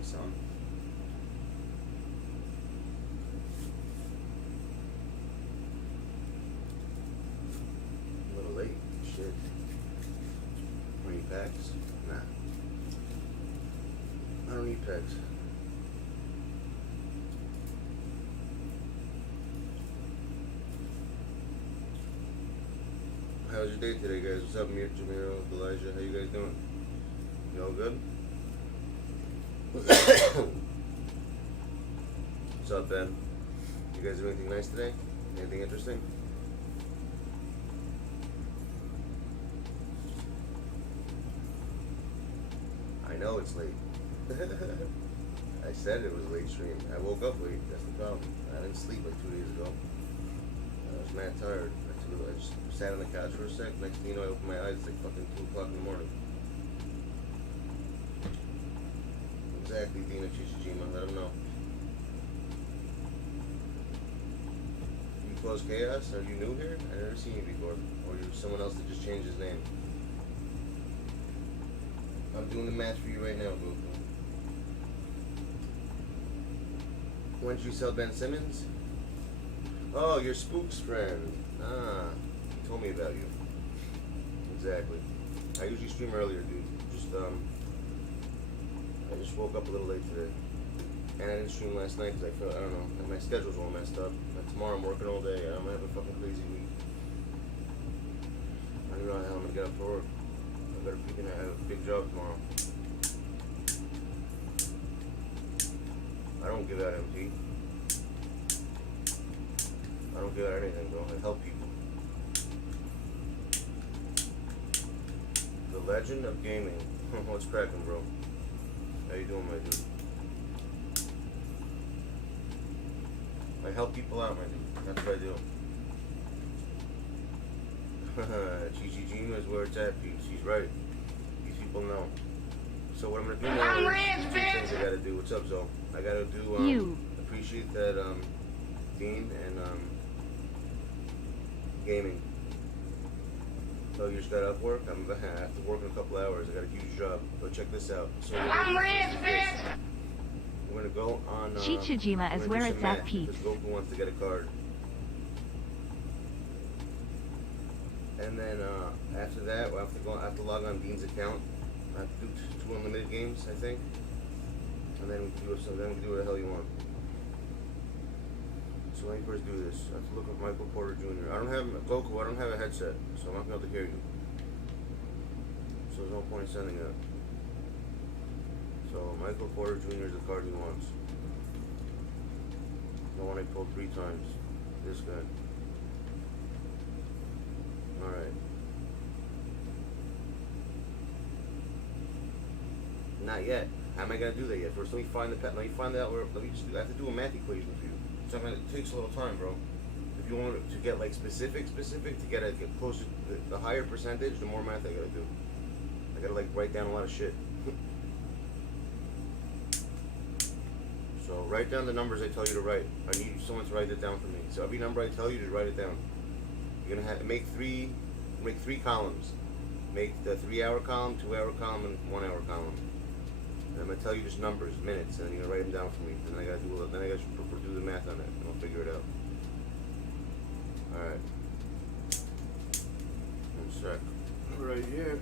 morning, son. A little late. Shit. How many packs? Nah. I don't need packs. How was your day today, guys? What's up, Mir, Jamiro, Elijah? How you guys doing? You all good? What's up, Ben? You guys do anything nice today? Anything interesting? I know it's late. I said it was a late stream. I woke up late. That's the problem. I didn't sleep like 2 days ago. I was mad tired. I just sat on the couch for a sec. Next thing you know, I opened my eyes. It's like fucking 2 o'clock in the morning. Exactly, Dina Chichijima. Let him know. You close Chaos? Are you new here? I've never seen you before. Or you're someone else that just changed his name. I'm doing the match for you right now, Goku. When did you sell Ben Simmons? Oh, your Spook's friend. Ah, he told me about you. Exactly. I usually stream earlier, dude. I just woke up a little late today. And I didn't stream last night because I don't know, my schedule's all messed up. And tomorrow I'm working all day. I'm gonna have a fucking crazy week. I don't know how I'm gonna get up for work. I better freaking have a big job tomorrow. I don't give out MP. I don't give out anything, bro. I help people. The Legend of Gaming. What's cracking, bro? How you doing, my dude? I help people out, my dude. That's what I do. Chichijima is where it's at, peeps. He's right. These people know. So what I'm gonna do now is 2 things I gotta do. What's up, Zo? I gotta do appreciate that Dean and gaming. So you just got off work? I have to work in a couple hours. I got a huge job. But check this out. So we're gonna go on Chichijima is where it's at, peeps. Because Goku wants to get a card. And then after that, we'll I have to log on Dean's account. I have to do 2 unlimited games, I think. And then we can do it. So then we can do what the hell you want. So let me first do this. I have to look up Michael Porter Jr. I don't have Goku. I don't have a headset, so I'm not gonna be able to hear you. So there's no point in sending it. So Michael Porter Jr. is the card he wants. The one I pulled 3 times. This guy. Alright. Not yet. How am I gonna do that yet? First, let me find the pet. Let me find out where. Let me just. I have to do a math equation for you. So it takes a little time, bro. If you want to get like specific, to get closer, the higher percentage, the more math I gotta do. I gotta like write down a lot of shit. So write down the numbers I tell you to write. I need someone to write it down for me. So every number I tell you to write it down. You're gonna have make three columns. Make the 3-hour column, 2-hour column, and 1-hour column. And I'm gonna tell you just numbers, minutes, and then you're gonna write them down for me. And then I gotta do the math on it, and I'll figure it out. All right. 1 sec. Right here.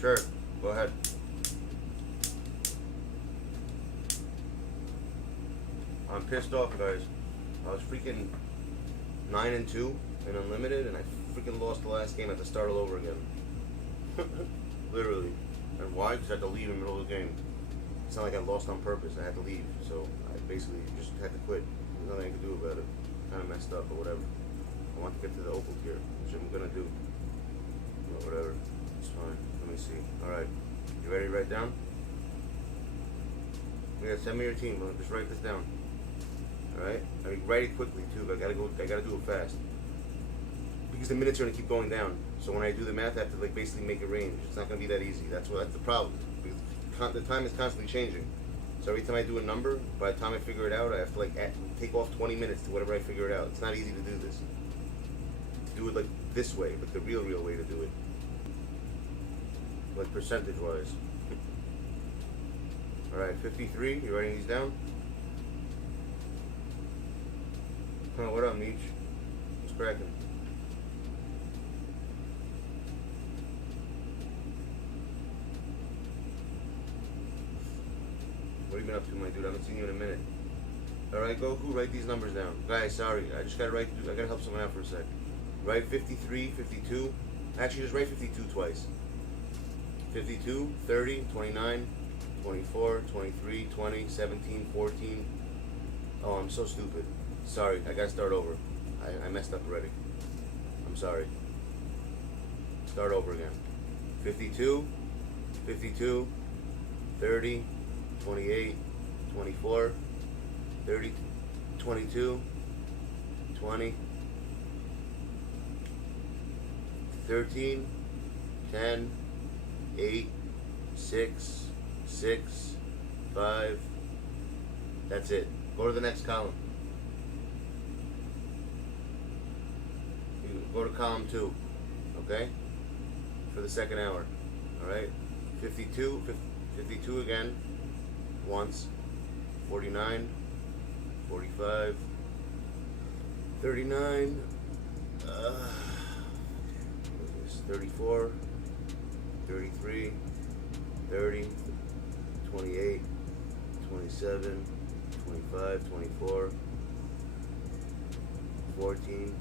Sure. Go ahead. I'm pissed off, guys. I was freaking 9-2 in unlimited, and I freaking lost the last game. I had to start all over again. Literally. And why? Because I had to leave in the middle of the game. It's not like I lost on purpose. I had to leave. So I basically just had to quit. There's nothing I could do about it. Kind of messed up, but whatever. I want to get to the opal tier, which I'm going to do. But whatever. It's fine. Let me see. Alright. You ready to write down? Yeah, send me your team. Just write this down. Alright? I mean, write it quickly, too. I gotta do it fast. Because the minutes are gonna keep going down. So when I do the math, I have to like basically make a range. It's not gonna be that easy. That's the problem. Because the time is constantly changing. So every time I do a number, by the time I figure it out, I have to like take off 20 minutes to whatever I figure it out. It's not easy to do this. To do it like this way, like the real way to do it. like percentage wise. Alright, 53, you writing these down? Oh, what up, Meech? What's cracking? What have you been up to, my dude? I haven't seen you in a minute. Alright, Goku, write these numbers down. Guys, sorry, I just gotta write, I gotta help someone out for a sec. Write 53, 52. Actually, just write 52 twice. 52, 30, 29, 24, 23, 20, 17, 14. Oh, I'm so stupid. Sorry, I gotta start over. I messed up already. I'm sorry. Start over again. 52, 52, 30, 28, 24, 30, 22, 20, 13, 10, 8, 6, 6, 5. That's it. Go to the next column. You go to column 2, okay? For the second hour, all right? 52, 52 again, once, 49, 45, 39, 34, 33, 30, 28, 27, 25, 24, 14,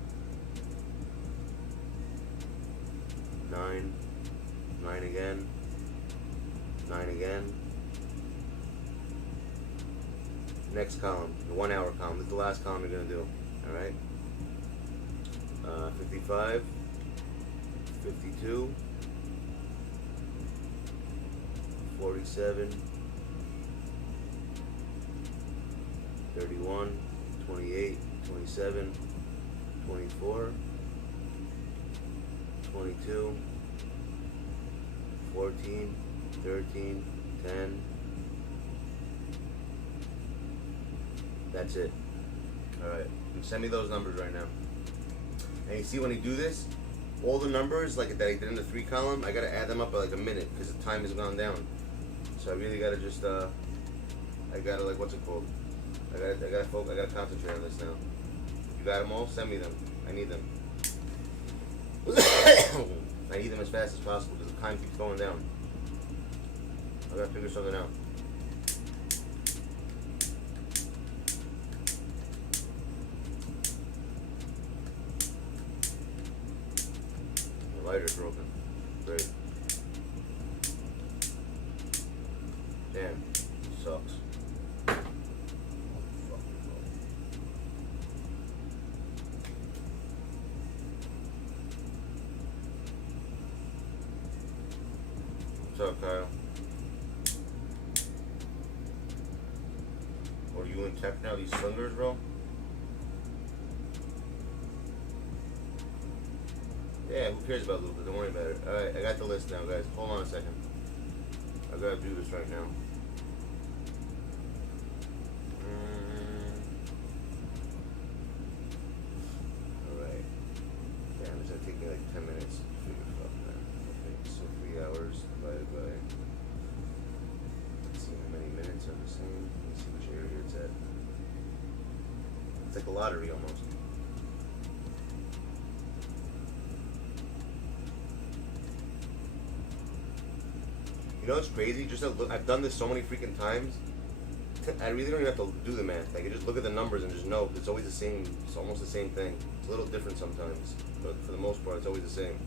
9, 9 again, 9 again. Next column, the 1 hour column. This is the last column you're going to do. Alright? 55, 52, 47, 31, 28, 27, 24, 22, 14, 13, 10. That's it. Alright. Send me those numbers right now. And you see when you do this, all the numbers like that I did in the 3 column, I gotta add them up by like a minute because the time has gone down. So I really gotta just I gotta like what's it called? I gotta concentrate on this now. You got them all? Send me them. I need them. I need them as fast as possible because the time keeps going down. I gotta figure something out. The lighter's broken. Great. Damn. Sucks. What's up, Kyle? What are you in tech now? These slingers, bro? Yeah, who cares about Luca? Don't worry about it. Alright, I got the list now, guys. Hold on a second. I gotta do this right now. Alright. Damn, it's gonna take me like 10 minutes to figure it out, man. Okay, so 3 hours divided by. Let's see how many minutes are the same. Let's see which area it's at. It's like a lottery almost. You know what's crazy? Just look, I've done this so many freaking times. I really don't even have to do the math. I can just look at the numbers and just know it's always the same. It's almost the same thing. It's a little different sometimes, but for the most part, it's always the same.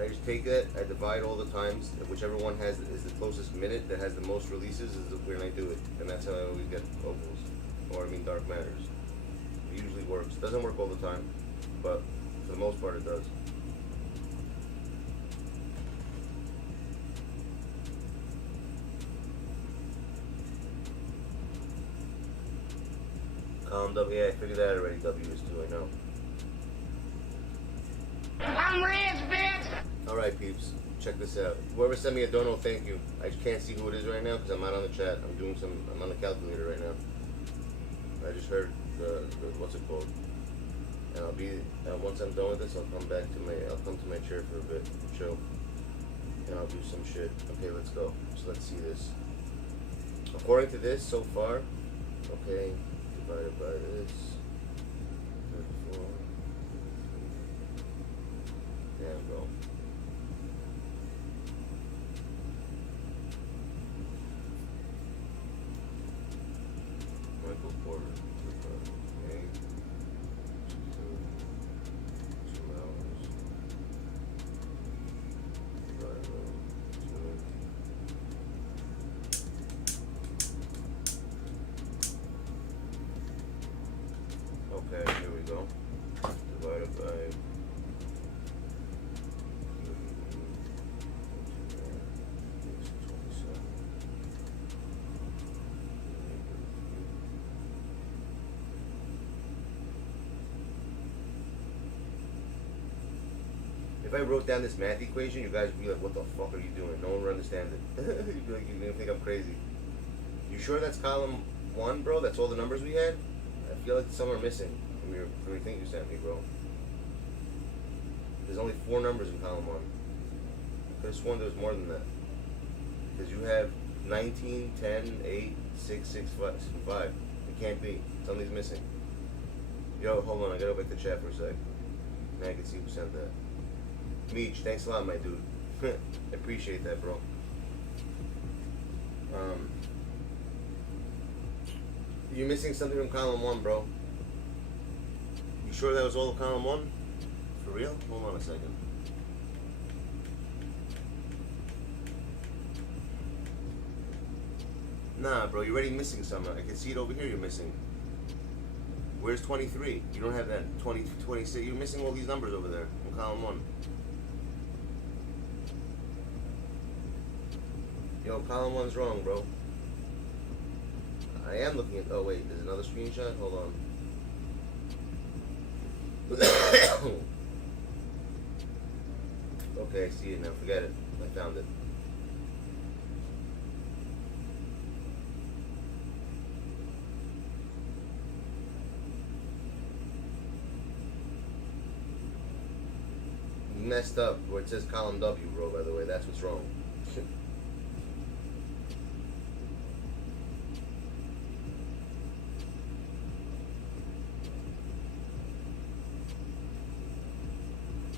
I just take that, I divide all the times, and whichever one has is the closest minute that has the most releases is when I do it, and that's how I always get opals, or I mean dark matters. It usually works. It doesn't work all the time, but for the most part, it does. W, yeah, I figured that already. W is 2, I know. I'm rich, bitch! Alright, peeps. Check this out. Whoever sent me a dono, thank you. I can't see who it is right now because I'm not on the chat. I'm on the calculator right now. I just heard the what's it called? And I'll be once I'm done with this, I'll come to my chair for a bit, chill, and I'll do some shit. Okay, let's go. So let's see this. According to this so far, okay, divided by this, 34. Damn, bro. Michael Porter. Okay. 2 hours. Divided by 2. Okay, here we go. Divided by 27. If I wrote down this math equation, you guys would be like, what the fuck are you doing? No one would understand it. You'd be like, you're gonna think I'm crazy. You sure that's column 1, bro? That's all the numbers we had? I feel like some are missing from your thing you sent me, bro. There's only 4 numbers in column 1. I could have sworn there was more than that. Because you have 19, 10, 8, 6, 6, 5. It can't be. Something's missing. Yo, hold on. I gotta go back to chat for a sec. Now I can see who sent that. Meech, thanks a lot, my dude. I appreciate that, bro. You're missing something from column 1, bro. You sure that was all of column 1? For real? Hold on a second. Nah, bro, you're already missing some. I can see it over here you're missing. Where's 23? You don't have that 20, 26. You're missing all these numbers over there in column 1. Yo, column 1's wrong, bro. I am looking at. Oh wait, there's another screenshot. Hold on. Okay, I see it now. Forget it. I found it. You messed up where it says column W, bro. By the way, that's what's wrong.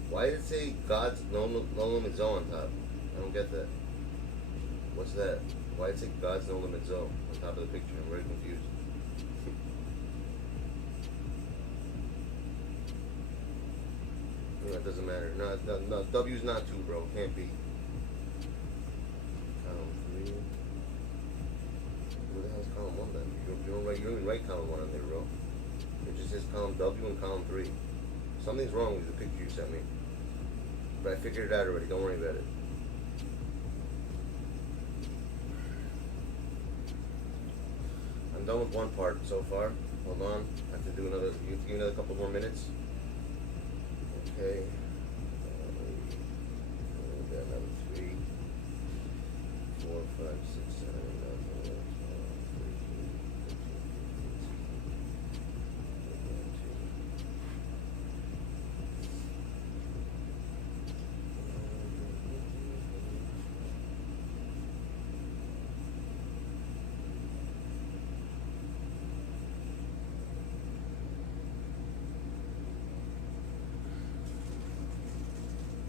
Why did it say God's no limit zone on top? I don't get that. What's that? Why did it say God's no limit zone on top of the picture? I'm very confused. No, it doesn't matter. No, W's not 2, bro. Can't be. Column 3. Where the hell's column 1 then? You don't even write column 1 on there, bro. It just says column W and column 3. Something's wrong with the picture you sent me. But I figured it out already, don't worry about it. I'm done with one part so far. Hold on, I have to do another, you have to give me another couple more minutes. Okay. We got another 3, 4, 5, 6, 7, 8, 9, 10, 11,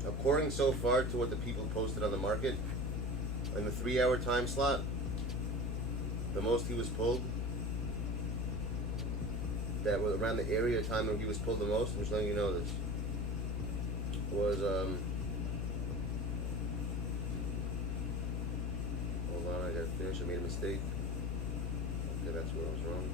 According so far to what the people posted on the market, in the 3-hour time slot, the most he was pulled, that was around the area time when he was pulled the most, I'm just letting you know this, was, hold on, I gotta finish, I made a mistake. Okay, that's where I was wrong.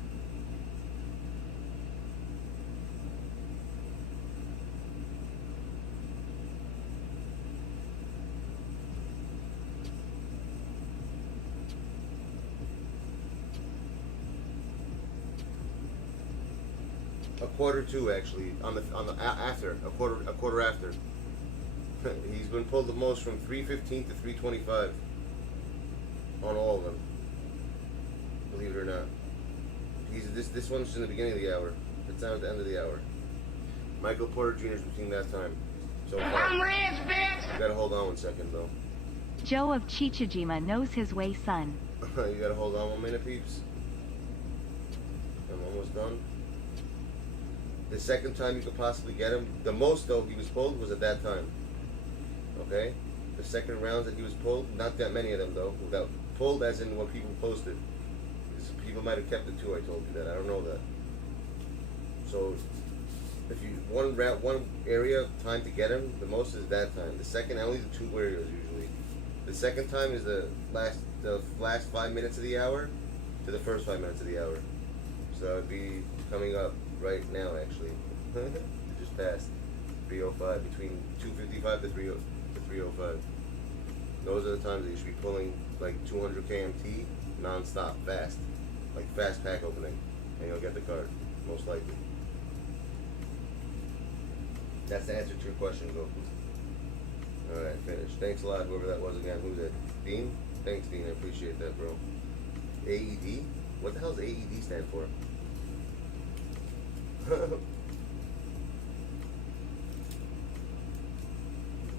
A quarter to actually a quarter after. He's been pulled the most from 315 to 325 on all of them. Believe it or not. This one's in the beginning of the hour. It's down at the end of the hour. Michael Porter Jr.'s between that time. So I'm far. rich, bitch. You gotta hold on 1 second though. Joe of Chichijima knows his way, son. You gotta hold on 1 minute, peeps. I'm almost done. The second time you could possibly get him, the most though he was pulled was at that time. Okay? The second rounds that he was pulled, not that many of them though. Without pulled as in what people posted. People might have kept it too, I told you that. I don't know that. So if you one area time to get him, the most is that time. The second, only the 2 areas usually. The second time is the last 5 minutes of the hour to the first 5 minutes of the hour. So it would be coming up right now actually. It just passed 3:05, between 2:55 to 3:05. Those are the times that you should be pulling like 200 kmt non-stop, fast, like fast pack opening, and you'll get the card most likely. That's the answer to your question, Goku. Alright, finished. Thanks a lot, whoever that was again. Who's that? Dean? Thanks, Dean. I appreciate that, bro. AED? What the hell does AED stand for?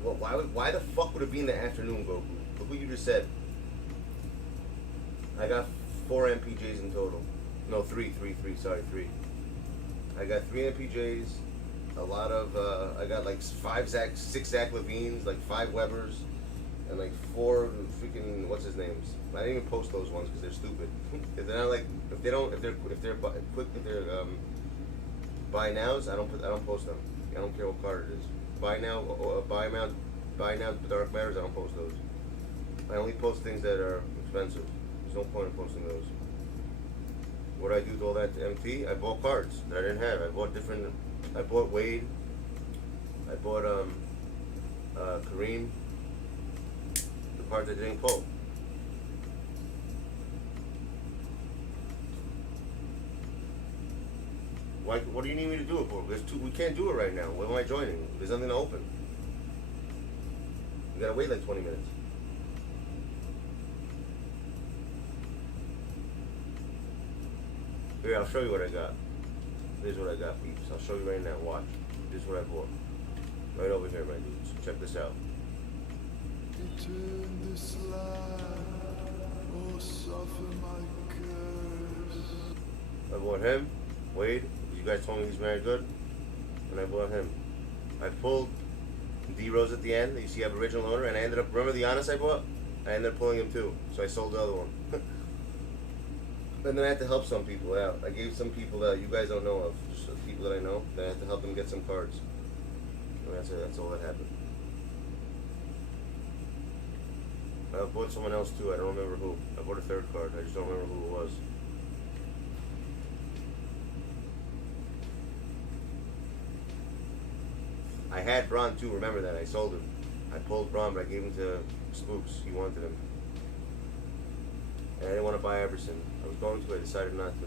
Well, why the fuck would it be in the afternoon, Goku? Look what you just said. I got 4 MPJs in total. No, three, sorry, 3. I got 3 MPJs. A lot of, I got like 6 Zach Levines, like 5 Webbers, and like 4 freaking, what's his names? I didn't even post those ones because they're stupid. If they're not like, if they're buy nows, I don't post them. I don't care what card it is. Buy now, dark matters, I don't post those. I only post things that are expensive. There's no point in posting those. What I do with all that MT, I bought cards that I didn't have. I bought Wade. I bought Kareem. The cards I didn't pull. What do you need me to do it for? We can't do it right now. What am I joining? There's nothing to open. We gotta wait like 20 minutes. Here, I'll show you what I got. This is what I got, peeps. I'll show you right now. Watch. This is what I bought. Right over here, my dudes. Check this out. I bought him, Wade. You guys told me he's very good, and I bought him. I pulled D-Rose at the end. You see, I have original owner, and I ended up. Remember the Giannis I bought? I ended up pulling him too, so I sold the other one. And then I had to help some people out. I gave some people that you guys don't know of, just the people that I know. Then I had to help them get some cards. And that's it. That's all that happened. I bought someone else too. I don't remember who. I bought a 3rd card. I just don't remember who it was. I had Braun too. Remember that? I sold him. I pulled Braun, but I gave him to Spooks. He wanted him. And I didn't want to buy Everson. I was going to, I decided not to.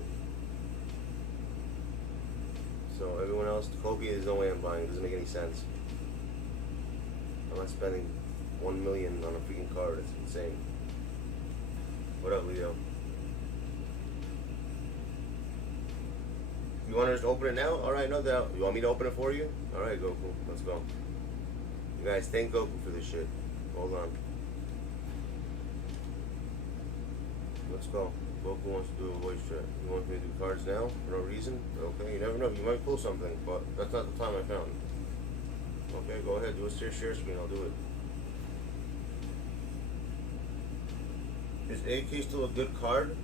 So everyone else, Kobe, there's no way I'm buying. It doesn't make any sense. I'm not spending $1 million on a freaking card. It's insane. What up, Leo? You want to just open it now? Alright, no doubt. You want me to open it for you? Alright, Goku. Let's go. You guys, thank Goku for this shit. Hold on. Let's go. Goku wants to do a voice chat. You want me to do cards now for no reason? Okay, you never know. You might pull something, but that's not the time I found. Okay, go ahead. Do a share screen. I'll do it. Is AK still a good card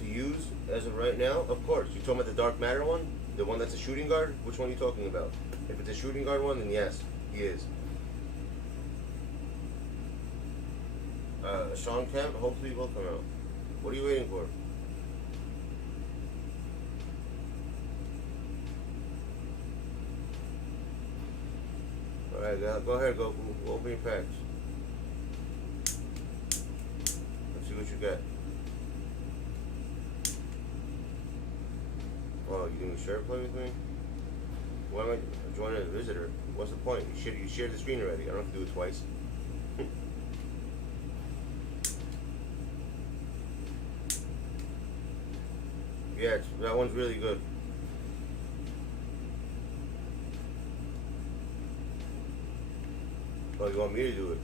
to use as of right now? Of course. You talking about the Dark Matter one? The one that's a shooting guard? Which one are you talking about? If it's a shooting guard one, then yes, he is. Sean Kemp, hopefully he will come out. What are you waiting for? Alright, go ahead, Goku. Open your packs. Let's see what you got. Oh, you doing a share play with me? Why am I joining a visitor? What's the point? You shared the screen already. I don't have to do it twice. Yeah, that one's really good. Oh, you want me to do it?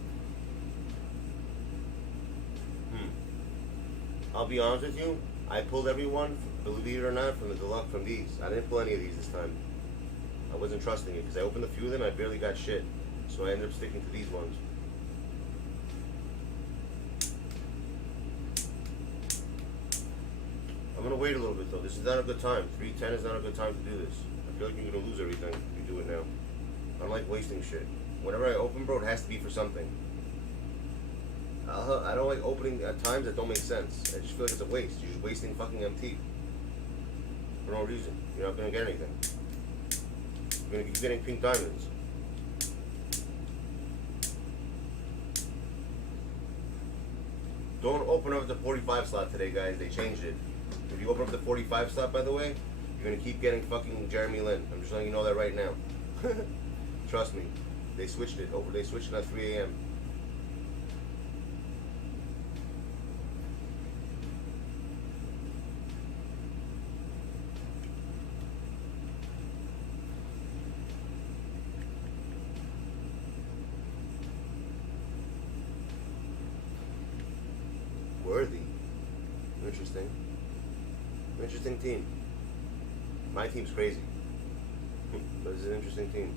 I'll be honest with you. I pulled everyone, believe it or not, from the deluxe from these. I didn't pull any of these this time. I wasn't trusting it because I opened a few of them. I barely got shit, so I ended up sticking to these ones. I'm gonna wait a little bit though. This is not a good time. 310 is not a good time to do this. I feel like you're gonna lose everything if you do it now. I don't like wasting shit. Whenever I open, bro, it has to be for something. I don't like opening at times that don't make sense. I just feel like it's a waste. You're just wasting fucking MT for no reason. You're not gonna get anything. You're gonna keep getting pink diamonds. Don't open up the 45 slot today, guys. They changed it. If you open up the 45 slot, by the way, you're gonna keep getting fucking Jeremy Lin. I'm just letting you know that right now. Trust me. They switched it over. They switched it at 3 a.m. Worthy. Interesting. Interesting team. My team's crazy. But it's an interesting team.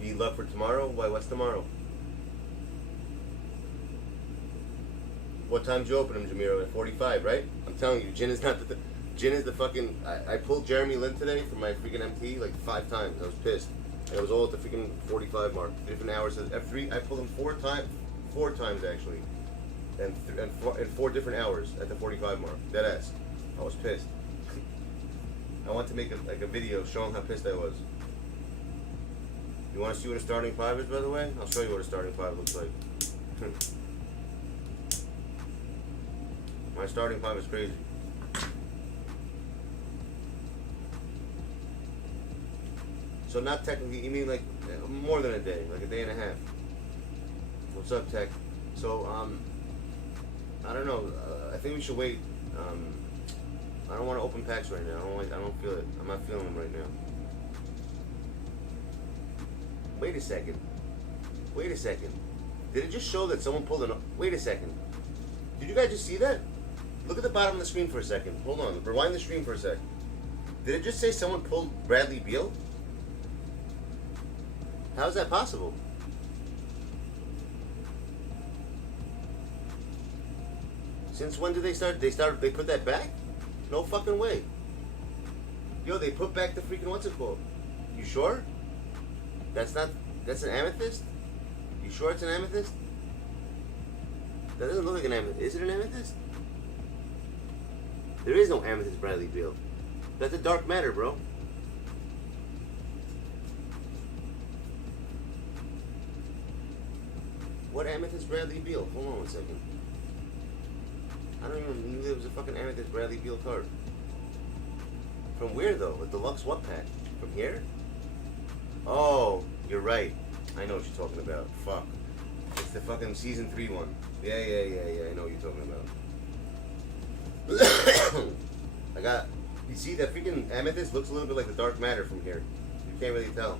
You need luck for tomorrow? Why, what's tomorrow? What time did you open them, Jamiro? At 45, right? I'm telling you, Jin is not the... Jin is the fucking... I pulled Jeremy Lin today for my freaking MT like 5 times. I was pissed. And it was all at the freaking 45 mark. Different hours. F3, I pulled him 4 times actually. And in 4 different hours at the 45 mark. Deadass. I was pissed. I want to make a video showing how pissed I was. You want to see what a starting 5 is, by the way? I'll show you what a starting 5 looks like. My starting 5 is crazy. So not technically, you mean like more than a day, like a day and a half. What's up, Tech? So, I don't know. I think we should wait. I don't want to open packs right now. I don't feel it. I'm not feeling them right now. Wait a second. Wait a second. Did it just show that someone pulled an... Wait a second. Did you guys just see that? Look at the bottom of the screen for a second. Hold on. Rewind the stream for a sec. Did it just say someone pulled Bradley Beal? How is that possible? Since when did they start? They put that back? No fucking way. Yo, they put back the freaking what's it called? You sure? That's an amethyst? You sure it's an amethyst? That doesn't look like an amethyst. Is it an amethyst? There is no amethyst Bradley Beal. That's a dark matter, bro. What amethyst Bradley Beal? Hold on one second. I don't even knew there was a fucking amethyst Bradley Beal card. From where though? A deluxe what pack? From here? Oh, you're right. I know what you're talking about. Fuck. It's the fucking season 3 one. Yeah. I know what you're talking about. You see that freaking amethyst looks a little bit like the dark matter from here. You can't really tell.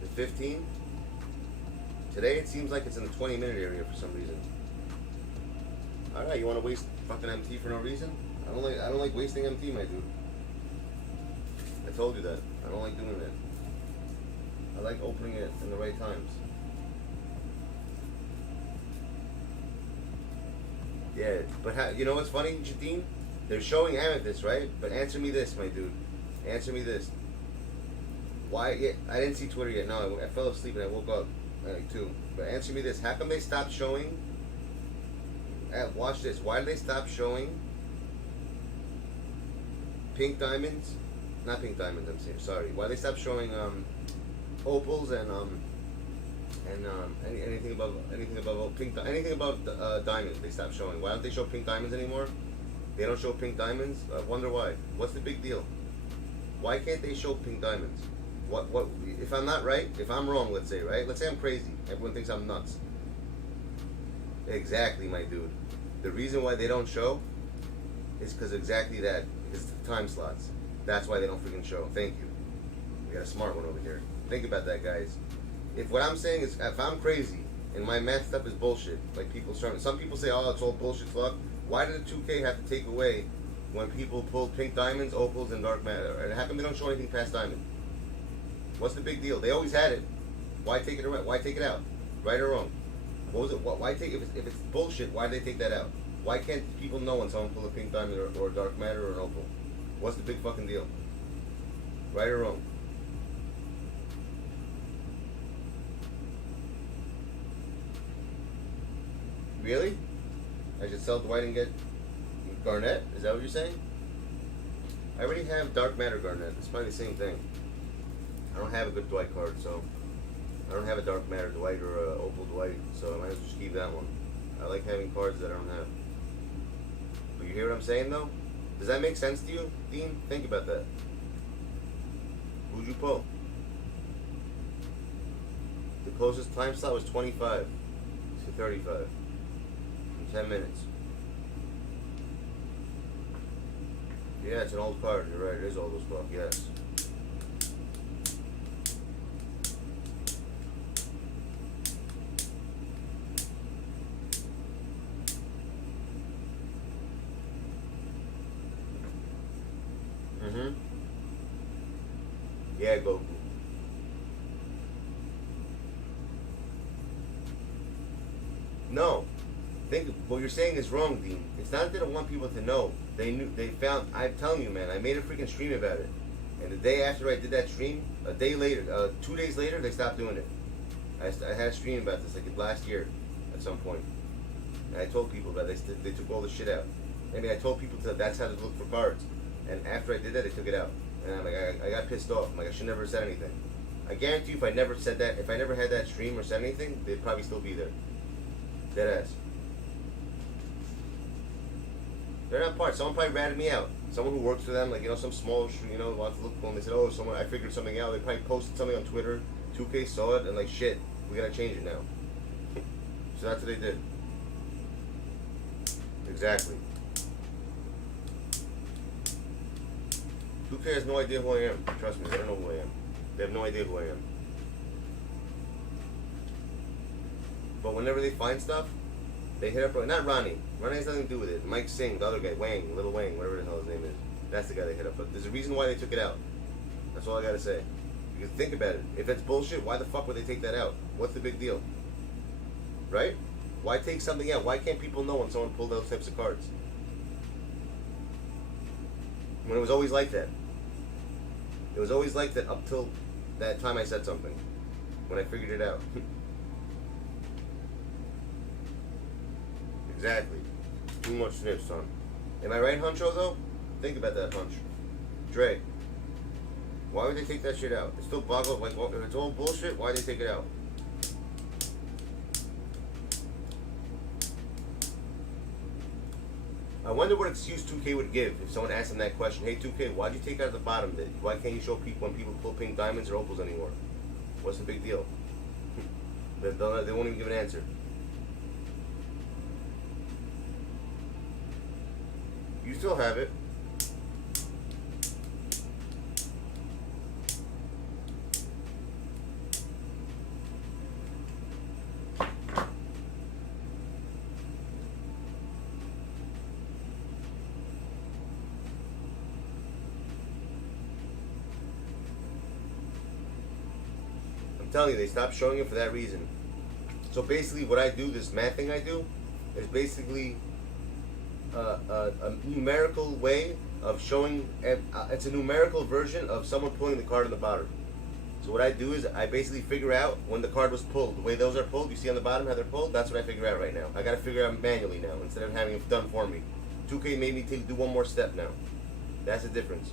The 15. Today it seems like it's in the 20-minute area for some reason. Alright, you want to waste fucking MT for no reason? I don't like wasting MT, my dude. I told you that. I don't like doing that. I like opening it in the right times. Yeah, but you know what's funny, Jadine? They're showing amethyst, right? But answer me this, my dude. Answer me this. Why? Yeah, I didn't see Twitter yet. No, I fell asleep and I woke up at like 2. But answer me this. How come they stopped showing? Watch this. Why did they stop showing pink diamonds? Not pink diamonds. I'm saying. Sorry. Why they stop showing opals and anything above pink, anything above diamonds? They stopped showing. Why don't they show pink diamonds anymore? They don't show pink diamonds. I wonder why. What's the big deal? Why can't they show pink diamonds? What? If I'm not right, if I'm wrong, let's say, right? Let's say I'm crazy. Everyone thinks I'm nuts. Exactly, my dude. The reason why they don't show is because exactly that. Because it's the time slots. That's why they don't freaking show. Thank you. We got a smart one over here. Think about that, guys. If what I'm saying is, if I'm crazy and my math stuff is bullshit, like some people say, oh, it's all bullshit luck. Why did the 2K have to take away when people pulled pink diamonds, opals, and dark matter? And how come they don't show anything past diamond? What's the big deal? They always had it. Why take it away? Why take it out? Right or wrong? What was it? Why take if it's bullshit? Why did they take that out? Why can't people know when someone pulled a pink diamond or a dark matter or an opal? What's the big fucking deal? Right or wrong? Really? I should sell Dwight and get Garnett? Is that what you're saying? I already have dark matter Garnett. It's probably the same thing. I don't have a good Dwight card, so I don't have a dark matter Dwight or a opal Dwight, so I might as well just keep that one. I like having cards that I don't have. But you hear what I'm saying, though? Does that make sense to you, Dean? Think about that. Who'd you pull? The closest time slot was 25 to 35. 10 minutes. Yeah, it's an old card. You're right. It is old as fuck. Yes. Yeah, Goku. No. Think what you're saying is wrong, Dean. It's not that they don't want people to know. They knew. They found. I'm telling you, man. I made a freaking stream about it, and the day after I did that stream, a day later, 2 days later, they stopped doing it. I had a stream about this like last year, at some point, and I told people about it. They took all the shit out. I mean, I told people that's how to look for cards, and after I did that, they took it out, and I'm like, I got pissed off. I'm like, I should never have said anything. I guarantee you, if I never said that, if I never had that stream or said anything, they'd probably still be there. Dead ass. They're not part. Someone probably ratted me out. Someone who works for them, like, you know, some small, you know, wants to look cool, and they said, oh, I figured something out. They probably posted something on Twitter. 2K saw it, and like, shit, we gotta change it now. So that's what they did. Exactly. 2K has no idea who I am. Trust me, they don't know who I am. They have no idea who I am. But whenever they find stuff, they hit up, not Ronnie. Ronnie has nothing to do with it. Mike Singh, the other guy, Wang, Little Wang, whatever the hell his name is. That's the guy they hit up. But there's a reason why they took it out. That's all I gotta say. Because think about it. If it's bullshit, why the fuck would they take that out? What's the big deal? Right? Why take something out? Why can't people know when someone pulled those types of cards? When it was always like that. It was always like that up till that time I said something. When I figured it out. Exactly. Too much sniff, son. Am I right, Huncho, though? Think about that, Hunch. Dre. Why would they take that shit out? It still boggles. Like, well, if it's all bullshit, why'd they take it out? I wonder what excuse 2K would give if someone asked them that question. Hey, 2K, why'd you take out the bottom? Why can't you show people when people pull pink diamonds or opals anymore? What's the big deal? They won't even give an answer. You still have it. I'm telling you, they stopped showing it for that reason. So basically what I do, this math thing I do, is basically a numerical way of showing, it's a numerical version of someone pulling the card on the bottom. So what I do is I basically figure out when the card was pulled. The way those are pulled, you see on the bottom how they're pulled? That's what I figure out right now. I gotta figure out manually now instead of having it done for me. 2K made me do one more step now. That's the difference.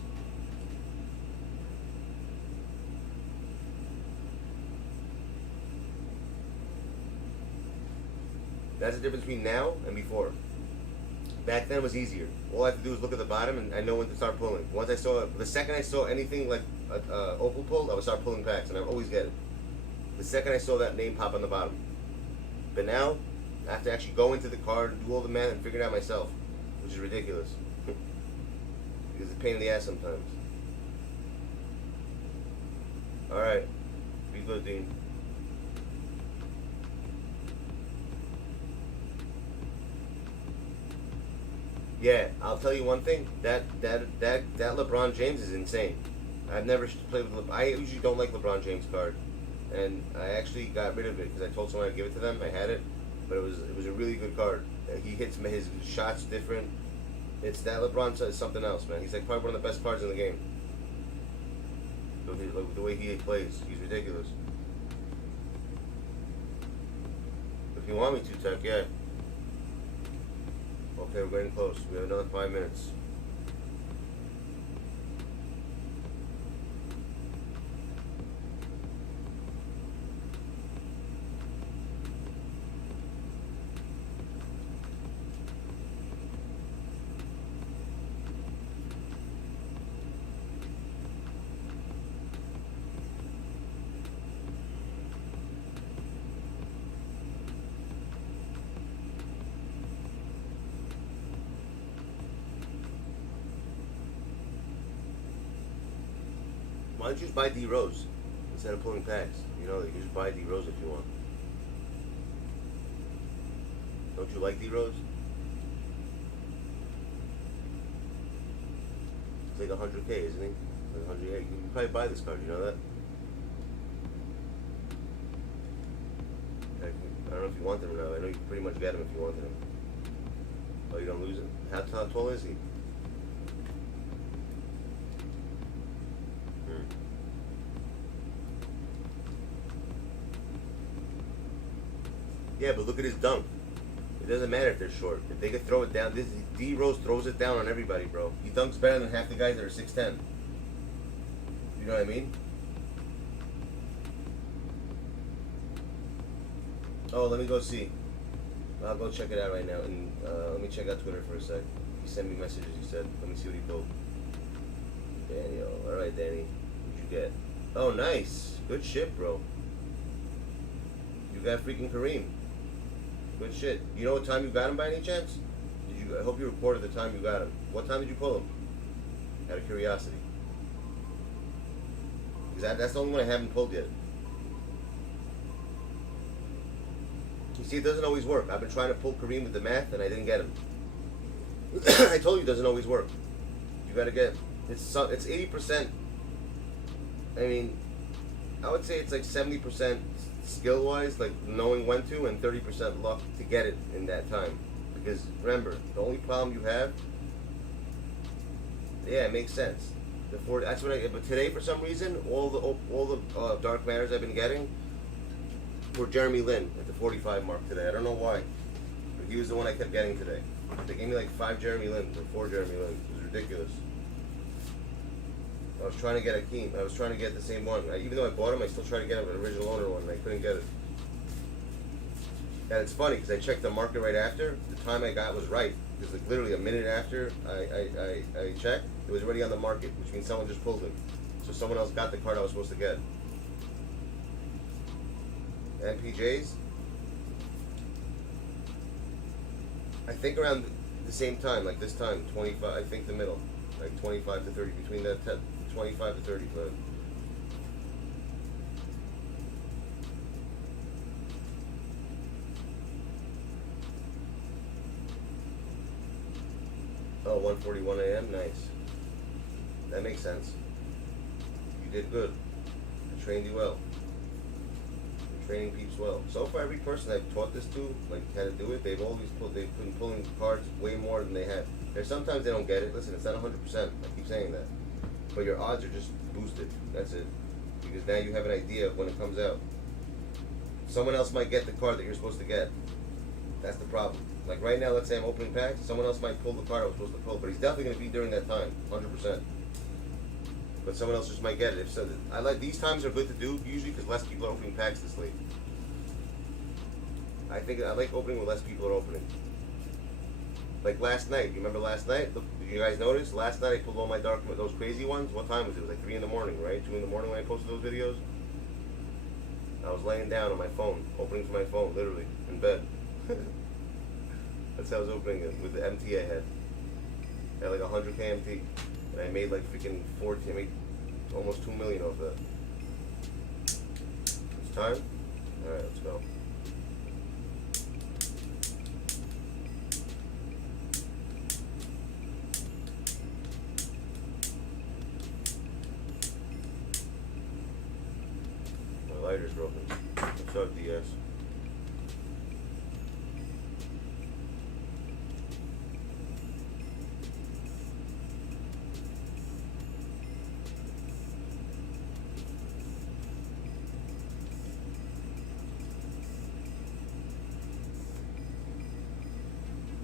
That's the difference between now and before. Back then it was easier. All I have to do is look at the bottom and I know when to start pulling. Once I saw, the second I saw anything like opal pulled, I would start pulling packs and I would always get it. The second I saw that name pop on the bottom. But now, I have to actually go into the card and do all the math and figure it out myself, which is ridiculous. Because it's a pain in the ass sometimes. Alright. Be good, Dean. Yeah, I'll tell you one thing. That LeBron James is insane. I've never played with I usually don't like LeBron James card, and I actually got rid of it because I told someone I'd give it to them. I had it, but it was a really good card. He hits his shots different. It's that LeBron is something else, man. He's like probably one of the best cards in the game. The way he plays, he's ridiculous. If you want me to, Tech, yeah. Okay, we're getting close. We have another 5 minutes. Why don't you just buy D Rose instead of pulling packs? You know, you can just buy D Rose if you want. Don't you like D Rose? It's like 100K, isn't he? Like 100K. You can probably buy this card. You know that? I don't know if you want him or not. I know you can pretty much get him if you wanted him. Oh, you don't lose him? How tall is he? Yeah, but look at his dunk. It doesn't matter if they're short. If they could throw it down, this D Rose throws it down on everybody, bro. He dunks better than half the guys that are 6'10". You know what I mean? Oh, let me go see. I'll go check it out right now. And let me check out Twitter for a sec. He sent me messages, he said. Let me see what he pulled. Daniel. Alright, Danny. What'd you get? Oh, nice. Good shit, bro. You got freaking Kareem. Good shit. You know what time you got him by any chance? I hope you recorded the time you got him. What time did you pull him? Out of curiosity. Because that's the only one I haven't pulled yet. You see, it doesn't always work. I've been trying to pull Kareem with the math and I didn't get him. I told you it doesn't always work. You gotta get it's 80%. I mean, I would say it's like 70% skill wise, like knowing when to, and 30% luck to get it in that time. Because remember, the only problem you have, yeah, it makes sense. That's what but today for some reason, all the dark matters I've been getting were Jeremy Lin at the 45 mark today. I don't know why, but he was the one I kept getting today. They gave me like 5 Jeremy Lins or 4 Jeremy Lins. It was ridiculous. I was trying to get Akeem. I was trying to get the same one. Even though I bought him, I still tried to get him, an original owner one, and I couldn't get it. And it's funny because I checked the market right after. The time I got was right because like literally a minute after I checked, it was already on the market, which means someone just pulled it. So someone else got the card I was supposed to get. MPJs. I think around the same time, like this time, 25. I think the middle, like 25 to 30, between that 25 to 35. Oh, 1:41 a.m. Nice. That makes sense. You did good. I trained you well. Training peeps well. So far, every person I've taught this to, like how to do it, they've been pulling cards way more than they have. There's sometimes they don't get it. Listen, it's not 100%. I keep saying that, but your odds are just boosted. That's it. Because now you have an idea of when it comes out. Someone else might get the card that you're supposed to get. That's the problem. Like right now, let's say I'm opening packs. Someone else might pull the card I was supposed to pull, but he's definitely going to be during that time, 100%. But someone else just might get it. If so, I like these times are good to do usually because less people are opening packs this late. I think I like opening when less people are opening. Like last night, you remember last night? Look, did you guys notice? Last night I pulled all my those crazy ones. What time was it? It was like 3 in the morning, right? 2 in the morning when I posted those videos. I was laying down on my phone, opening from my phone, literally in bed. That's how I was opening it with the MT I had. I had like 100K MT. And I made like freaking 14, I made almost 2 million off that. Time? Alright, let's go. My lighter's broken. What's up, DS?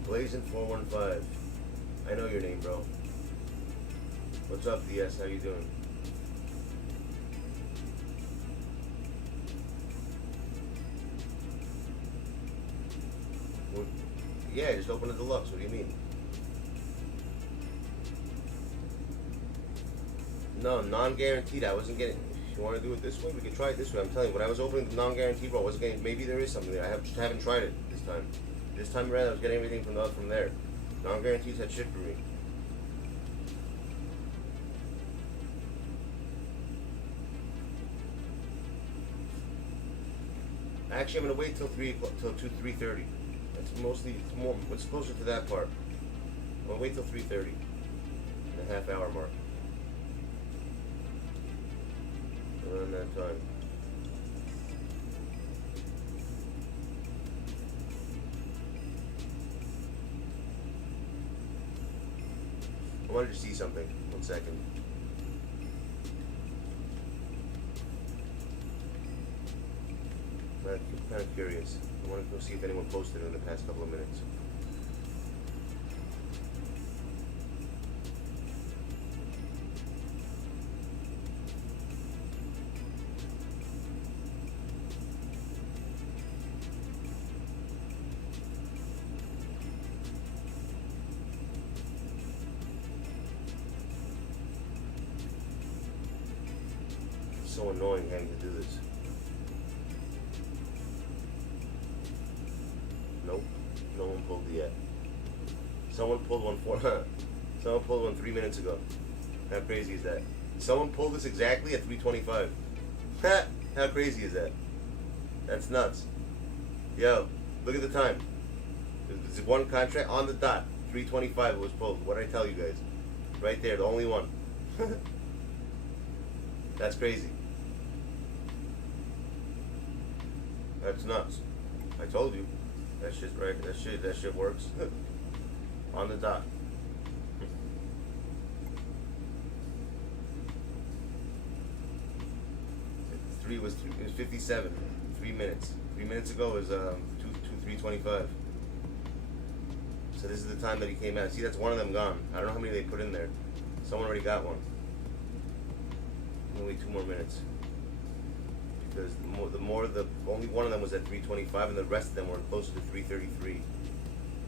Blazin415. I know your name, bro. What's up, DS? How you doing? Well, yeah, just open a deluxe. What do you mean? No, non-guaranteed. I wasn't getting. If you want to do it this way, we can try it this way. I'm telling you, when I was opening the non-guaranteed, bro, I wasn't getting. Maybe there is something there. Just haven't tried it this time. This time around, I was getting everything from there. Non-guarantees had shit for me. Actually, I'm gonna wait till 3:30. That's mostly it's closer to that part. I'm gonna wait till 3:30, the half-hour mark. Around that time. I wanted to see something. 1 second. I'm kind of curious. I want to go see if anyone posted in the past couple of minutes. It's so annoying having to do this. Nope, no one pulled yet. Someone pulled one someone pulled one 3 minutes ago. How crazy is that? Someone pulled this exactly at 3:25. How crazy is that? That's nuts. Yo, look at the time. There's one contract on the dot. 3:25 it was pulled. What did I tell you guys? Right there, the only one. That's crazy. That's nuts. I told you. That shit's right. That shit works. On the dot. It was 57. 3 minutes. 3 minutes ago was 3:25. So this is the time that he came out. See, that's one of them gone. I don't know how many they put in there. Someone already got one. I'm gonna wait 2 more minutes. Because only one of them was at 3:25, and the rest of them were closer to 3:33.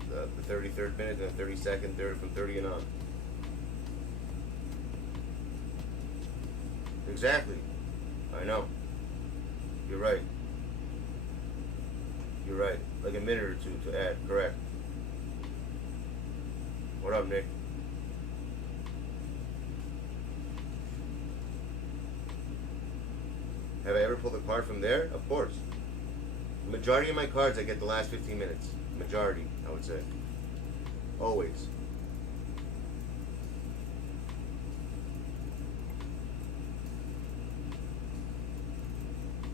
The 33rd minute and the 32nd, third from 30 and on. Exactly. I know. You're right. You're right. Like a minute or two to add. Correct. What up, Nick? Have I ever pulled a card from there? Of course. The majority of my cards I get the last 15 minutes. Majority, I would say. Always.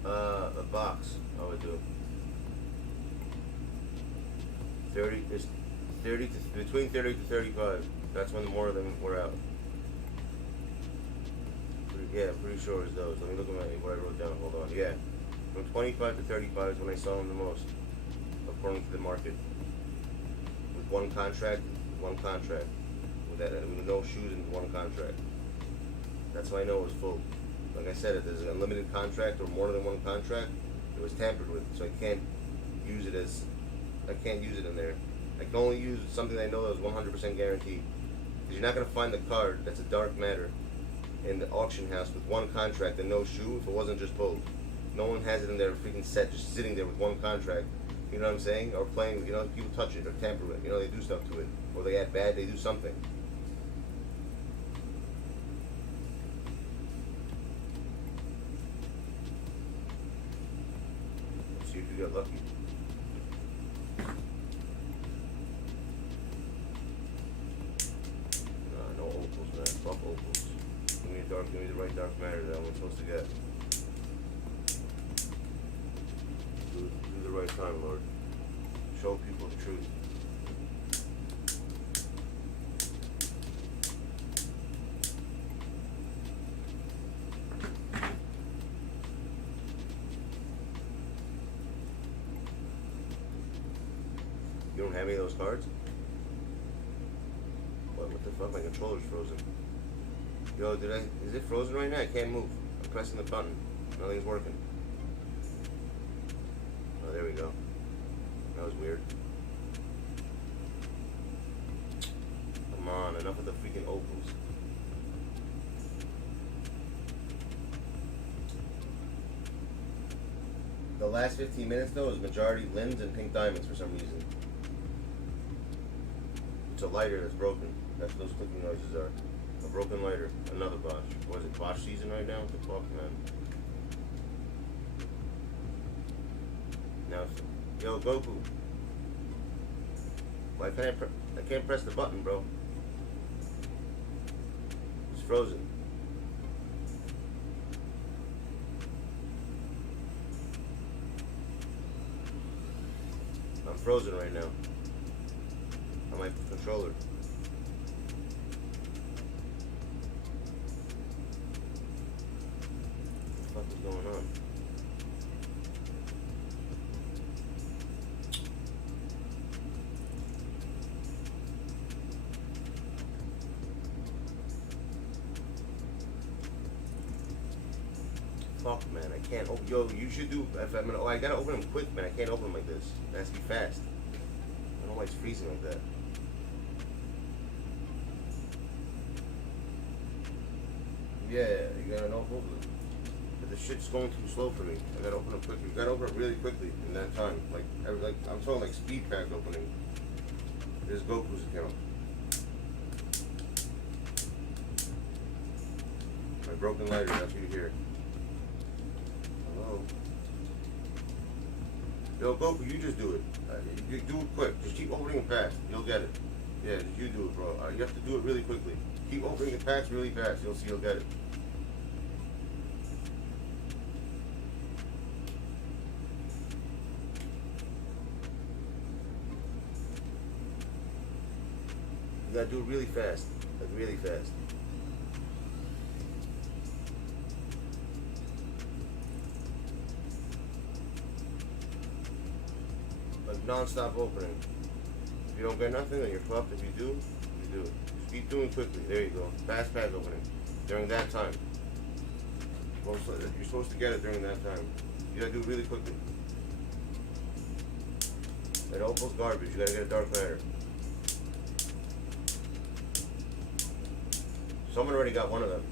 A box, I would do. 30 is 30 to between 30 to 35. That's when more of them were out. Yeah, I'm pretty sure it's those. Let me look at what I wrote down. Hold on. Yeah, from 25 to 35 is when I saw them the most, according to the market. With one contract, with no shoes and one contract. That's why I know it was full. Like I said, if there's an unlimited contract or more than one contract, it was tampered with. So I can't use it in there. I can only use something that I know that was 100% guaranteed. Because you're not gonna find the card that's a dark matter in the auction house with one contract and no shoe if it wasn't just pulled. No one has it in their freaking set just sitting there with one contract. You know what I'm saying? Or playing, you know, people touch it or tamper with it. You know, they do stuff to it. Or they add bad, they do something. you got lucky. No opals, man. Fuck opals. Give me the right dark matter that I'm supposed to get. Do the right time, Lord. Show people the truth. You don't have any of those cards? What the fuck? My controller's frozen. Yo, is it frozen right now? I can't move. I'm pressing the button. Nothing's working. Oh, there we go. That was weird. Come on, enough of the freaking opals. The last 15 minutes though is majority limbs and pink diamonds for some reason. It's a lighter that's broken. That's what those clicking noises are. A broken lighter. Another botch. What is it, botch season right now? What the fuck, man? Now, yo, Goku. Why can't I can't press the button, bro. It's frozen. I'm frozen right now. On my controller. What the fuck is going on? Fuck, man, I can't open. Yo, you should do. If I'm gonna, I gotta open them quick, man. I can't open them like this. It has to be fast. I don't know why it's freezing like that. Yeah, you gotta know both of them. But the shit's going too slow for me. I gotta open them quickly. You gotta open it really quickly in that time. Like I'm talking like speed pack opening. There's Goku's account. My broken lighter, that's what you hear. Hello? Yo, Goku, you just do it. You do it quick. Just keep opening it fast. You'll get it. Yeah, just you do it, bro. You have to do it really quickly. Keep opening the packs really fast. You'll see you'll get it. You gotta do it really fast. Like really fast. Like non-stop opening. If you don't get nothing, then you're fucked. If you do, you do. Just keep doing quickly. There you go. Fast pack opening. During that time. You're supposed to get it during that time. You gotta do it really quickly. That opal's garbage. You gotta get a dark matter. Someone already got one of them.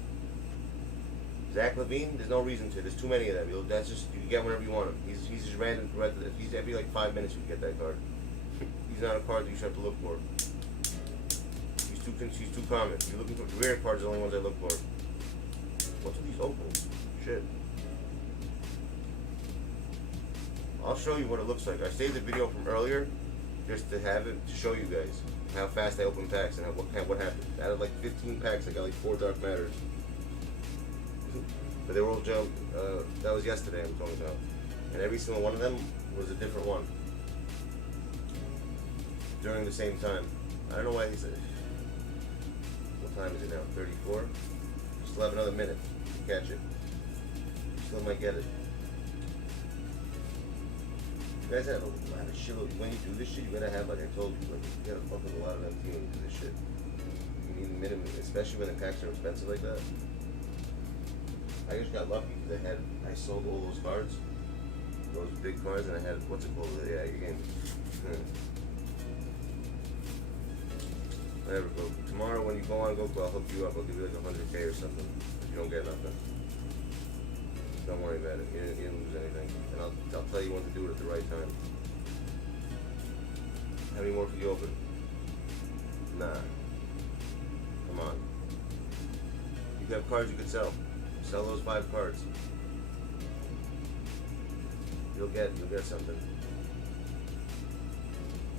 Zach Levine, there's no reason to. There's too many of them. That's just, you can get whenever you want him. He's just random. He's every like 5 minutes you can get that card. He's not a card that you should have to look for. He's too common. If you're looking for rare cards, are the only ones I look for. What's with these opals? Shit. I'll show you what it looks like. I saved the video from earlier just to have it, to show you guys how fast I open packs and what happened. Out of like 15 packs, I got like 4 dark matters. But they were all jumped. That was yesterday I'm talking about. And every single one of them was a different one. During the same time. I don't know why he said. What time is it now? 34? Still have another minute to catch it. Still might get it. You guys have a lot of shit. When you do this shit, you gotta have, like I told you, like you gotta fuck with a lot of MT when you do this shit. You need a minimum, especially when the packs are expensive like that. I just got lucky because I sold all those cards, those big cards, and I had, what's it called? Yeah, you can. Whatever, Goku. Tomorrow when you go on Goku, I'll hook you up. I'll give you like 100K or something if you don't get nothing. Don't worry about it. You didn't lose anything. And I'll tell you when to do it at the right time. How many more could you open? Nah. Come on. You have cards you could sell. Sell those 5 cards. You'll get something.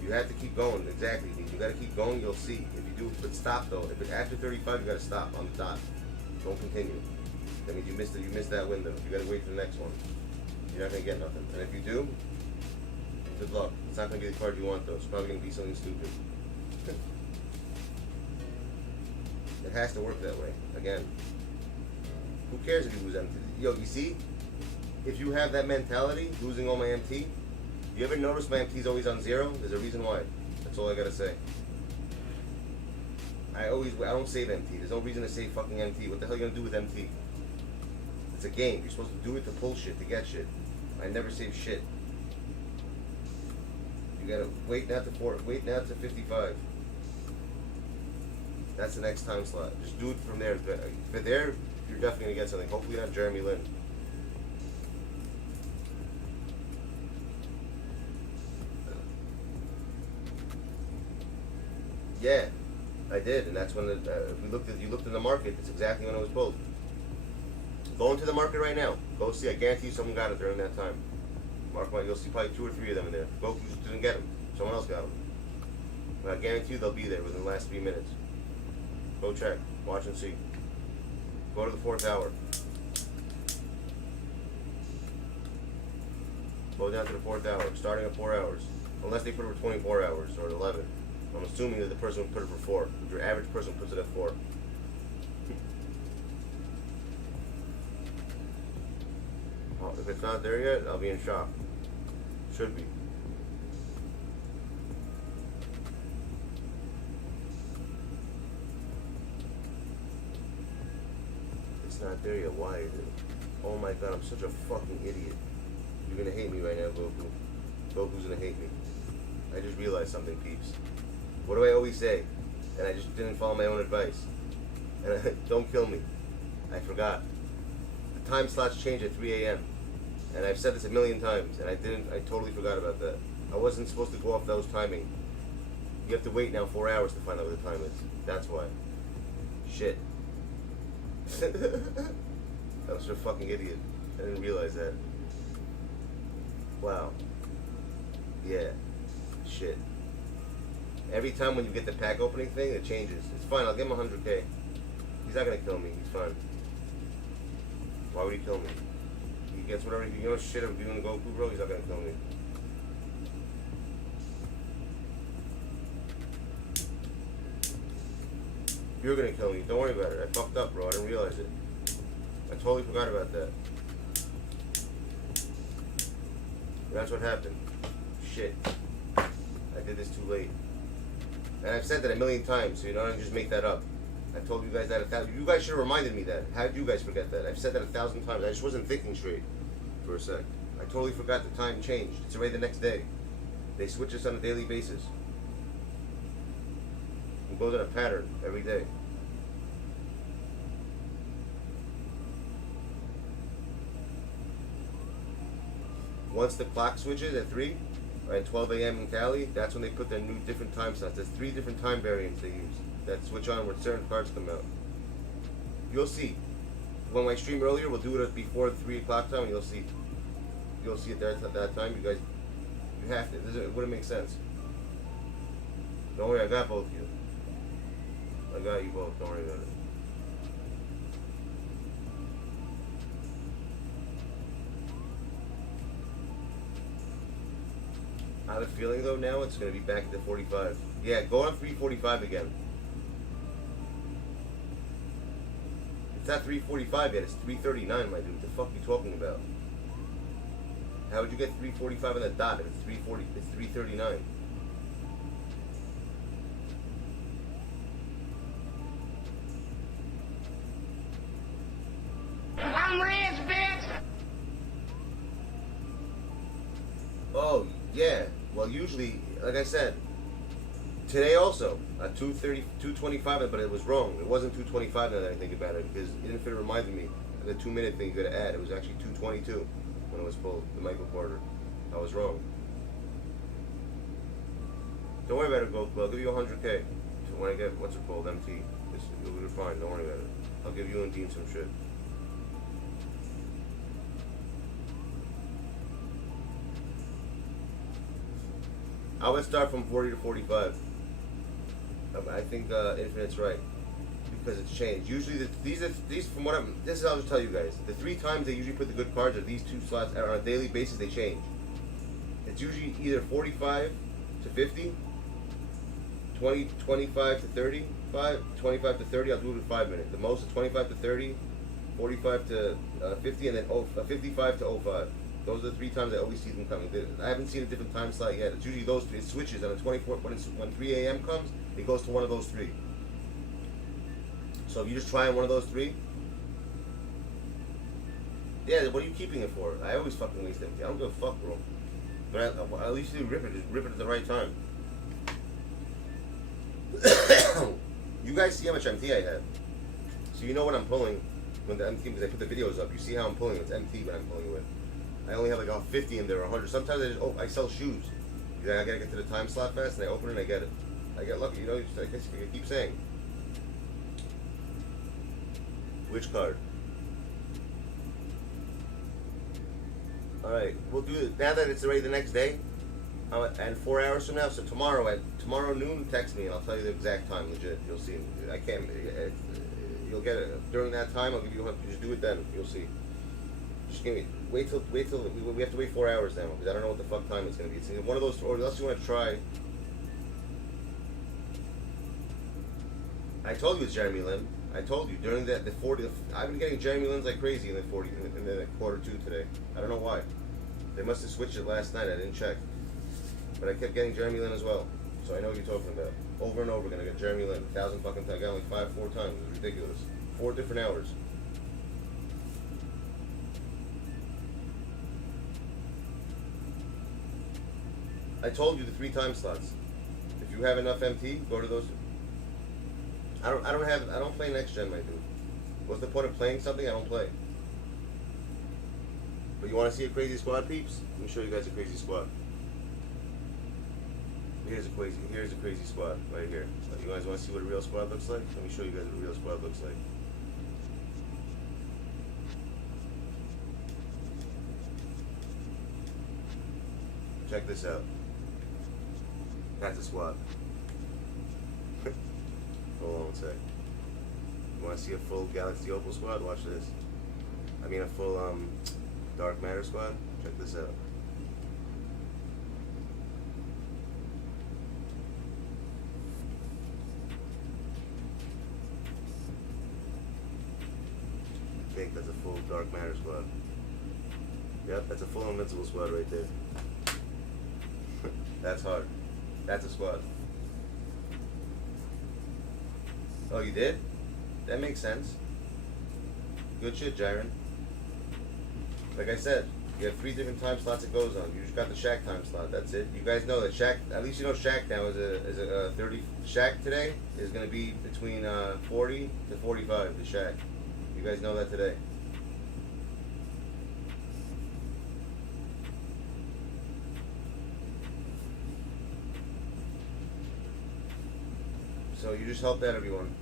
You have to keep going, exactly. You gotta keep going, you'll see. If you do, but stop though. If it's after 35, you gotta stop on the dot. Don't continue. That means you missed it. You missed that window. You gotta wait for the next one. You're not gonna get nothing. And if you do, good luck. It's not gonna be the card you want though. It's probably gonna be something stupid. It has to work that way. Again, who cares if you lose MT? Yo, you see? If you have that mentality, losing all my MT, you ever notice my MT is always on 0? There's a reason why. That's all I gotta say. I don't save MT. There's no reason to save fucking MT. What the hell are you gonna do with MT? It's a game. You're supposed to do it to pull shit, to get shit. I never save shit. You gotta wait now to 55. That's the next time slot. Just do it from there. But there, you're definitely gonna get something. Hopefully not Jeremy Lin. Yeah, I did, and that's when you looked in the market. It's exactly when it was pulled. Go into the market right now. Go see. I guarantee you someone got it during that time. Mark my. You'll see probably 2 or 3 of them in there. Goku didn't get them. Someone else got them. But I guarantee you they'll be there within the last 3 minutes. Go check. Watch and see. Go to the 4th hour. Go down to the 4th hour. Starting at 4 hours. Unless they put it for 24 hours or 11. I'm assuming that the person would put it for 4. Your average person puts it at 4. Oh, if it's not there yet, I'll be in shock. Should be. It's not there yet. Why is it? Oh my god, I'm such a fucking idiot. You're gonna hate me right now, Goku. Goku's gonna hate me. I just realized something, peeps. What do I always say? And I just didn't follow my own advice. And don't kill me. I forgot. The time slots change at 3 a.m. And I've said this a million times, and I totally forgot about that. I wasn't supposed to go off those timing. You have to wait now 4 hours to find out what the time is. That's why. Shit. I was a fucking idiot. I didn't realize that. Wow. Yeah. Shit. Every time when you get the pack opening thing, it changes. It's fine. I'll give him 100K. He's not gonna kill me. He's fine. Why would he kill me? He gets whatever. You know shit of doing Goku, bro. He's not gonna kill me. You're gonna kill me. Don't worry about it. I fucked up, bro. I didn't realize it. I totally forgot about that. That's what happened. Shit. I did this too late. And I've said that a million times, so you don't just make that up. I told you guys that 1,000. You guys should have reminded me that. How did you guys forget that? I've said that 1,000 times. I just wasn't thinking straight for a sec. I totally forgot the time changed. It's already the next day. They switch us on a daily basis. It goes in a pattern every day. Once the clock switches at 3, at 12 a.m. in Cali, that's when they put their new different time slots. There's 3 different time variants they use that switch on when certain cards come out. You'll see. When I stream earlier, we'll do it before the 3 o'clock time, and you'll see. You'll see it there at that time. You guys, you have to. It wouldn't make sense. Don't worry, I got both of you. I got you both. Don't worry about it. I have a feeling though now it's going to be back at the 45. Yeah, go on 345 again. It's not 345 yet, it's 339, my dude. What the fuck are you talking about? How would you get 345 on the dot if it's 340? It's 339. I'm rich, bitch! Oh, yeah. Well, usually, like I said, today also, 230, 225, but it was wrong. It wasn't 225 now that I think about it, because even if it reminded me of the 2-minute thing you gotta add, it was actually 222 when it was pulled, the mic recorder. I was wrong. Don't worry about it, Goku. I'll give you 100K. So when I get, what's it called, MT, you'll be fine. Don't worry about it. I'll give you and Dean some shit. I would start from 40 to 45. I think Infinite's right because it's changed. Usually, these from what this is. I'll just tell you guys. The 3 times they usually put the good cards are these 2 slots. On a daily basis, they change. It's usually either 45 to 50, 25 to 35, 25 to 30. I'll do it in 5 minutes. The most is 25 to 30, 45 to 50, and then 55 to 05. Those are the 3 times I always see them coming. I haven't seen a different time slot yet. It's usually those 3. It switches on the 24th when 3 a.m. comes. It goes to one of those 3. So if you just try one of those 3, yeah. What are you keeping it for? I always fucking waste empty. I don't give a fuck, bro. But at least you rip it. Just rip it at the right time. You guys see how much MT I have, so you know what I'm pulling when the MT, because I put the videos up. You see how I'm pulling. It's MT when I'm pulling with. I only have like 50 in there, 100. Sometimes I sell shoes. I gotta get to the time slot fast, and I open it and I get it. I get lucky, you know. I guess you keep saying. Which card? All right, we'll do it now that it's already the next day, and 4 hours from now. So tomorrow noon, text me and I'll tell you the exact time. Legit, you'll see. I can't. You'll get it during that time. I'll give you. Just do it then. You'll see. Just give me. Wait till we have to wait 4 hours now because I don't know what the fuck time it's gonna be. It's one of those, or unless you want to try. I told you it's Jeremy Lin. I told you during the 40. I've been getting Jeremy Lins like crazy in the 40 in the quarter 2 today. I don't know why. They must have switched it last night. I didn't check, but I kept getting Jeremy Lin as well. So I know what you're talking about. Over and over again, I got Jeremy Lin 1,000 fucking times. I got like 4 times. It was ridiculous. 4 different hours. I told you the 3 time slots. If you have enough MT, go to those. I don't play next gen, my dude. What's the point of playing something I don't play? But you want to see a crazy squad, peeps? Let me show you guys a crazy squad. Here's a crazy squad right here. You guys want to see what a real squad looks like? Let me show you guys what a real squad looks like. Check this out. That's a squad. Hold on one sec. You want to see a full Galaxy Opal squad? Watch this. I mean a full Dark Matter squad? Check this out. I think that's a full Dark Matter squad. Yep, that's a full Invincible squad right there. That's hard. That's a squad. Oh, you did? That makes sense. Good shit, Jaren. Like I said, you have 3 different time slots it goes on. You just got the Shaq time slot. That's it. You guys know that Shaq, at least you know Shaq now is a 30. Shaq today is going to be between 40 to 45, the Shaq. You guys know that today. So you just helped out everyone.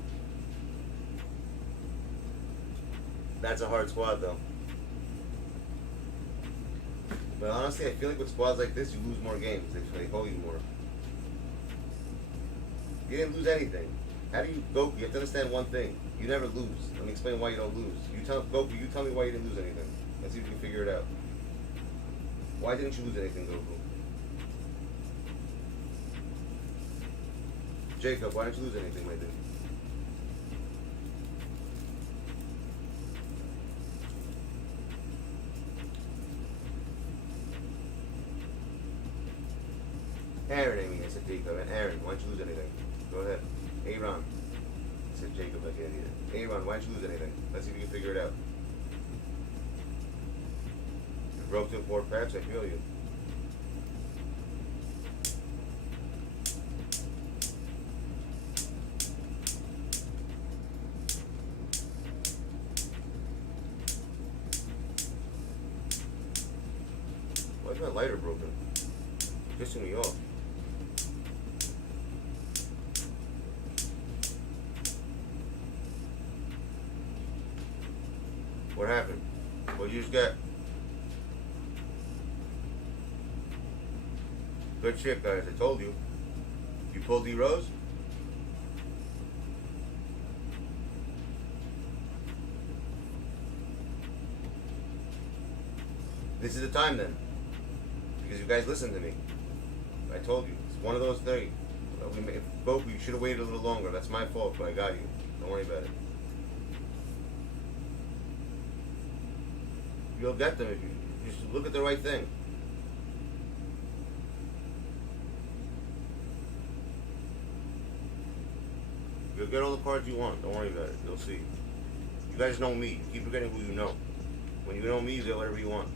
That's a hard squad though. But honestly, I feel like with squads like this, you lose more games. They hold you more. You didn't lose anything. How do you, Goku? You have to understand one thing. You never lose. Let me explain why you don't lose. Goku, you tell me why you didn't lose anything. Let's see if we can figure it out. Why didn't you lose anything, Goku? Jacob, why didn't you lose anything, my dude? Aaron, Amy, I said Jacob. And Aaron, why didn't you lose anything? Go ahead. Aaron. I said Jacob again either. Aaron, why didn't you lose anything? Let's see if we can figure it out. You broke to 4 packs, I feel you. Why is my lighter broken? It's pissing me off. What happened? What you just got? Good shit, guys. I told you. You pulled D-Rose? This is the time then. Because you guys listened to me. I told you. It's one of those things. Both you should have waited a little longer. That's my fault, but I got you. Don't worry about it. You'll get them if you just look at the right thing. You'll get all the cards you want. Don't worry about it. You'll see. You guys know me. You keep forgetting who you know. When you know me, you get whatever you want.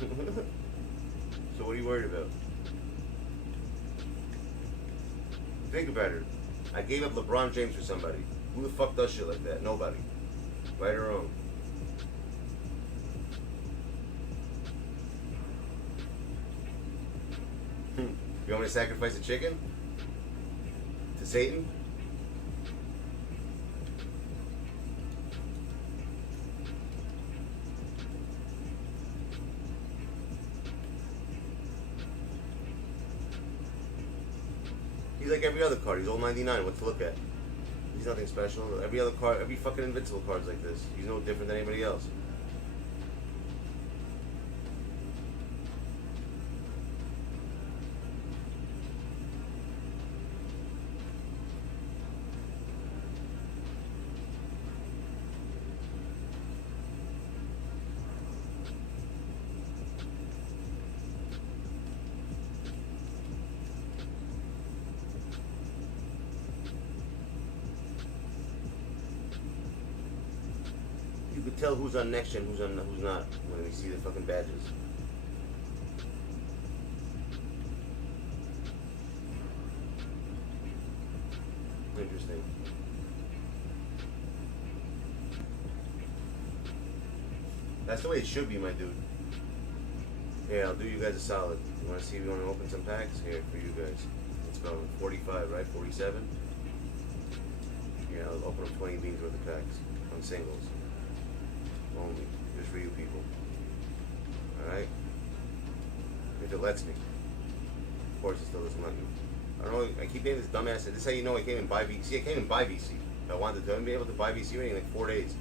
So what are you worried about? Think about it. I gave up LeBron James for somebody. Who the fuck does shit like that? Nobody. Right or wrong? You want me to sacrifice a chicken? To Satan? He's like every other card. He's all 99. What to look at? He's nothing special. Every other card, every fucking invincible card's like this. He's no different than anybody else. You could tell who's on next gen, who's not when we see the fucking badges. Interesting. That's the way it should be, my dude. Yeah, I'll do you guys a solid. You want to see if you want to open some packs? Here, for you guys. Let's go. 45, right? 47? Yeah, I'll open up 20 beans worth of packs on singles. Only. Just for you people. Alright? If it lets me. Of course it still doesn't let me. I don't know, I keep getting this dumbass. This is how you know I came in buy VC. See, I came in buy VC. If I wanted to, I'd be able to buy VC in like 4 days.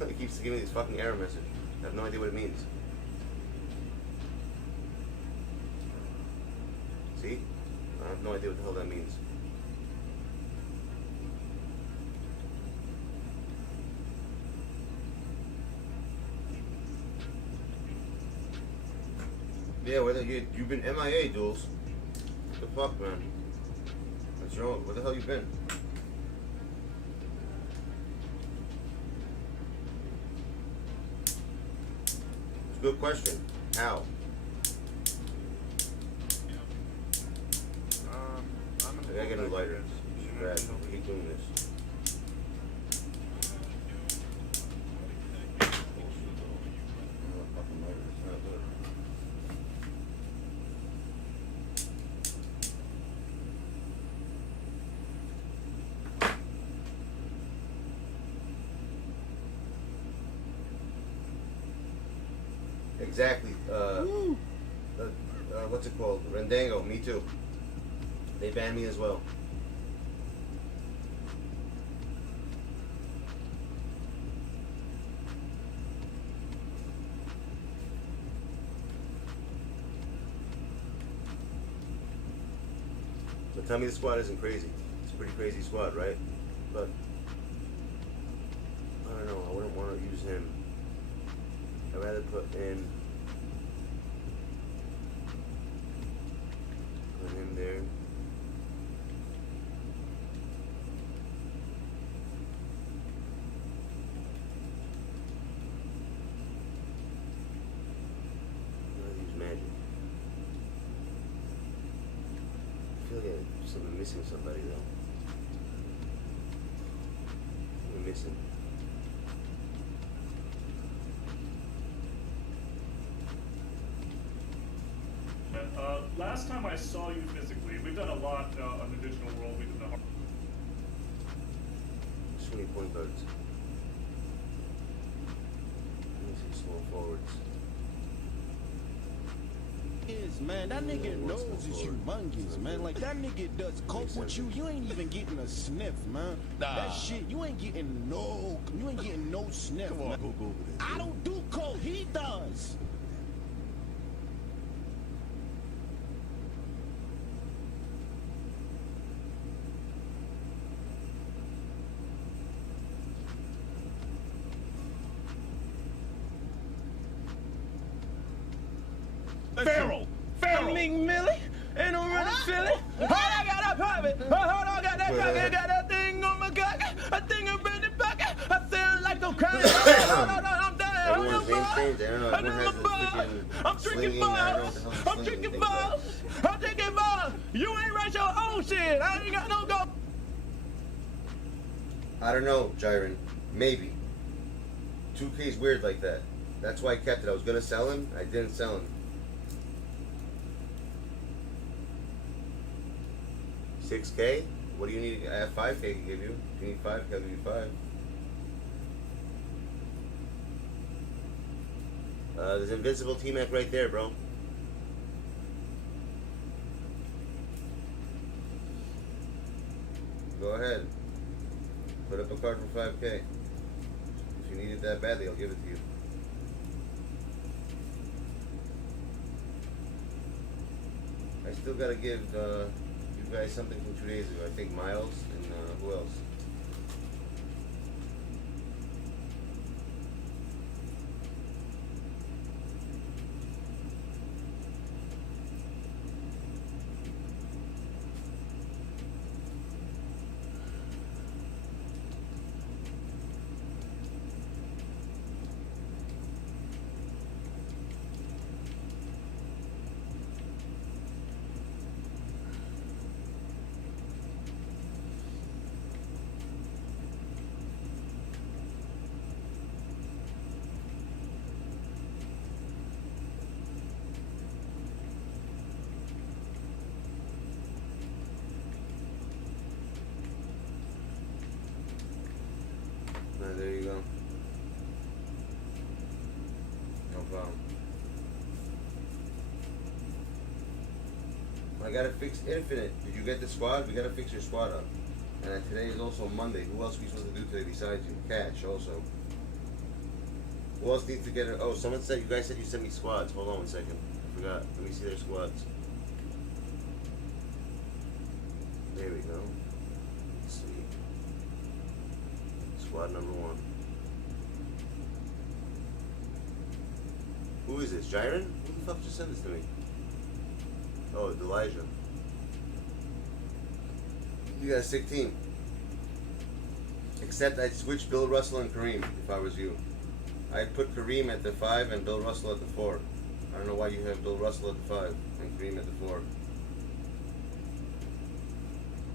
It keeps giving me this fucking error message. I have no idea what it means. See? I have no idea what the hell that means. Yeah, whether you've been MIA, duels. What the fuck, man? What's wrong? Where the hell you been? It's a good question. How? I gotta get a lighter. This is bad. I hate doing this. Exactly. What's it called? Rendango. Me too. They banned me as well. So tell me the squad isn't crazy. It's a pretty crazy squad, right? But I don't know. I wouldn't want to use him. I'd rather put him there. I'll use magic. I feel like I'm missing somebody though. I'm missing. Last time I saw you physically, we've done a lot on the digital world. We did the So many point guards. Let me see small forwards. is, man. That nigga nose is humongous, man. Like, that nigga does coke with you. You ain't even getting a sniff, man. That shit, you ain't getting no sniff, Come on, man. go over there. I don't do coke. He does. Pharaoh! I'm Meek Millie, and I'm really feeling. Hold on, I got that private. Hold on, I got that cocky. Got that thing on my cocky. I think I'm in the pocket. I feel like I'm crying. I'm dead. Everyone's name changed. I don't know. Everyone has this I'm freaking drinking slinging. I don't know what balls. the hell is I'm slinging drinking things like. balls. I'm drinking balls. You ain't write your own shit. I ain't got no go. I don't know, Jiren. Maybe. 2K's weird like that. That's why I kept it. I was gonna sell him. I didn't sell him. 6K? What do you need? I have 5K to give you. If you need 5K, I'll give you 5. There's invisible T-Mac right there, bro. Go ahead. Put up a card for 5K. If you need it that badly, I'll give it to you. I still gotta give you guys something from 2 days ago. I think Miles and who else? There you go. No problem. I gotta fix Infinite. Did you get the squad? We gotta fix your squad up. And today is also Monday. Who else are we supposed to do today besides you? Cash also. Who else needs to get it? Oh, someone said, you guys said you sent me squads. Hold on one second. I forgot. Let me see their squads. There we go. Let's see. Squad number 1. Who is this? Jiren? Who the fuck just sent this to me? Oh, Elijah. You got a sick team. Except I'd switch Bill Russell and Kareem if I was you. I'd put Kareem at the 5 and Bill Russell at the 4. I don't know why you have Bill Russell at the 5 and Kareem at the 4.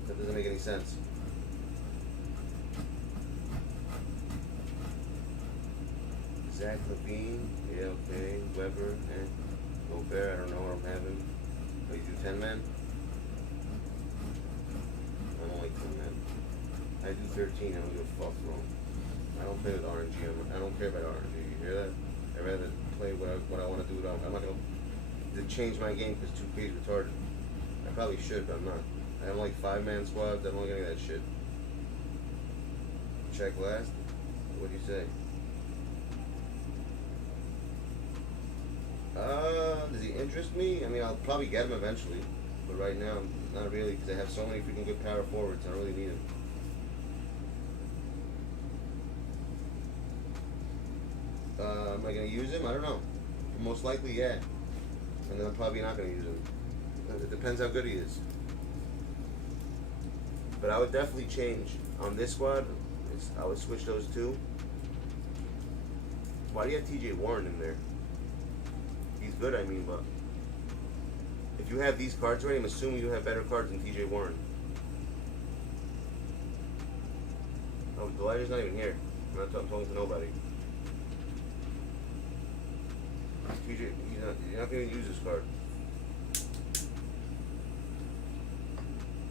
That doesn't make any sense. Zach Levine, yeah, okay. Weber, Gobert, I don't know what I'm having. Oh, you do 10 man? I don't like 10 man. I do 13, I don't give a fuck, bro. I don't play with RNG, I don't care about RNG, you hear that? I'd rather play what I want to do. I'm not going to change my game because 2K is retarded. I probably should, but I'm not. I don't like 5-man squads, I don't like any of that shit. Check last? What do you say? Does he interest me? I mean, I'll probably get him eventually, but right now, not really, because I have so many freaking good power forwards. I don't really need him. Am I gonna use him? I don't know. Most likely, yeah. And then I'm probably not gonna use him. It depends how good he is. But I would definitely change on this squad. I would switch those two. Why do you have TJ Warren in there? He's good, I mean, but if you have these cards already, I'm assuming you have better cards than TJ Warren. Oh, Delilah's not even here. I'm talking to nobody. TJ, you're not going to use this card.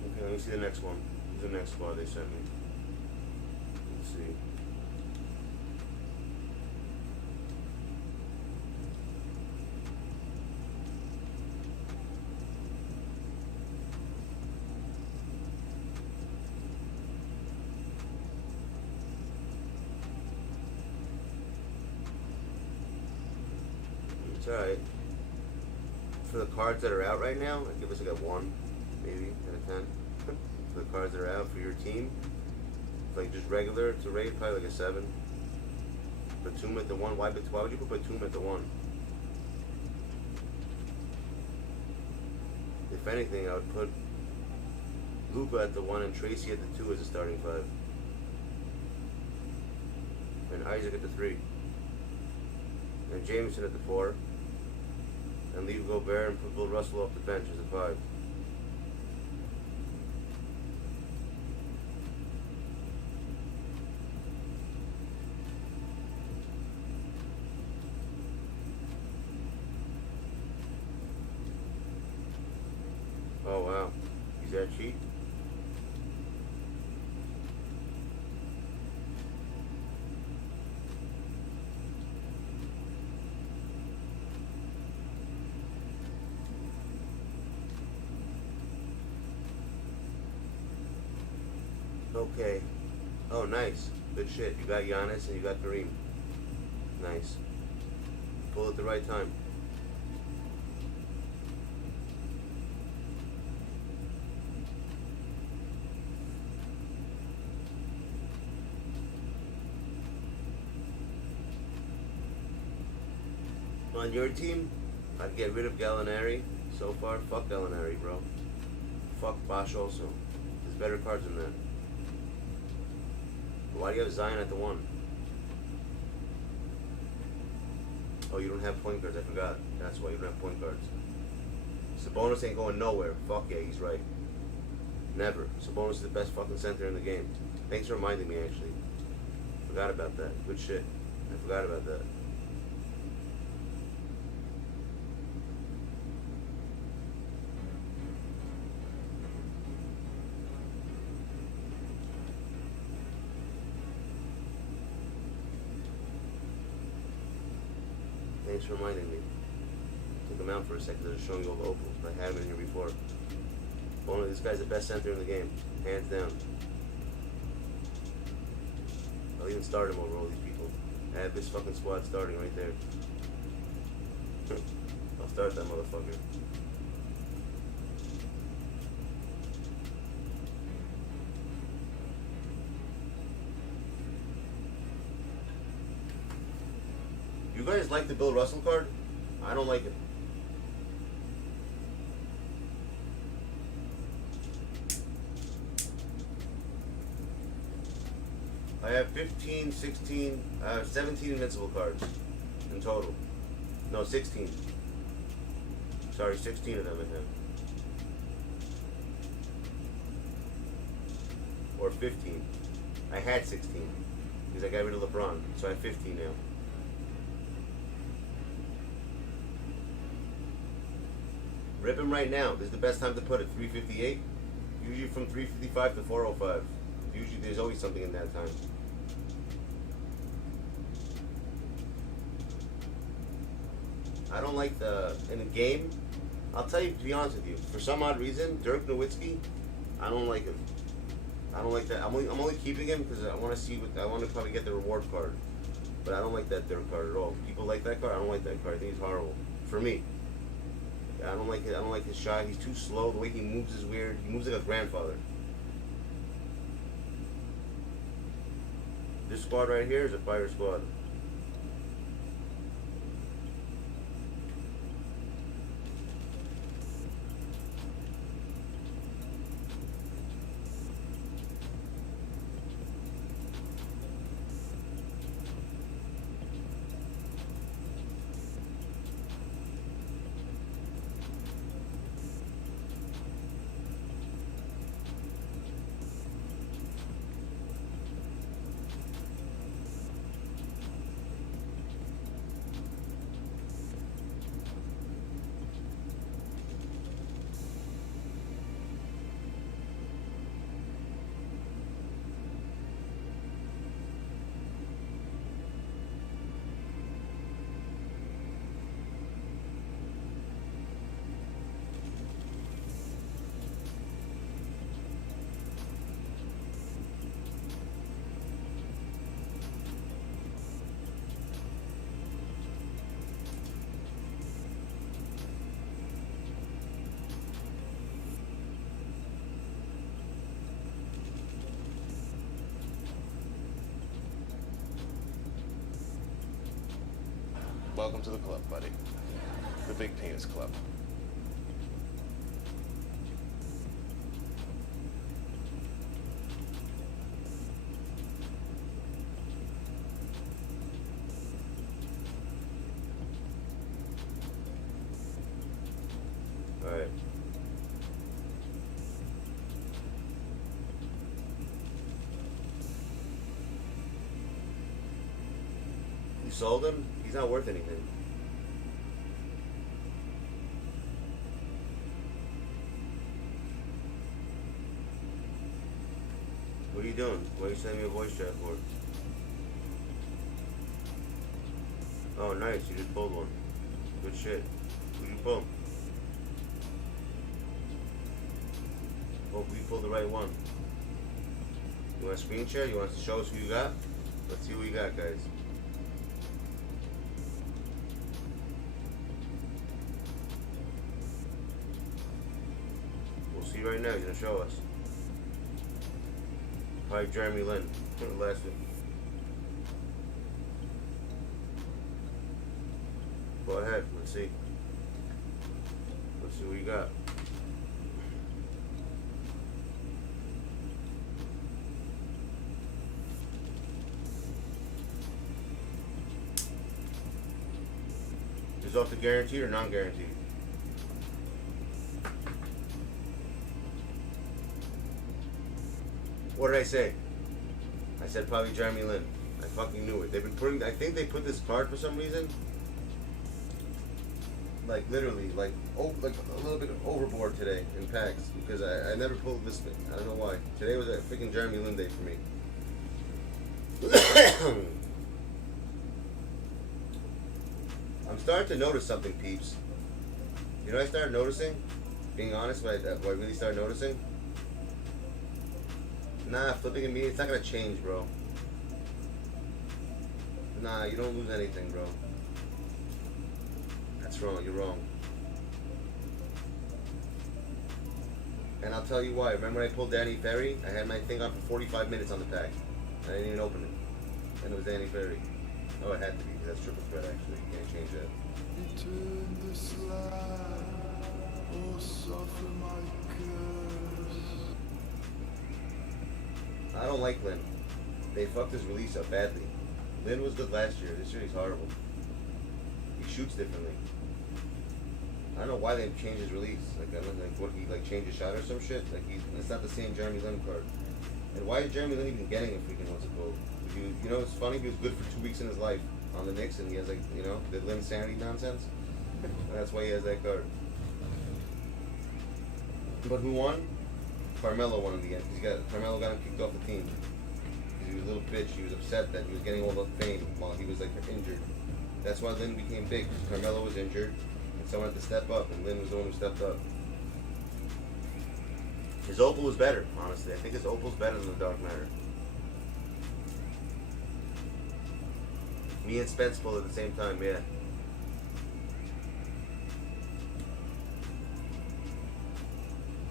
Okay, let me see the next one. Who's the next squad they sent me? Let's see. It's alright. For the cards that are out right now, I'd give us like a 1, maybe, out of 10. For the cards that are out for your team, like just regular to rate, probably like a 7. Batum at the 1. Why would you put Batum at the 1? If anything, I would put Luka at the 1 and Tracy at the 2 as a starting 5. And Isaac at the 3. And Jameson at the 4. And leave Gobert and put Bill Russell off the bench as a 5. Oh wow, is that cheap? Okay. Oh, nice. Good shit. You got Giannis and you got Kareem. Nice. Pull at the right time. On your team, I'd get rid of Gallinari. So far, fuck Gallinari, bro. Fuck Bosch also. There's better cards than that. Why do you have Zion at the 1? Oh, you don't have point guards. I forgot. That's why you don't have point guards. Sabonis ain't going nowhere. Fuck yeah, he's right. Never. Sabonis is the best fucking center in the game. Thanks for reminding me, actually. Forgot about that. Good shit. I forgot about that. Thanks for reminding me. Took him out for a second. I was showing you all the opals, but I had him in here before. Only this guy's the best center in the game, hands down. I'll even start him over all these people. I have this fucking squad starting right there. I'll start that motherfucker. You guys like the Bill Russell card? I don't like it. I have 15, 16, 17 invincible cards in total. No, 16. Sorry, 16 of them I have. Or 15. I had 16 because I got rid of LeBron, so I have 15 now. Rip him right now. This is the best time to put it. 358. Usually from 355 to 405. Usually there's always something in that time. I don't like in a game, I'll tell you to be honest with you, for some odd reason, Dirk Nowitzki, I don't like him. I don't like that. I'm only keeping him because I want to see I want to probably get the reward card. But I don't like that Dirk card at all. People like that card. I don't like that card. I think he's horrible. For me. I don't like it. I don't like his shot. He's too slow. The way he moves is weird. He moves like a grandfather. This squad right here is a fire squad. welcome to the club, buddy. The Big Penis Club. Alright. You sold him? He's not worth anything. What are you doing? Why are you sending me a voice chat for? Oh, nice. You just pulled one. Good shit. Who'd you pull? Hopefully you pulled the right one. You want a screen share? You want us to show us who you got? Let's see what you got, guys. We'll see right now. He's gonna show us. Probably Jeremy Lin. Last week. Go ahead. Let's see. Let's see what you got. Is off the guaranteed or non-guaranteed? What did I say? I said probably Jeremy Lin. I fucking knew it. They've been putting, I think they put this card for some reason. Like literally, like a little bit overboard today in packs because I never pulled this thing. I don't know why. Today was a freaking Jeremy Lin day for me. I'm starting to notice something, peeps. You know what I started noticing? Being honest, what I really started noticing? Nah, flipping and me, it's not gonna change, bro. Nah, you don't lose anything, bro. That's wrong, you're wrong. And I'll tell you why. Remember when I pulled Danny Ferry? I had my thing on for 45 minutes on the pack. I didn't even open it. And it was Danny Ferry. Oh, it had to be, because that's triple threat, actually. You can't change that. I don't like Lin. They fucked his release up badly. Lin was good last year. This year he's horrible. He shoots differently. I don't know why they changed his release. Like, I don't know, like, what, he like changed his shot or some shit? Like, it's not the same Jeremy Lin card. And why is Jeremy Lin even getting a freaking what's it called? You know, it's funny. He was good for 2 weeks in his life on the Knicks, and he has like, you know, the Lin Sanity nonsense. And that's why he has that card. But who won? Carmelo won in the end. Carmelo got him kicked off the team. He was a little bitch. He was upset that he was getting all the fame while he was like injured. That's why Lin became big, because Carmelo was injured, and someone had to step up, and Lin was the one who stepped up. His opal was better, honestly. I think his opal's better than the dark matter. Me and Spence pulled at the same time, yeah.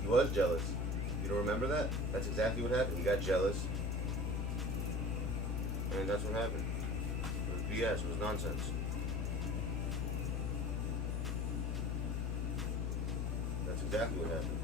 He was jealous. You don't remember that? That's exactly what happened. He got jealous. And that's what happened. It was BS. It was nonsense. That's exactly what happened.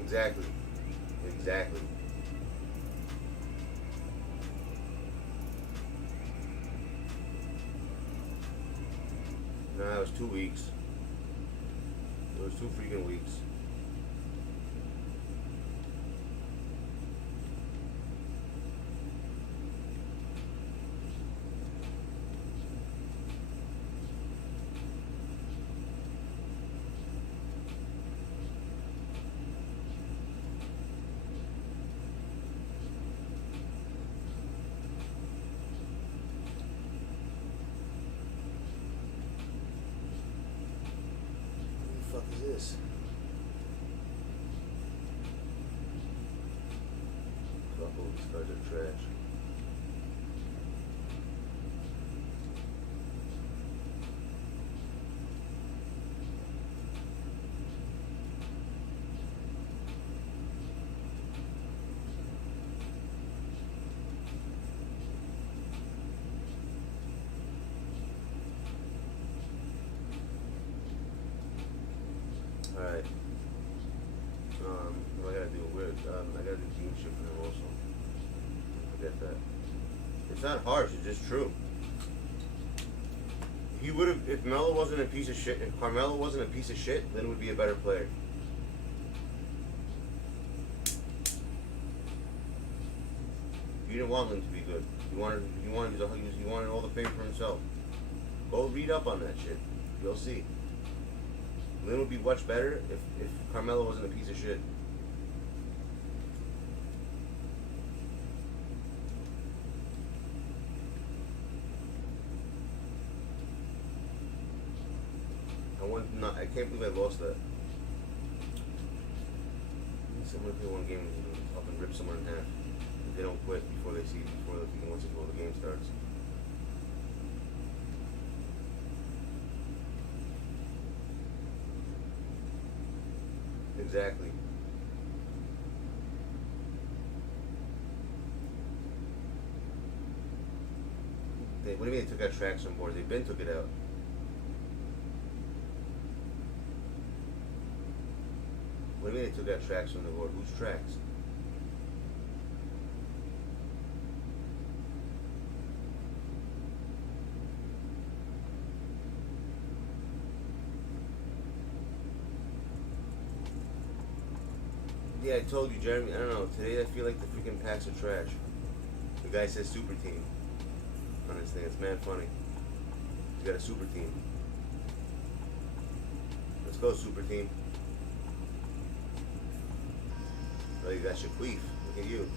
Exactly. Exactly. No, it was 2 weeks. It was 2 freaking weeks. this. A couple of these cards are trash. Alright. What I gotta do? I gotta do team shit for them also. Forget that. It's not harsh, it's just true. He would have, if Melo wasn't a piece of shit, if Carmelo wasn't a piece of shit, then he would be a better player. You didn't want him to be good. You wanted all the fame for himself. Go read up on that shit. You'll see. Lynn would be much better if Carmelo wasn't a piece of shit. I can't believe I lost that. Someone play one game and fucking rip someone in half. If they don't quit before the game starts. Exactly. What do you mean they took out tracks on boards? They been took it out. What do you mean they took out tracks on the board? Whose tracks? Yeah, I told you, Jeremy. I don't know. Today I feel like the freaking packs are trash. The guy says super team on this thing. It's mad funny. You got a super team. Let's go, super team. Oh, you got Shaquille. Look at you.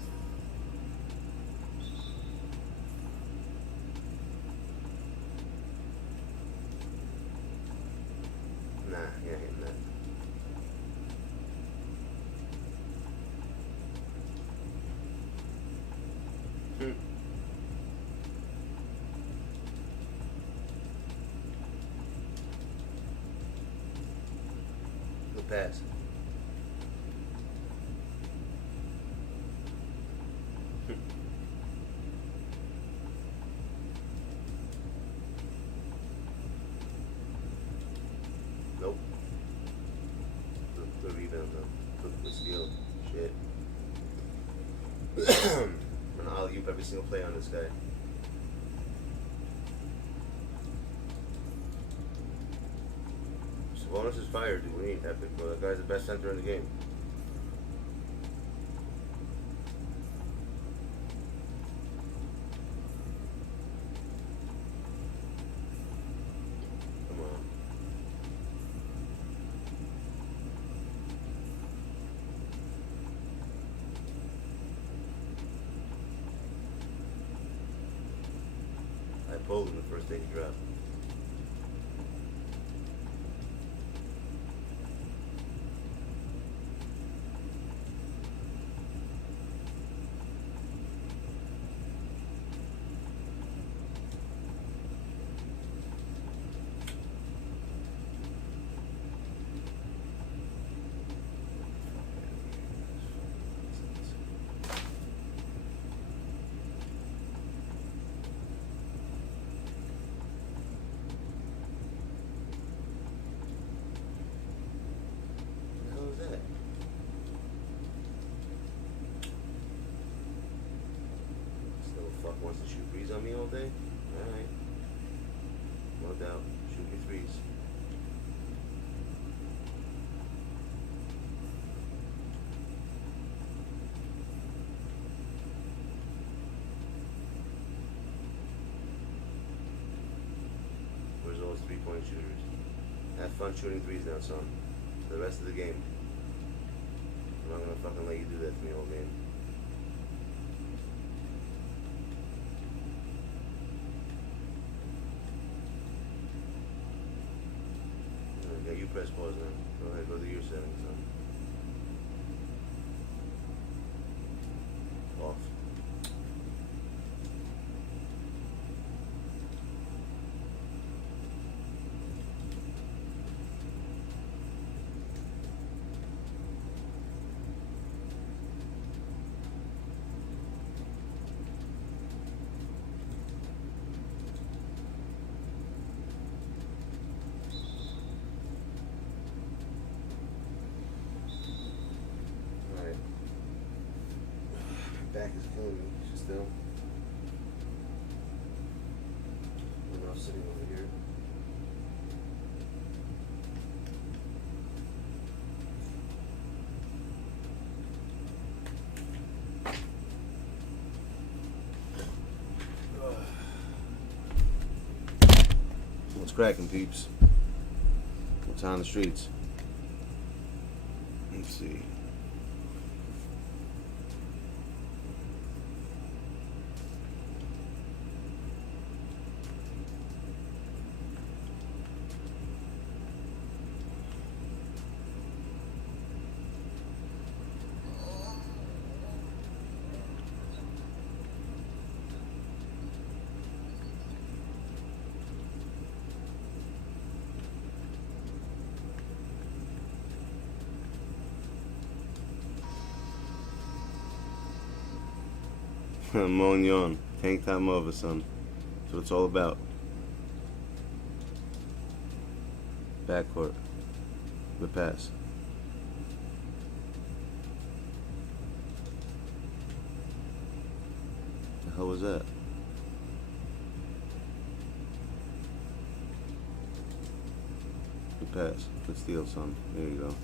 Nah, you're not hitting that. Good pass. Nope. The rebound though. The steal. Shit. I'm gonna alley-oop every single play on this guy. Sabonis is fired, dude. We ain't epic, bro. That guy's the best center in the game. Come on. I pulled him the first day he dropped. Wants to shoot threes on me all day? Alright. No doubt. Shoot your threes. Where's all those 3-point shooters? Have fun shooting threes now, son. For the rest of the game. I'm not gonna fucking let you do that to me all game. Yeah, you press pause now. Go ahead, Go to your settings. Off. Back is killing me still. I'm now sitting over here. What's cracking, peeps? What's on the streets? Let's see. Mognon, tank time over, son. That's what it's all about. Backcourt. The pass. The hell was that? The pass. Good steal, son. There you go.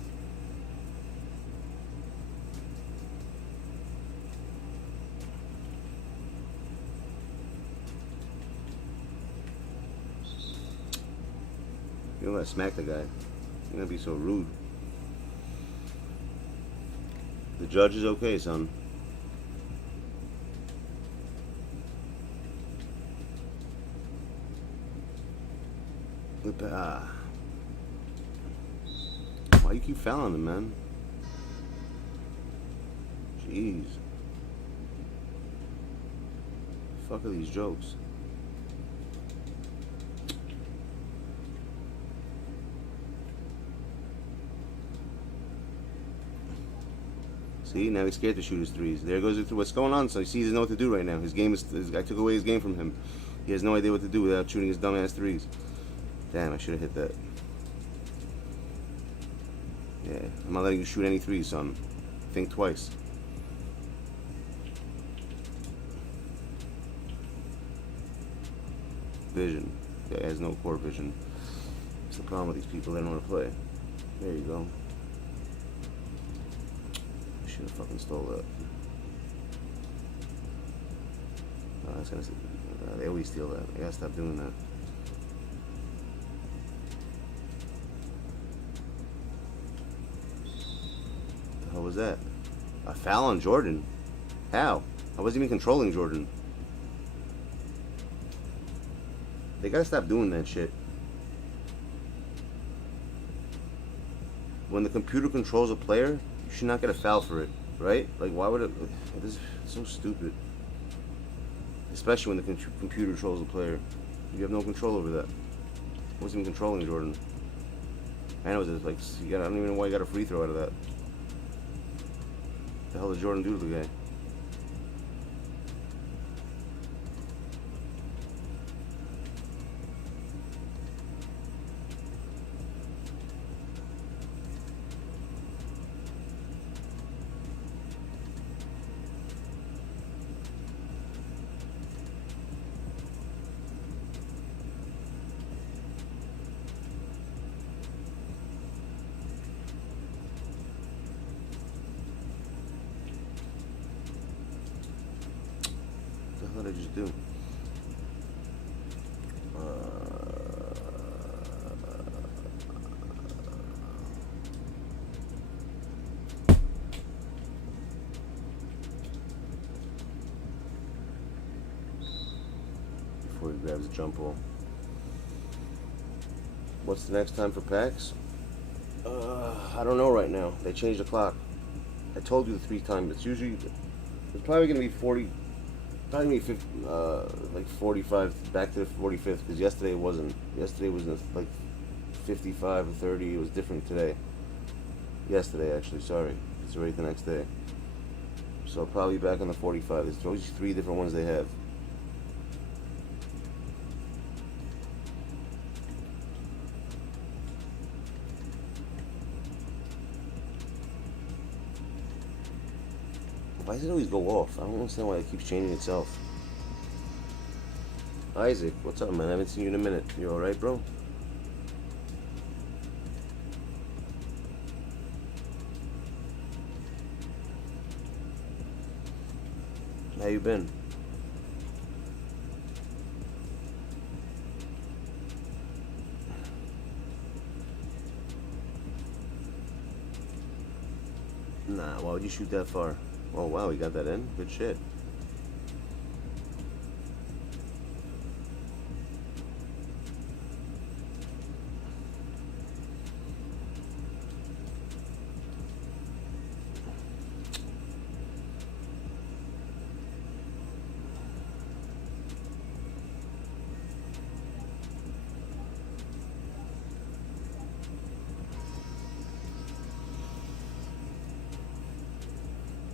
You don't gotta smack the guy. You're gonna be so rude. The judge is okay, son. Why you keep fouling him, man? Jeez. Fuck are these jokes? See, now he's scared to shoot his threes. There goes what's going on. So he doesn't know what to do right now. His game is. I took away his game from him. He has no idea what to do without shooting his dumbass threes. Damn, I should have hit that. Yeah, I'm not letting you shoot any threes, son. Think twice. Vision. Guy has no core vision. That's the problem with these people. They don't want to play. There you go. Should have fucking stole that. Oh, that's gonna. They always steal that. I gotta stop doing that. What the hell was that? A foul on Jordan? How? I wasn't even controlling Jordan. They gotta stop doing that shit. When the computer controls a player, you should not get a foul for it, right? Like, why would it? This is so stupid. Especially when the computer controls the player. You have no control over that. I wasn't even controlling Jordan. I know it's like, I don't even know why you got a free throw out of that. What the hell did Jordan do to the guy? What did I just do? Before he grabs the jump ball. What's the next time for packs? I don't know right now. They changed the clock. I told you the 3 times. It's usually, it's probably gonna be 40, probably gonna be 50, like 45 back to the 45th, because yesterday it wasn't. Yesterday was like 55 or 30. It was different today. Yesterday, actually. Sorry, it's already the next day. So probably back on the 45. There's always 3 different ones they have. Why does it always go off? I don't understand why it keeps changing itself. Isaac, what's up, man? I haven't seen you in a minute. You alright, bro? How you been? Nah, why would you shoot that far? Oh wow, he got that in? Good shit.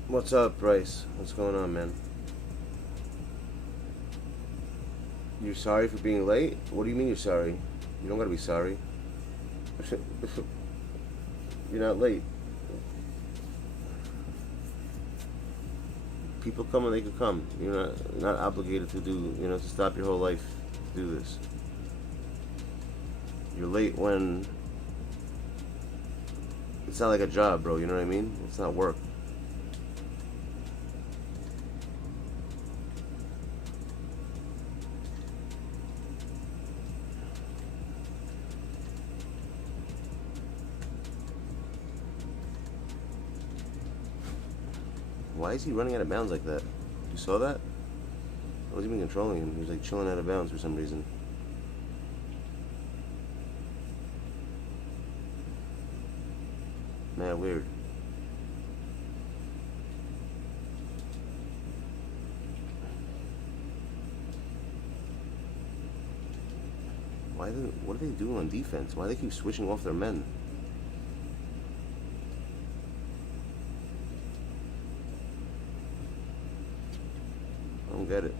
What's up, Bryce? What's going on, man? You're sorry for being late? What do you mean you're sorry? You don't gotta be sorry. You're not late. People come when they can come. You're not obligated to do, you know, to stop your whole life to do this. You're late when it's not like a job, bro, you know what I mean? It's not work. Why is he running out of bounds like that? You saw that? I wasn't even controlling him. He was like chilling out of bounds for some reason. Man, weird. What are they doing on defense? Why do they keep switching off their men? I don't get it.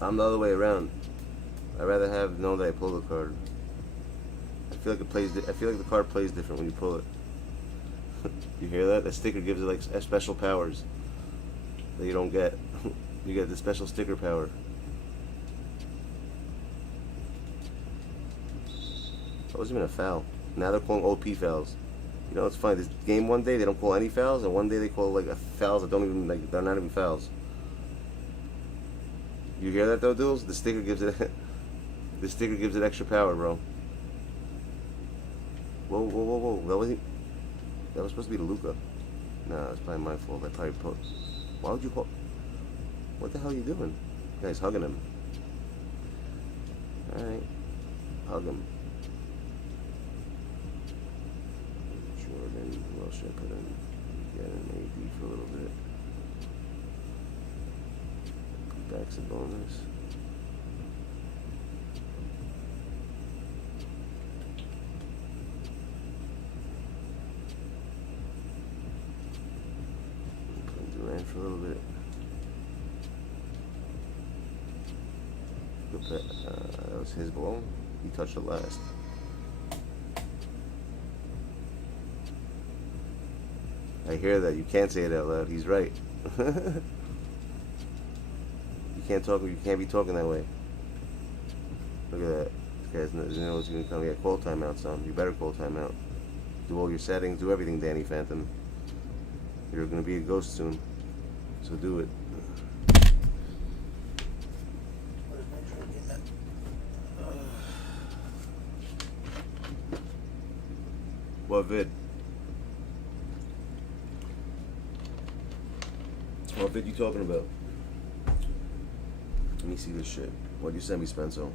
I'm the other way around. I'd rather know that I pull the card. I feel like it plays. I feel like the card plays different when you pull it. You hear that? The sticker gives it like special powers that you don't get. You get the special sticker power. That wasn't even a foul. Now they're calling OP fouls. You know, it's funny. This game one day they don't call any fouls, and one day they call like fouls that don't even like they're not even fouls. You hear that though, duels? The sticker gives it. The sticker gives it extra power, bro. Whoa, whoa, whoa, whoa! That was supposed to be the Luka. Nah, it's probably my fault. I probably put. Why would you hold? What the hell are you doing? The guy's hugging him. All right, hug him. Jordan, who else should I put in? Get an AD for a little bit. Back's a bonus. Put Durant for a little bit. Good pet. That was his ball. He touched it last. I hear that. You can't say it out loud. He's right. You can't talk. You can't be talking that way. Look at that. This guy doesn't know what's gonna come. Yeah, call timeout, son. You better call timeout. Do all your settings, do everything, Danny Phantom. You're gonna be a ghost soon, so do it. What vid? What vid you talking about? Let me see this shit. What'd you send me, Spencer? What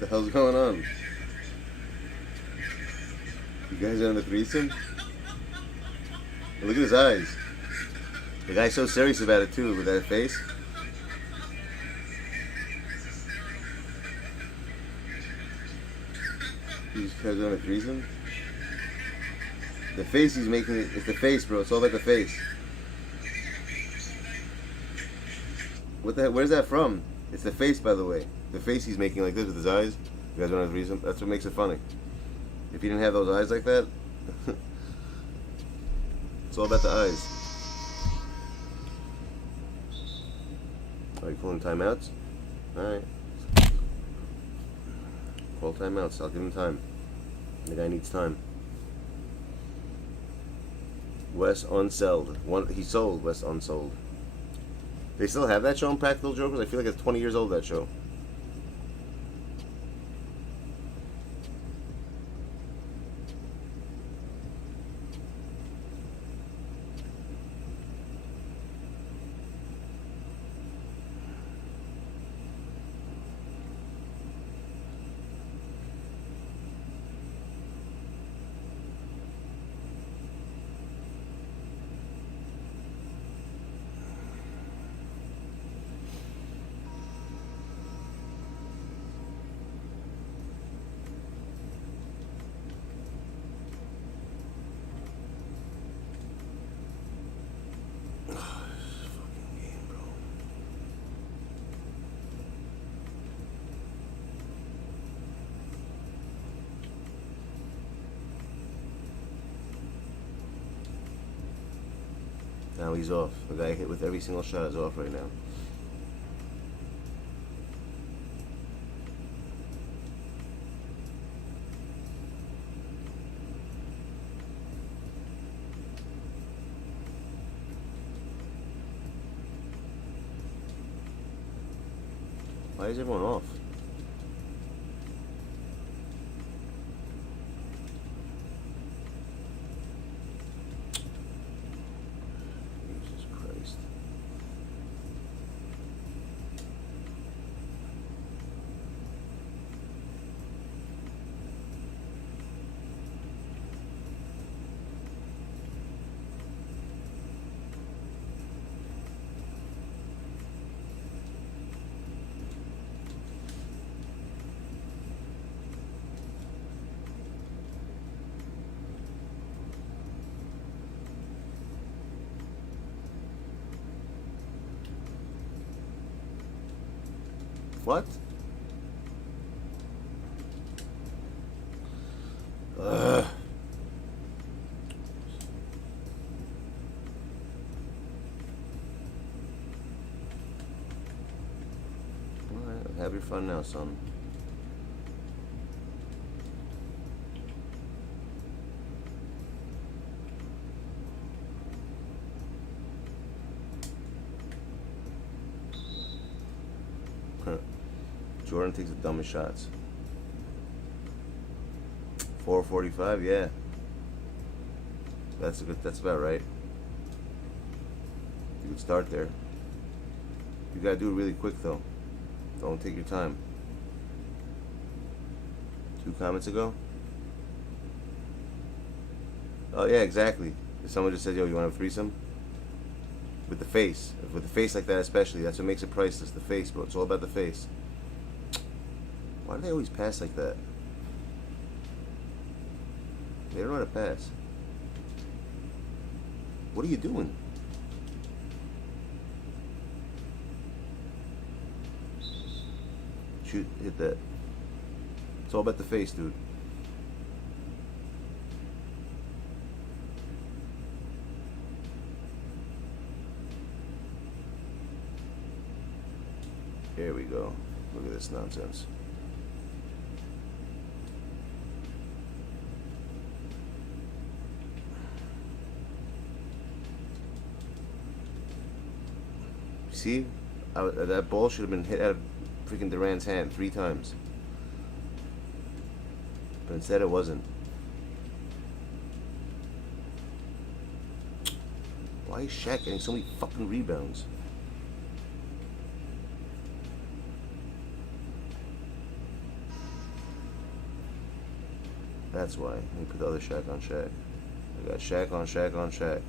the hell's going on? You guys are on the threesome? Look at his eyes. The guy's so serious about it too, with that face. You guys are on a threesome? The face he's making, it's the face, bro. It's all about the face. What the heck? Where's that from? It's the face, by the way. The face he's making like this with his eyes. You guys are on a threesome? That's what makes it funny. If he didn't have those eyes like that, it's all about the eyes. Are you calling timeouts? Alright. Call timeouts. I'll give him time. The guy needs time. Wes unsold. He sold. Wes unsold. They still have that show on Practical Jokers? I feel like it's 20 years old, that show. Now he's off. The guy hit with every single shot is off right now. Why is everyone off? What? Ugh. Alright, have your fun now, son. Jordan takes the dumbest shots. 445, yeah. That's about right. You could start there. You gotta do it really quick though. Don't take your time. 2 comments ago? Oh yeah, exactly. Someone just said, yo, you wanna have a threesome? With the face. With the face like that especially. That's what makes it priceless. The face, bro. It's all about the face. Why do they always pass like that? They don't know how to pass. What are you doing? Shoot, hit that. It's all about the face, dude. Here we go. Look at this nonsense. See? That ball should have been hit out of freaking Durant's hand 3 times. But instead it wasn't. Why is Shaq getting so many fucking rebounds? That's why. Let me put the other Shaq on Shaq. I got Shaq on Shaq on Shaq.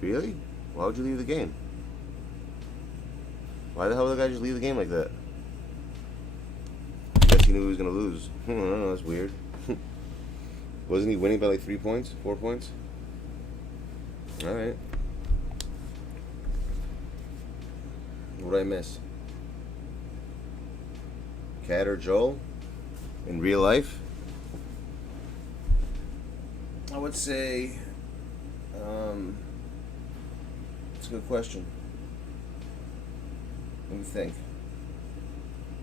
Really? Why would you leave the game? Why the hell would the guy just leave the game like that? Guess he knew he was gonna lose. I don't know, that's weird. Wasn't he winning by like 3 points? 4 points? Alright. What did I miss? Kat or Joel? In real life? I would say, it's a good question. Let me think.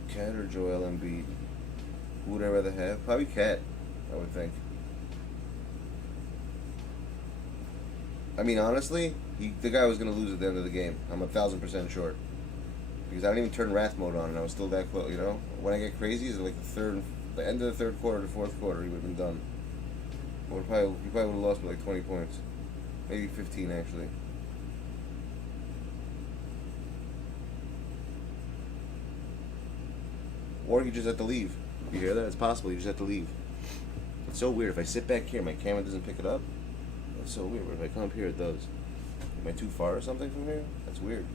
Kat or Joel Embiid? Who would I rather have? Probably Kat, I would think. I mean, honestly, the guy was going to lose at the end of the game. I'm 1,000% sure. Because I didn't even turn Wrath mode on, and I was still that close, you know? When I get crazy, it's like the end of the third quarter, the fourth quarter, he would have been done. He probably would have lost by like 20 points. Maybe 15, actually. Or you just have to leave. You hear that? It's possible. You just have to leave. It's so weird. If I sit back here, my camera doesn't pick it up. That's so weird. But if I come up here, it does. Am I too far or something from here? That's weird.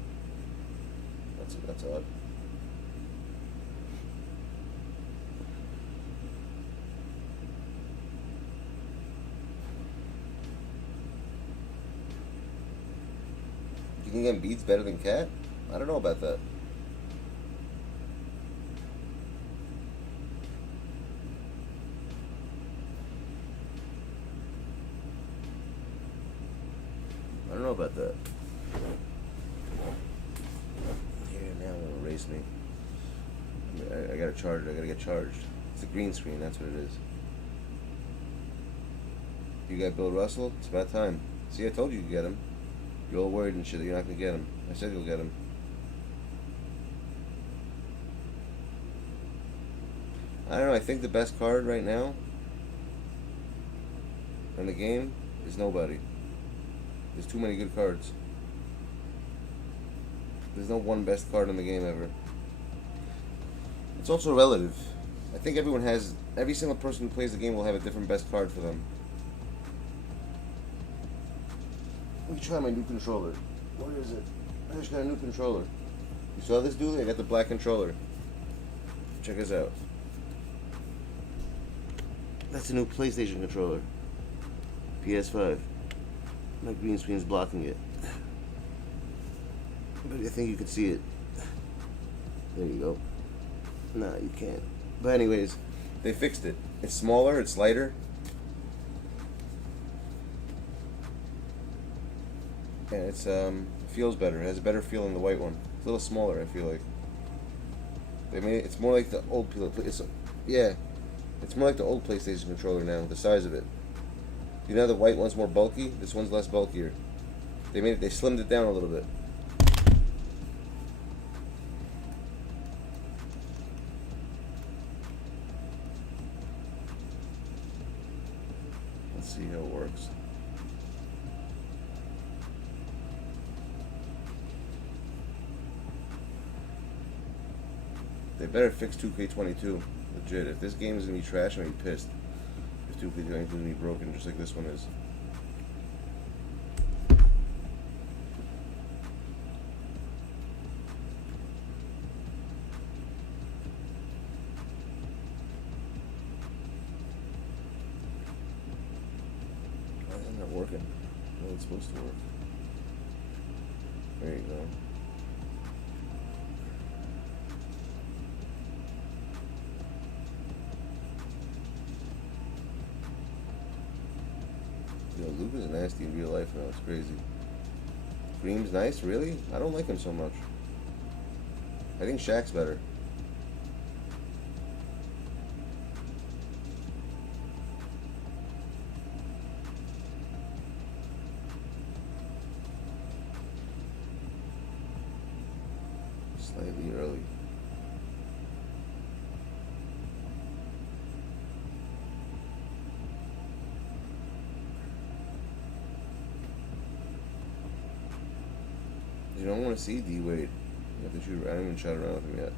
That's odd. You think Embiid's better than Kat? I don't know about that. I don't know about that. Here, now it'll erase me. I gotta charge it. I gotta get charged. It's a green screen, that's what it is. You got Bill Russell? It's about time. See, I told you to get him. You're all worried and shit that you're not gonna get him. I said you'll get him. I don't know, I think the best card right now in the game is nobody. There's too many good cards. There's no one best card in the game ever. It's also relative. I think every single person who plays the game will have a different best card for them. Let me try my new controller. Where is it? I just got a new controller. You saw this dude? I got the black controller. Check this out. That's a new PlayStation controller. PS5. My green screen's blocking it. But I think you can see it. There you go. Nah, you can't. But anyways, they fixed it. It's smaller, it's lighter. And it's feels better. It has a better feel than the white one. It's a little smaller, I feel like. They made it, it's more like the old it's more like the old PlayStation controller now, the size of it. You know the white one's more bulky? This one's less bulkier. They slimmed it down a little bit. Let's see how it works. They better fix 2K22. Legit. If this game is gonna be trash, I'm gonna be pissed. If 2K22 is gonna be broken, just like this one is. Why isn't that working? Well, it's supposed to work. There you go. Luka's nasty in real life now. It's crazy. Kareem's nice, really? I don't like him so much. I think Shaq's better. Slightly early. You don't want to see D Wade. You have to shoot. I haven't even shot around with him yet.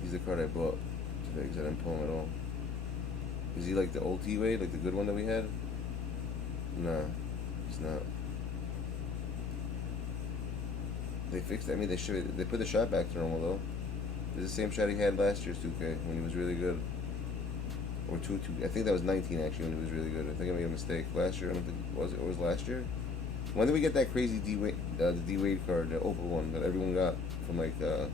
He's the card I bought today because I didn't pull him at all. Is he like the old T Wade, like the good one that we had? Nah, he's not. They fixed it. I mean, they put the shot back to normal though. It's the same shot he had last year's 2K when he was really good. Or 2K. I think that was 19 actually when he was really good. I think I made a mistake last year. I don't think it was last year. When did we get that crazy D Wade, the D Wade card, the Opal one that everyone got from like I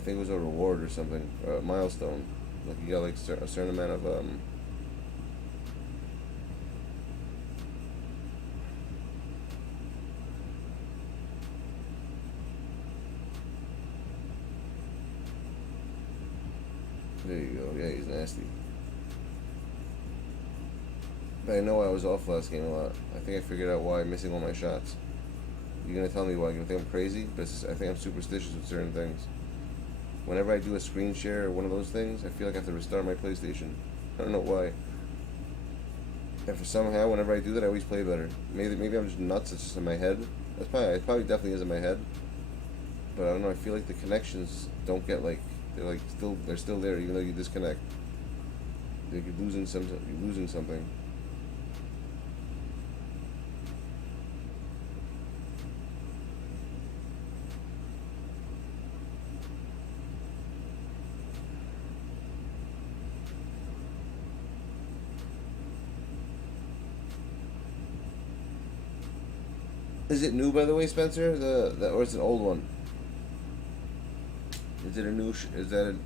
think it was a reward or something, a milestone. Like you got like a certain amount of There you go. Yeah, he's nasty. But I know I was off last game a lot. I think I figured out why I'm missing all my shots. You're gonna tell me why? You think I'm crazy? But I think I'm superstitious with certain things. Whenever I do a screen share or one of those things, I feel like I have to restart my PlayStation. I don't know why. And for somehow, whenever I do that, I always play better. Maybe I'm just nuts. It's just in my head. It probably definitely is in my head. But I don't know. I feel like the connections don't get like they're still there even though you disconnect. Like you're losing something. Is it new, by the way, Spencer? Or is it an old one? Is it a new?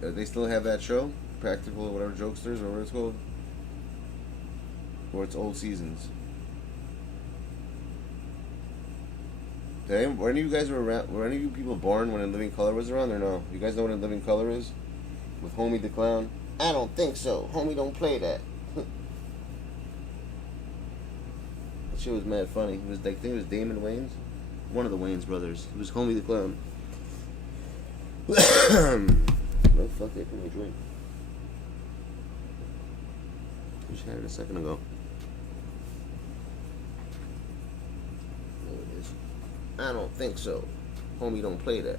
They still have that show, Practical or whatever, Jokesters or what it's called, or it's old seasons? Damn, were any of you guys around? Were any of you people born when In Living Color was around, or no? You guys know what In Living Color is? With Homie the Clown? I don't think so. Homie don't play that. Shit was mad funny. It was like, I think it was Damon Wayans, one of the Wayans brothers. It was Homie the Clown. No, fuck that, give me a drink. I just had it a second ago. There it is. I don't think so. Homie don't play that.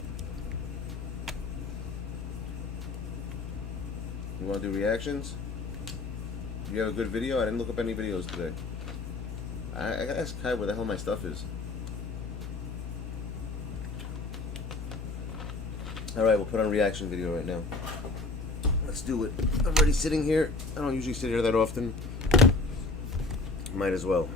You want to do reactions? You have a good video? I didn't look up any videos today. I gotta ask Kai where the hell my stuff is. Alright, we'll put on a reaction video right now. Let's do it. I'm already sitting here. I don't usually sit here that often. Might as well.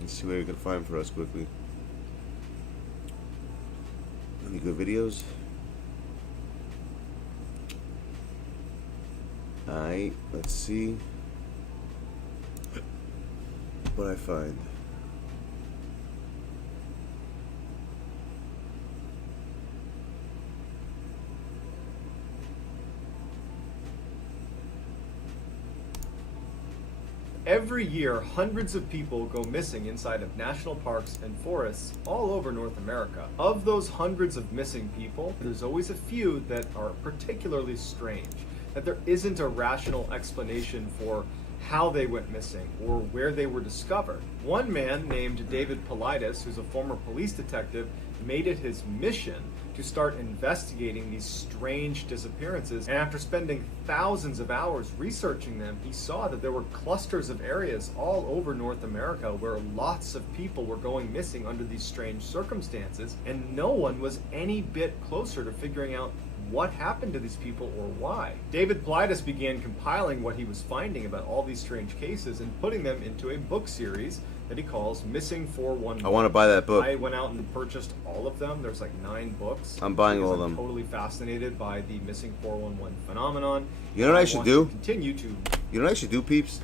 Let's see what we can find for us quickly. Any good videos? Alright, let's see what I find. Every year, hundreds of people go missing inside of national parks and forests all over North America. Of those hundreds of missing people, there's always a few that are particularly strange, that there isn't a rational explanation for how they went missing or where they were discovered. One man named David Politis, who's a former police detective, made it his mission to start investigating these strange disappearances. And after spending thousands of hours researching them, he saw that there were clusters of areas all over North America where lots of people were going missing under these strange circumstances, and no one was any bit closer to figuring out what happened to these people or why. David Politis began compiling what he was finding about all these strange cases and putting them into a book series that he calls Missing 411. I want to buy that book. I went out and purchased all of them. There's like 9 books. I'm buying because all of them. I'm totally fascinated by the Missing 411 phenomenon. You know what I should do? Continue to. You know what I should do, peeps?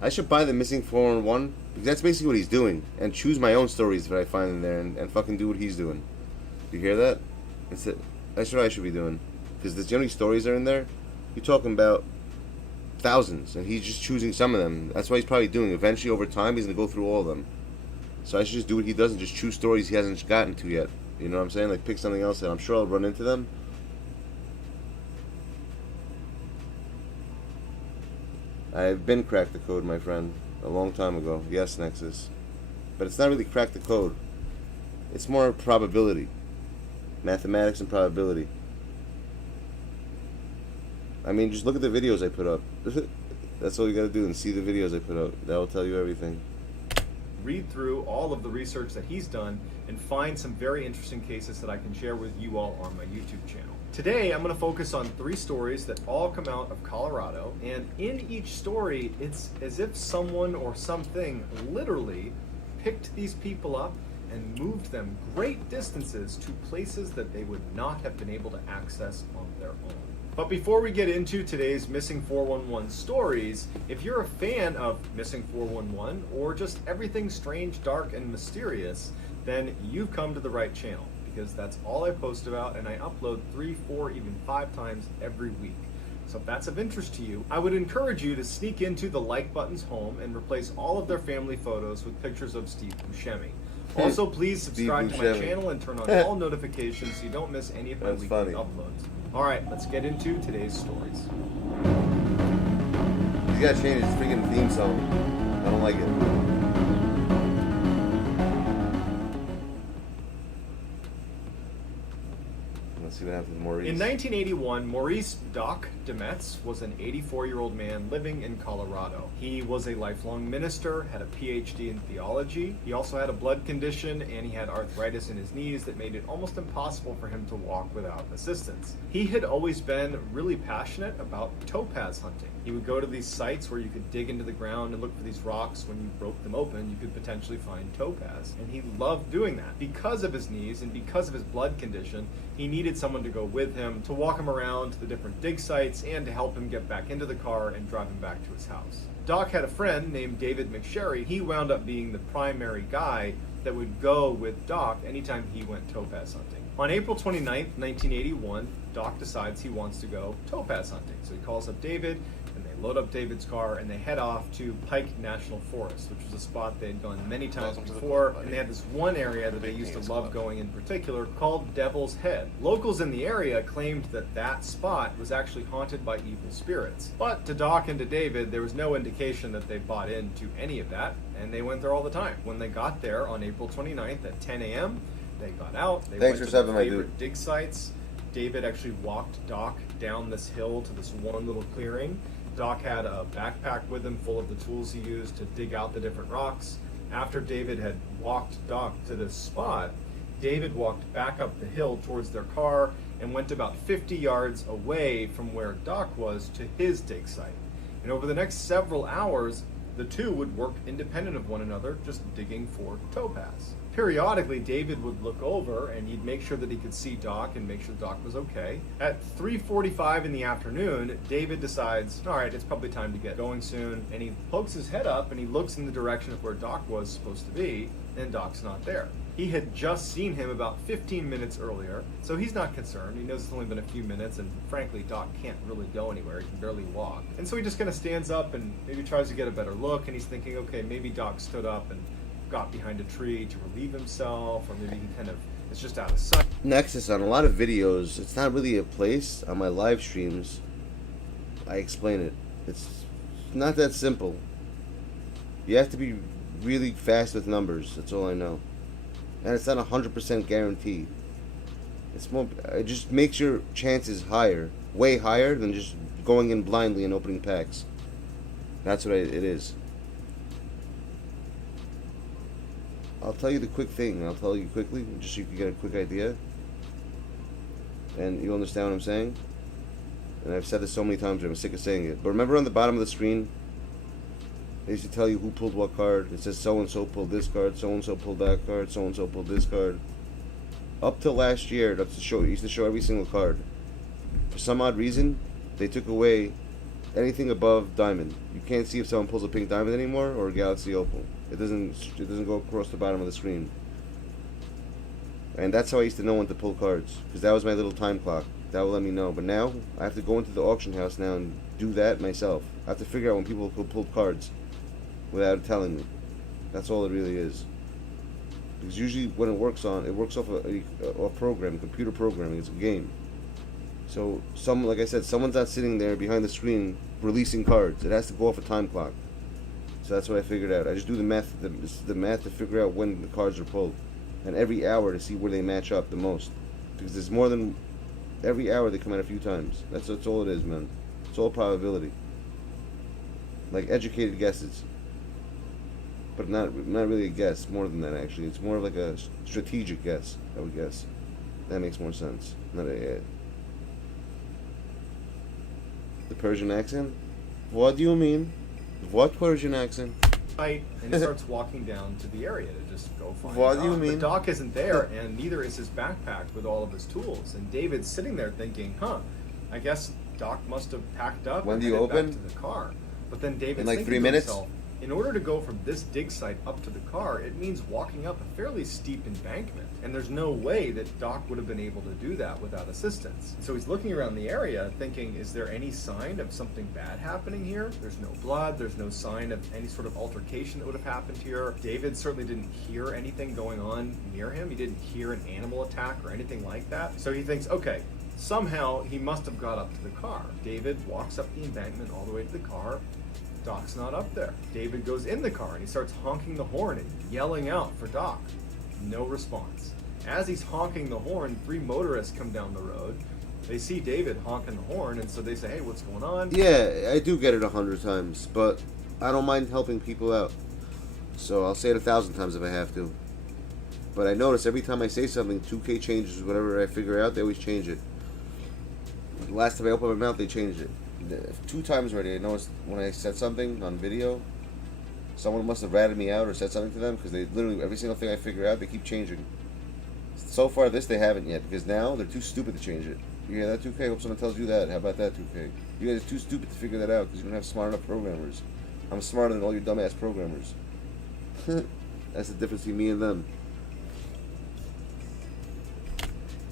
I should buy the Missing 411, because that's basically what he's doing, and choose my own stories that I find in there and fucking do what he's doing. You hear that? That's what I should be doing. Because the only stories are in there, you're talking about thousands, and he's just choosing some of them. That's what he's probably doing. Eventually, over time, he's going to go through all of them. So I should just do what he does and just choose stories he hasn't gotten to yet. You know what I'm saying? Like, pick something else that I'm sure I'll run into them. I've been cracked the code, my friend, a long time ago. Yes, Nexus. But it's not really crack the code. It's more probability. Mathematics and probability. I mean, just look at the videos I put up. That's all you gotta do, and see the videos I put up. That will tell you everything. Read through all of the research that he's done and find some very interesting cases that I can share with you all on my YouTube channel. Today, I'm going to focus on 3 stories that all come out of Colorado, and in each story, it's as if someone or something literally picked these people up and moved them great distances to places that they would not have been able to access on their own. But before we get into today's Missing 411 stories, if you're a fan of Missing 411 or just everything strange, dark, and mysterious, then you've come to the right channel, because that's all I post about, and I upload 3, 4, even 5 times every week. So if that's of interest to you, I would encourage you to sneak into the like button's home and replace all of their family photos with pictures of Steve Buscemi. Also, please subscribe to my channel and turn on all notifications so you don't miss any of my weekly uploads. Alright, let's get into today's stories. He's gotta change his freaking theme song. I don't like it. Let's see what happens with Maurice. In 1981, Maurice Doc Demetz was an 84-year-old man living in Colorado. He was a lifelong minister, had a PhD in theology. He also had a blood condition, and he had arthritis in his knees that made it almost impossible for him to walk without assistance. He had always been really passionate about topaz hunting. He would go to these sites where you could dig into the ground and look for these rocks. When you broke them open, you could potentially find topaz. And he loved doing that. Because of his knees and because of his blood condition, he needed someone to go with him, to walk him around to the different dig sites, and to help him get back into the car and drive him back to his house. Doc had a friend named David McSherry. He wound up being the primary guy that would go with Doc anytime he went topaz hunting. On April 29th, 1981, Doc decides he wants to go topaz hunting. So he calls up David, and they load up David's car, and they head off to Pike National Forest, which was a spot they had gone many times before, and they had this one area that they used to love going in particular called Devil's Head. Locals in the area claimed that that spot was actually haunted by evil spirits. But to Doc and to David, there was no indication that they bought into any of that, and they went there all the time. When they got there on April 29th at 10 a.m., they got out, they went to their favorite dig sites. David actually walked Doc down this hill to this one little clearing. Doc had a backpack with him full of the tools he used to dig out the different rocks. After David had walked Doc to this spot, David walked back up the hill towards their car and went about 50 yards away from where Doc was to his dig site. And over the next several hours, the two would work independent of one another, just digging for topaz. Periodically, David would look over and he'd make sure that he could see Doc and make sure Doc was okay. At 3:45 in the afternoon, David decides, all right, it's probably time to get going soon. And he pokes his head up and he looks in the direction of where Doc was supposed to be, and Doc's not there. He had just seen him about 15 minutes earlier, so he's not concerned. He knows it's only been a few minutes, and frankly, Doc can't really go anywhere. He can barely walk. And so he just kind of stands up and maybe tries to get a better look, and he's thinking, okay, maybe Doc stood up and got behind a tree to relieve himself, or maybe he kind of is just out of sight. Nexus, on a lot of videos, it's not really a place. On my live streams, I explain it. It's not that simple. You have to be really fast with numbers. That's all I know. And it's not 100% guaranteed. It's more, it just makes your chances higher, way higher than just going in blindly and opening packs. That's what it is. I'll tell you the quick thing. I'll tell you quickly, just so you can get a quick idea. and you'll understand what I'm saying. And I've said this so many times, I'm sick of saying it. But remember on the bottom of the screen, they used to tell you who pulled what card. It says so-and-so pulled this card, so-and-so pulled that card, so-and-so pulled this card. Up till last year, it used to show every single card. For some odd reason, they took away anything above diamond. You can't see if someone pulls a pink diamond anymore or a galaxy opal. It doesn't go across the bottom of the screen. And that's how I used to know when to pull cards, because that was my little time clock. That will let me know. But now I have to go into the auction house now and do that myself. I have to figure out when people pull cards without telling me. That's all it really is. Because usually when it works off a program, computer programming. It's a game. So like I said, someone's not sitting there behind the screen releasing cards. It has to go off a time clock. So that's what I figured out. I just do the math to figure out when the cards are pulled, and every hour to see where they match up the most. Because there's more than every hour they come out a few times. That's all it is, man. It's all probability. Like educated guesses. But not really a guess, more than that actually. It's more of like a strategic guess, I would guess. That makes more sense. Not a the Persian accent? What do you mean? What Persian accent? And he starts walking down to the area to just go find What Doc. do you mean? But Doc isn't there, and neither is his backpack with all of his tools. And David's sitting there thinking, I guess Doc must have packed up When and do you headed open? back to the car. But then David's In like thinking 3 to minutes? himself, in order to go from this dig site up to the car, it means walking up a fairly steep embankment. And there's no way that Doc would have been able to do that without assistance. So he's looking around the area thinking, is there any sign of something bad happening here? There's no blood, there's no sign of any sort of altercation that would have happened here. David certainly didn't hear anything going on near him. He didn't hear an animal attack or anything like that. So he thinks, okay, somehow he must have got up to the car. David walks up the embankment all the way to the car. Doc's not up there. David goes in the car and he starts honking the horn and yelling out for Doc. No response. As he's honking the horn, 3 motorists come down the road. They see David honking the horn, and so they say, hey, what's going on? Yeah, I do get it 100 times, but I don't mind helping people out. So I'll say it 1,000 times if I have to. But I notice every time I say something, 2K changes whatever I figure out, they always change it. The last time I opened my mouth, they changed it. 2 times already, I noticed when I said something on video, someone must have ratted me out or said something to them, because they literally, every single thing I figure out, they keep changing. So far, this they haven't yet, because now they're too stupid to change it. You hear that, 2K? Hope someone tells you that. How about that, 2K? You guys are too stupid to figure that out, because you don't have smart enough programmers. I'm smarter than all your dumbass programmers. That's the difference between me and them.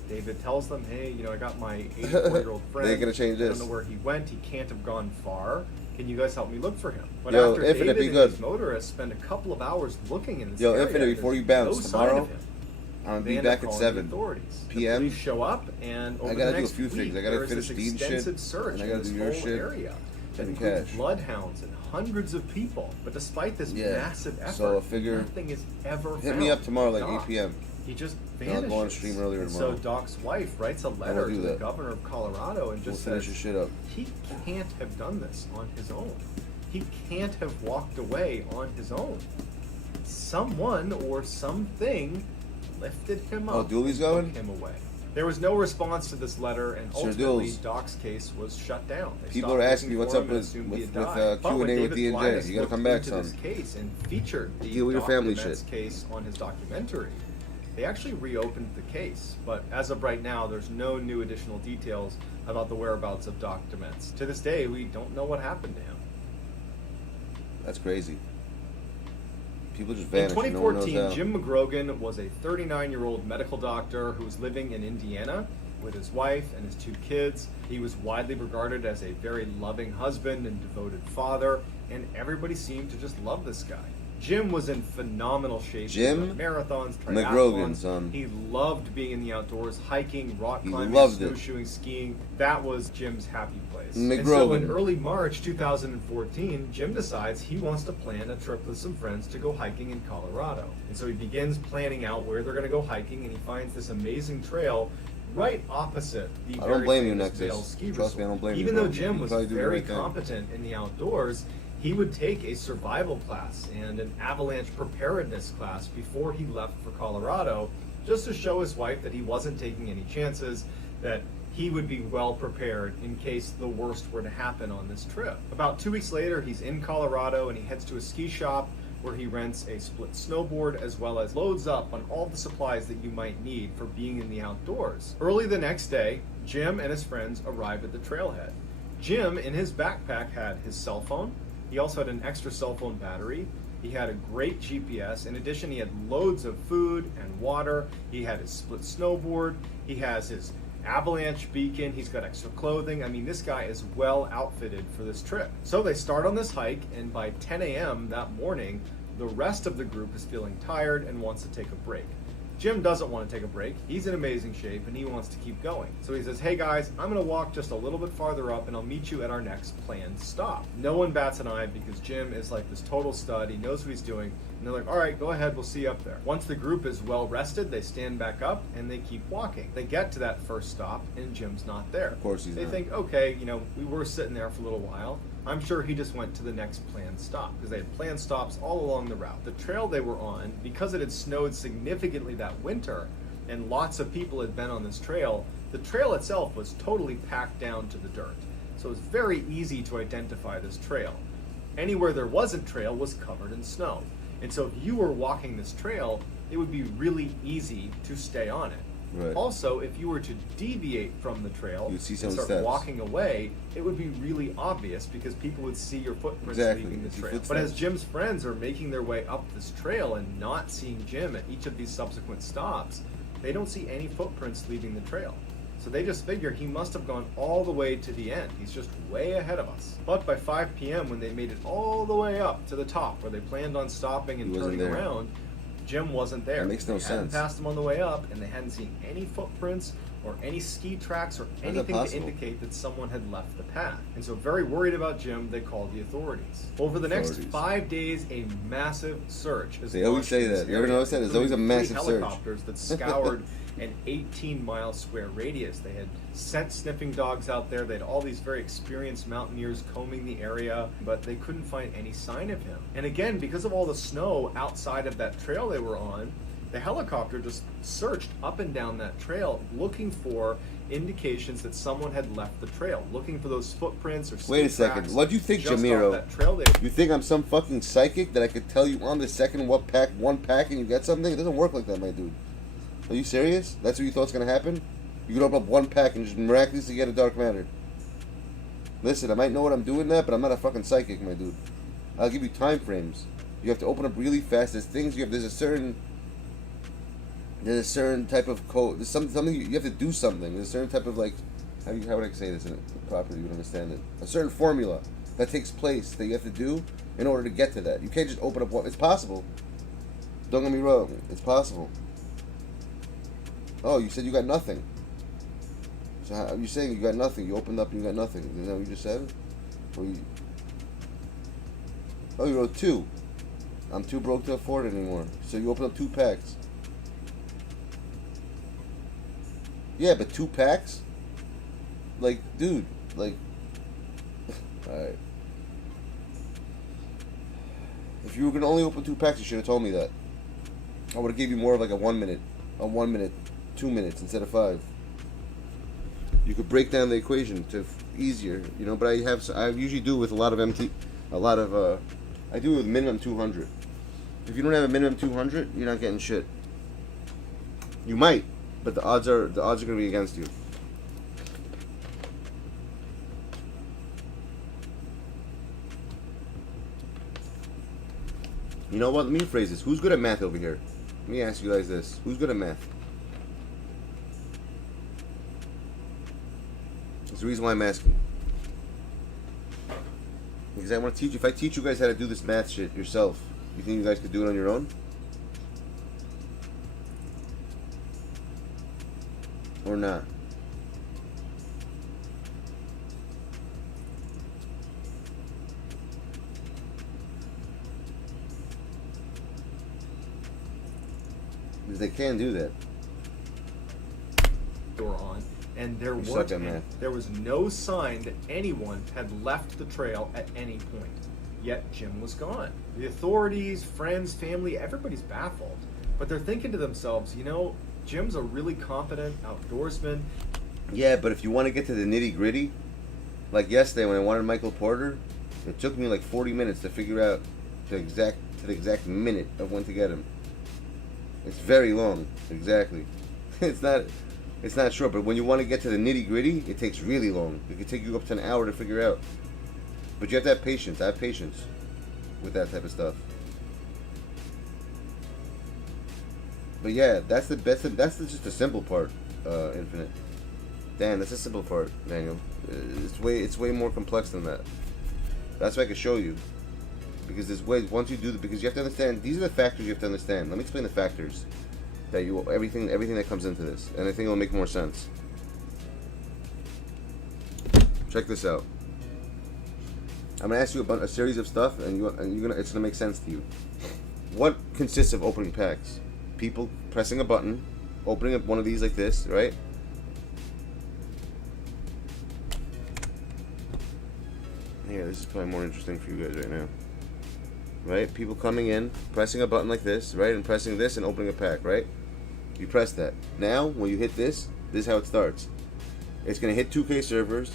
David tells them, hey, I got my 84-year-old friend. They're gonna change this. I don't know where he went. He can't have gone far. Can you guys help me look for him? But Yo, after Infinite, David be and good. his motorists spend a couple of hours looking in this Yo, area, Infinite, before there's you bounce, no sign tomorrow, of him. I'm gonna They be end up back at calling 7 the authorities. p.m. The police show up, and over I gotta the do a next few things. week, I gotta there is finish this Dean's shit, extensive search and I in gotta this do your whole shit, area. That and includes cash. bloodhounds and hundreds of people. But despite this Yeah, massive effort, so I figure, nothing is ever hit found. me up tomorrow, like Doc. 8 p.m. He just I'll vanishes. go on stream earlier And tomorrow. so Doc's wife writes a letter do to the that. governor of Colorado and We'll just finish says your shit up. he can't have done this on his own. He can't have walked away on his own. Someone or something lifted him up Oh, Dooley's and going? took him away. There was no response to this letter, and Sir ultimately Dools. Doc's case was shut down. They People stopped are asking looking me what's for up him and with assumed he had Q&A died. But when with David D&J. Linus You gotta come looked back, into son. this case and featured the Deal with your Doc family Demet's shit. case on his documentary, they actually reopened the case. But as of right now, there's no new additional details about the whereabouts of Doc Demetz. To this day, we don't know what happened to him. That's crazy. People just In vanish. and no one knows 2014, how. Jim McGrogan was a 39-year-old medical doctor who was living in Indiana with his wife and his 2 kids. He was widely regarded as a very loving husband and devoted father, and everybody seemed to just love this guy. Jim was in phenomenal shape. Jim He did marathons, McGrogan, triathlons. son. He loved being in the outdoors, hiking, rock He climbing, loved it. snowshoeing, skiing. That was Jim's happy place. And so McGrogan. in early March 2014, Jim decides he wants to plan a trip with some friends to go hiking in Colorado. And so he begins planning out where they're going to go hiking, and he finds this amazing trail right opposite the I don't very blame you, famous Nexus. Vail ski Trust me, I resort. don't blame you, Even bro. though Jim You was probably do the very right thing. competent in the outdoors, he would take a survival class and an avalanche preparedness class before he left for Colorado, just to show his wife that he wasn't taking any chances, that he would be well prepared in case the worst were to happen on this trip. About 2 weeks later, he's in Colorado and he heads to a ski shop where he rents a split snowboard as well as loads up on all the supplies that you might need for being in the outdoors. Early the next day, Jim and his friends arrived at the trailhead. Jim, in his backpack, had his cell phone. He also had an extra cell phone battery. He had a great GPS. In addition, he had loads of food and water. He had his split snowboard. He has his avalanche beacon. He's got extra clothing. I mean, this guy is well outfitted for this trip. So they start on this hike, and by 10 a.m. that morning, the rest of the group is feeling tired and wants to take a break. Jim doesn't want to take a break. He's in amazing shape and he wants to keep going. So he says, hey guys, I'm going to walk just a little bit farther up and I'll meet you at our next planned stop. No one bats an eye because Jim is like this total stud. He knows what he's doing. And they're like, all right, go ahead, we'll see you up there. Once the group is well rested, they stand back up and they keep walking. They get to that first stop and Jim's not there. Of course he's They not. think, okay, you know, we were sitting there for a little while. I'm sure he just went to the next planned stop because they had planned stops all along the route. The trail they were on, because it had snowed significantly that winter and lots of people had been on this trail, the trail itself was totally packed down to the dirt. So it was very easy to identify this trail. Anywhere there wasn't trail was covered in snow. And so if you were walking this trail, it would be really easy to stay on it. Right. Also, if you were to deviate from the trail You'd see and some start steps. walking away, it would be really obvious because people would see your footprints Exactly. leaving the It's your trail. But footsteps. as Jim's friends are making their way up this trail and not seeing Jim at each of these subsequent stops, they don't see any footprints leaving the trail. So they just figure he must have gone all the way to the end. He's just way ahead of us. But by 5 p.m. when they made it all the way up to the top where they planned on stopping and He wasn't turning there. around, Jim wasn't there. That makes no They hadn't sense. passed him on the way up, and they hadn't seen any footprints or any ski tracks or that anything to possible? indicate that someone had left the path. And so, very worried about Jim, they called the authorities. Over the next Authorities. 5 days, a massive search is They always launched say in this that. You ever area, notice that? There's always a including massive 3 search. helicopters that scoured an 18-mile square radius. They had scent sniffing dogs out there. They had all these very experienced mountaineers combing the area, but they couldn't find any sign of him. And again, because of all the snow outside of that trail they were on, the helicopter just searched up and down that trail looking for indications that someone had left the trail, looking for those footprints or ski Wait a second. tracks What do you think, just off Jamiro? that trail they You think I'm some fucking psychic that I could tell you on the second what pack, one pack, and you get something? It doesn't work like that, my dude. Are you serious? That's what you thought's gonna happen? You can open up one pack and just miraculously get a dark matter. Listen, I might know what I'm doing that, but I'm not a fucking psychic, my dude. I'll give you time frames. You have to open up really fast. There's things there's a certain type of code. There's something you have to do something. There's a certain type of like, how would I say this properly? You would understand it. A certain formula that takes place that you have to do in order to get to that. You can't just open up one. It's possible. Don't get me wrong. It's possible. Oh, you said you got nothing. So how, you're saying you got nothing. You opened up and you got nothing. Isn't that what you just said? Or you, oh, you wrote 2. I'm too broke to afford it anymore. So you opened up 2 packs. Yeah, but 2 packs? Like, dude, like... Alright. If you were gonna only open 2 packs, you should have told me that. I would have gave you more of like a 1 minute, 2 minutes instead of 5. You could break down the equation to easier, you know. But I usually do with a lot of I do with minimum 200. If you don't have a minimum 200, you're not getting shit. You might, but the odds are gonna be against you. You know what? Let me rephrase this. Who's good at math over here? Let me ask you guys this. Who's good at math? That's the reason why I'm asking. Because I want to teach. If I teach you guys how to do this math shit yourself, you think you guys could do it on your own? Or not? Because they can do that. were on, and there You suck at weren't. math. There was no sign that anyone had left the trail at any point. Yet Jim was gone. The authorities, friends, family, everybody's baffled. But they're thinking to themselves, you know, Jim's a really competent outdoorsman. Yeah, but if you want to get to the nitty gritty, like yesterday when I wanted Michael Porter, it took me like 40 minutes to figure out the exact minute of when to get him. It's very long, exactly. It's not short, but when you want to get to the nitty gritty, it takes really long. It could take you up to an hour to figure out. But you have to have patience. I have patience with that type of stuff. But yeah, that's just the simple part, Infinite. Dan, that's the simple part, Daniel. It's way more complex than that. That's what I can show you. Because there's ways, once you do the, because you have to understand, these are the factors you have to understand. Let me explain the factors that everything that comes into this, and I think it'll make more sense. Check this out. I'm gonna ask you about a series of stuff, and it's gonna make sense to you. What consists of opening packs? People pressing a button, opening up one of these like this, right? Here, this is probably more interesting for you guys right now. Right? People coming in, pressing a button like this, right? And pressing this and opening a pack, right? You press that. Now, when you hit this is how it starts. It's going to hit 2K servers,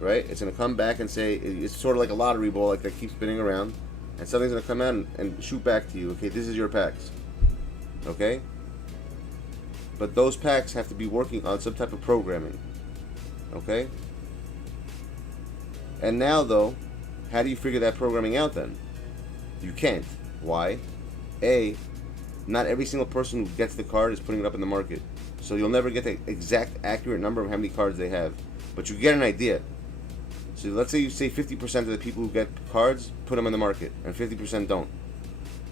right? It's going to come back and say, it's sort of like a lottery ball, like that keeps spinning around. And something's going to come out and shoot back to you. Okay, this is your packs. Okay? But those packs have to be working on some type of programming. Okay? And now, though, how do you figure that programming out then? You can't. Why? A, not every single person who gets the card is putting it up in the market. So you'll never get the exact accurate number of how many cards they have. But you get an idea. So let's say you say 50% of the people who get cards put them in the market, and 50% don't.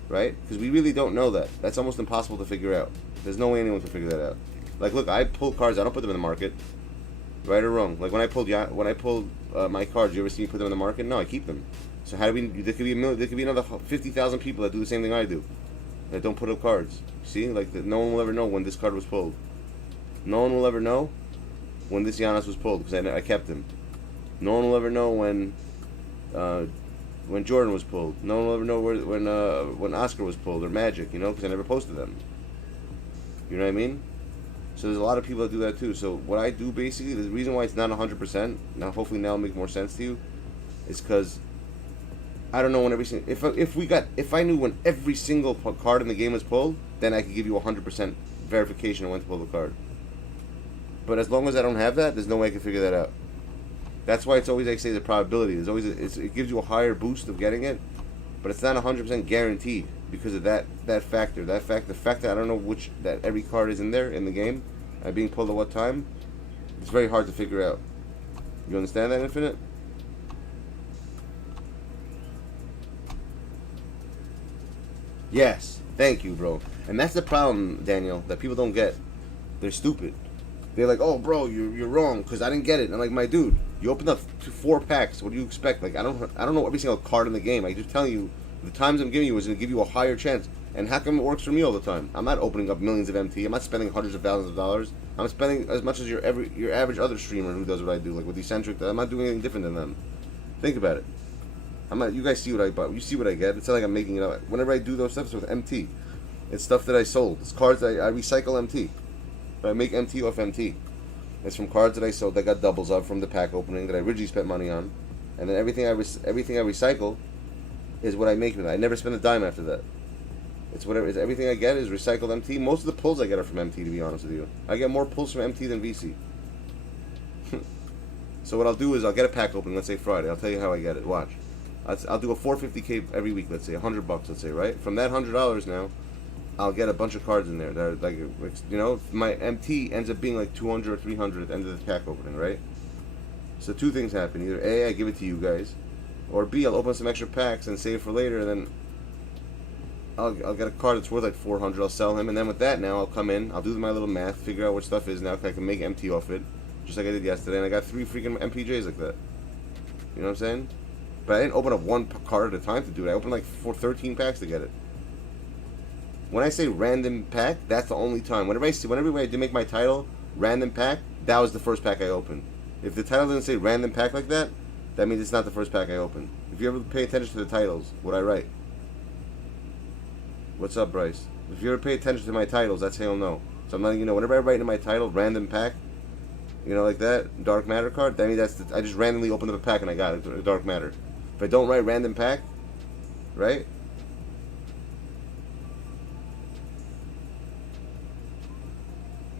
Right? Because we really don't know that. That's almost impossible to figure out. There's no way anyone can figure that out. Like, look, I pull cards, I don't put them in the market. Right or wrong? Like when I pulled my cards, you ever see me put them in the market? No, I keep them. So how do we? There could be another 50,000 people that do the same thing I do, that don't put up cards. See, like no one will ever know when this card was pulled. No one will ever know when this Giannis was pulled because I kept him. No one will ever know when Jordan was pulled. No one will ever know when Oscar was pulled or Magic, you know, because I never posted them. You know what I mean? So there's a lot of people that do that too. So what I do basically, the reason why it's not 100%, now hopefully now it'll make more sense to you, is because I don't know when every single, if I knew when every single card in the game was pulled, then I could give you 100% verification of when to pull the card. But as long as I don't have that, there's no way I can figure that out. That's why it's always, like I say, the probability. There's always it gives you a higher boost of getting it, but it's not 100% guaranteed because of that factor. The fact that I don't know that every card is in there in the game, being pulled at what time, it's very hard to figure out. You understand that, Infinite? Yes, thank you, bro. And that's the problem, Daniel, that people don't get. They're stupid. They're like, oh, bro, you're wrong because I didn't get it. And I'm like, my dude, you opened up 4 packs. What do you expect? Like, I don't know every single card in the game. I'm just telling you, the times I'm giving you is going to give you a higher chance. And how come it works for me all the time? I'm not opening up millions of MT. I'm not spending hundreds of thousands of dollars. I'm spending as much as your average other streamer who does what I do, like with Eccentric. I'm not doing anything different than them. Think about it. You guys see what I bought. You see what I get. It's not like I'm making it up. Whenever I do those stuff, it's with MT. It's stuff that I sold. It's cards that I recycle MT. But I make MT off MT. It's from cards that I sold that got doubles up from the pack opening that I originally spent money on. And then everything I recycle is what I make with it. I never spend a dime after that. It's whatever. It's everything I get is recycled MT. Most of the pulls I get are from MT, to be honest with you. I get more pulls from MT than VC. So what I'll do is I'll get a pack opening, let's say Friday. I'll tell you how I get it. Watch. I'll do a 450K every week, let's say, $100, let's say, right? From that $100 now, I'll get a bunch of cards in there that are like, you know, my MT ends up being like 200 or 300 at the end of the pack opening, right? So 2 things happen. Either A, I give it to you guys, or B, I'll open some extra packs and save for later, and then I'll get a card that's worth like 400, I'll sell him, and then with that now, I'll come in, I'll do my little math, figure out what stuff is now, I can make MT off it, just like I did yesterday, and I got 3 freaking MPJs like that. You know what I'm saying? But I didn't open up 1 card at a time to do it. I opened like 13 packs to get it. When I say random pack, that's the only time. Whenever I do make my title random pack, that was the first pack I opened. If the title doesn't say random pack like that, that means it's not the first pack I opened. If you ever pay attention to the titles, what I write. What's up, Bryce? If you ever pay attention to my titles, that's how you'll know. So I'm letting you know, whenever I write in my title, random pack, You know, like that dark matter card. I mean, I just randomly opened up a pack and I got a dark matter. If I don't write random pack, right?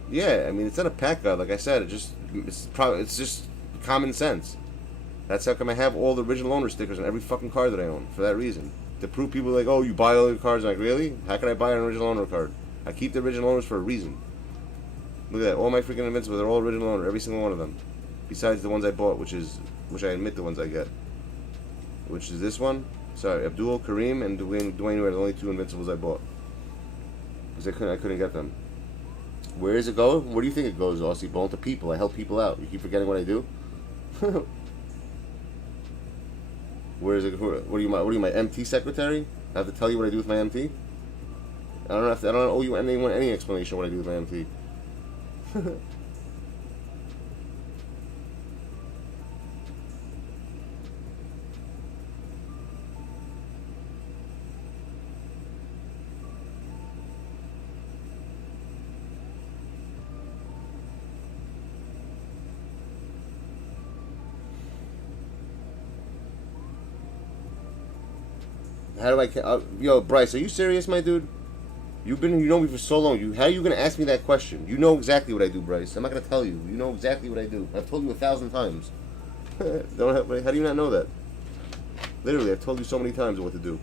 Yeah, I mean, it's not a pack card. Like I said, it's just common sense. That's how come I have all the original owner stickers on every fucking card that I own, for that reason. To prove people like, oh, you buy all your cards. I'm like, really? How can I buy an original owner card? I keep the original owners for a reason. Look at that. All my freaking Invincibles, they're all original owner, every single one of them. Besides the ones I bought, which I admit the ones I get. Which is this one. Sorry, Abdul, Kareem, and Dwayne were the only 2 Invincibles I bought. Because I couldn't get them. Where does it go? Where do you think it goes, Aussie Ball? To people. I help people out. You keep forgetting what I do? Where is it? What are you, my MT secretary? I have to tell you what I do with my MT? I don't owe you any explanation of what I do with my MT. How do I? Yo, Bryce, are you serious, my dude? You know me for so long. How are you gonna ask me that question? You know exactly what I do, Bryce. I'm not gonna tell you. You know exactly what I do. I've told you 1,000 times. How do you not know that? Literally, I've told you so many times what to do.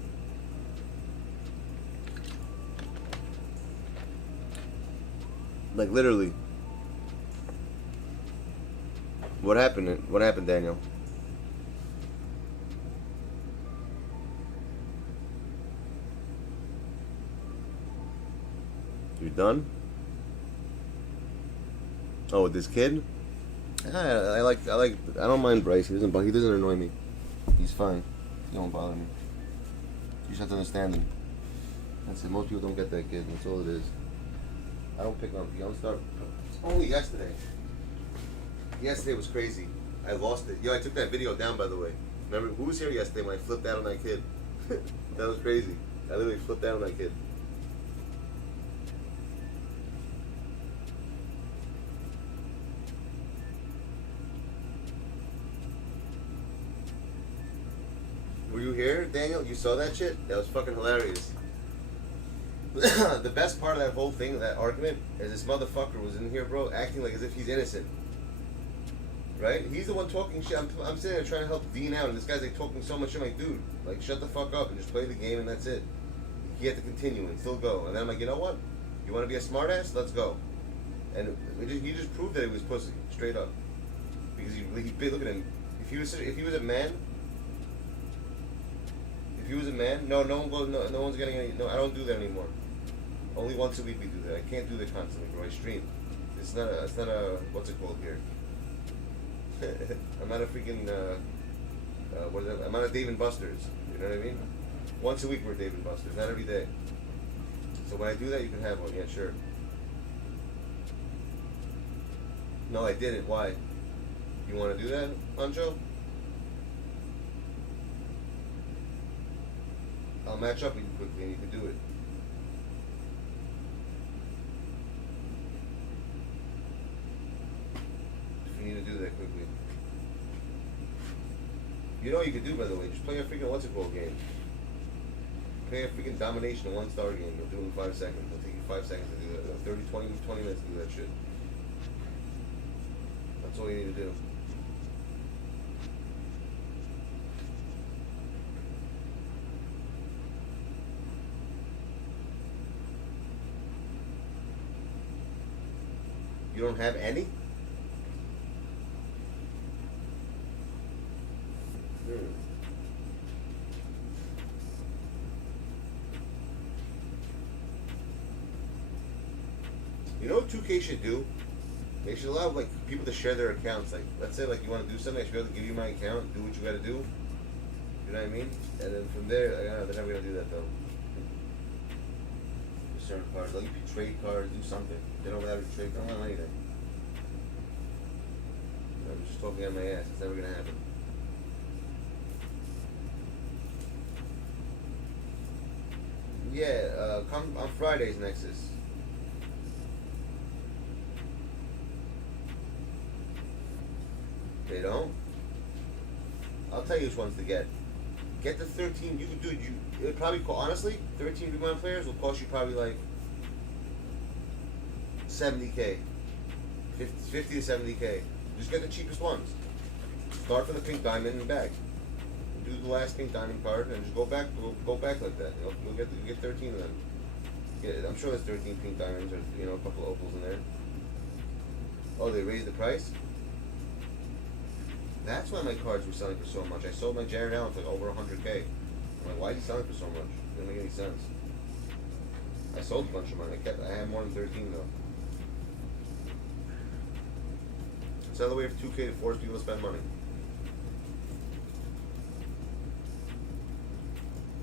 Like literally. What happened? What happened, Daniel? You done? Oh, with this kid? I don't mind Bryce. He doesn't annoy me. He's fine. He don't bother me. You just have to understand him. That's it. Most people don't get that kid. That's all it is. I don't pick on him. It's only yesterday. Yesterday was crazy. I lost it. Yo, I took that video down, by the way. Remember, who was here yesterday when I flipped out on that kid? That was crazy. I literally flipped out on that kid. Were you here, Daniel? You saw that shit? That was fucking hilarious. The best part of that whole thing, that argument, is this motherfucker was in here, bro, acting like as if he's innocent. Right? He's the one talking shit. I'm sitting there trying to help Dean out, and this guy's like talking so much shit. I'm like, dude, like, shut the fuck up and just play the game, and that's it. He had to continue and still go. And then I'm like, you know what? You want to be a smartass? Let's go. And he just proved that he was pussy, straight up. Because he look at him. If he was a man. If he was a man, no one's getting any. No, I don't do that anymore. Only once a week we do that. I can't do that constantly, bro. I stream. It's not a what's it called here? I'm not a freaking what is that? I'm not a Dave and Buster's. You know what I mean? Once a week we're Dave and Buster's, not every day. So when I do that, you can have one. Yeah, sure. No, I didn't. Why? You want to do that, Anjo? I'll match up with you quickly and you can do it. If you need to do that quickly. You know what you can do, by the way? Just play a freaking what's it called game. Play a freaking domination 1-star game. You'll do it in 5 seconds. It'll take you 5 seconds to do that. 20 minutes to do that shit. That's all you need to do. You don't have any? You know what 2K should do? They should allow like people to share their accounts. Like, let's say like you want to do something, I should be able to give you my account, do what you gotta do. You know what I mean? And then from there, they're never gonna do that though. Certain cards, they'll give you trade cards, do something. They don't have a trade card, I don't want anything. I'm just talking on my ass, it's never gonna happen. Yeah, come on Fridays, Nexus. tell you which ones to get. Get the 13. You could do it. It probably honestly 13 rewind players will cost you probably like 70K, 50 to 70K. Just get the cheapest ones. Start from the pink diamond and back. Do the last pink diamond card and just go back like that. You'll get 13 of them. I'm sure there's 13 pink diamonds or a couple of opals in there. Oh, they raised the price? That's why my cards were selling for so much. I sold my Jared Allen for like over 100K. I'm like, why is he selling for so much? It doesn't make any sense. I sold a bunch of mine. I had more than 13 though. Sell away for 2K to force people to spend money.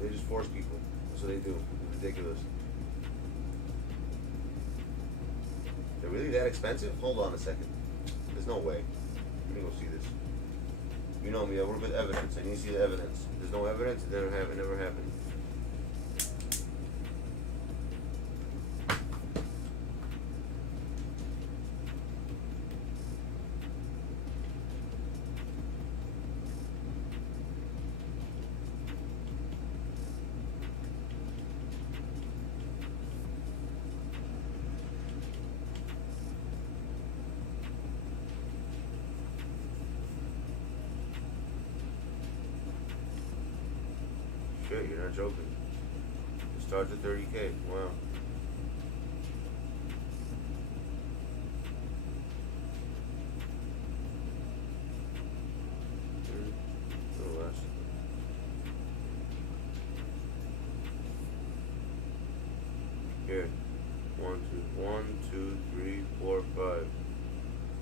They just force people. That's what they do. It's ridiculous. They're really that expensive? Hold on a second. There's no way. Let me go see this. You know me, I work with evidence. I need to see the evidence. There's no evidence, it never happened. Shit, you're not joking. It starts at 30K. Wow. A little less. Here. 1, 2, 3, 4, 5.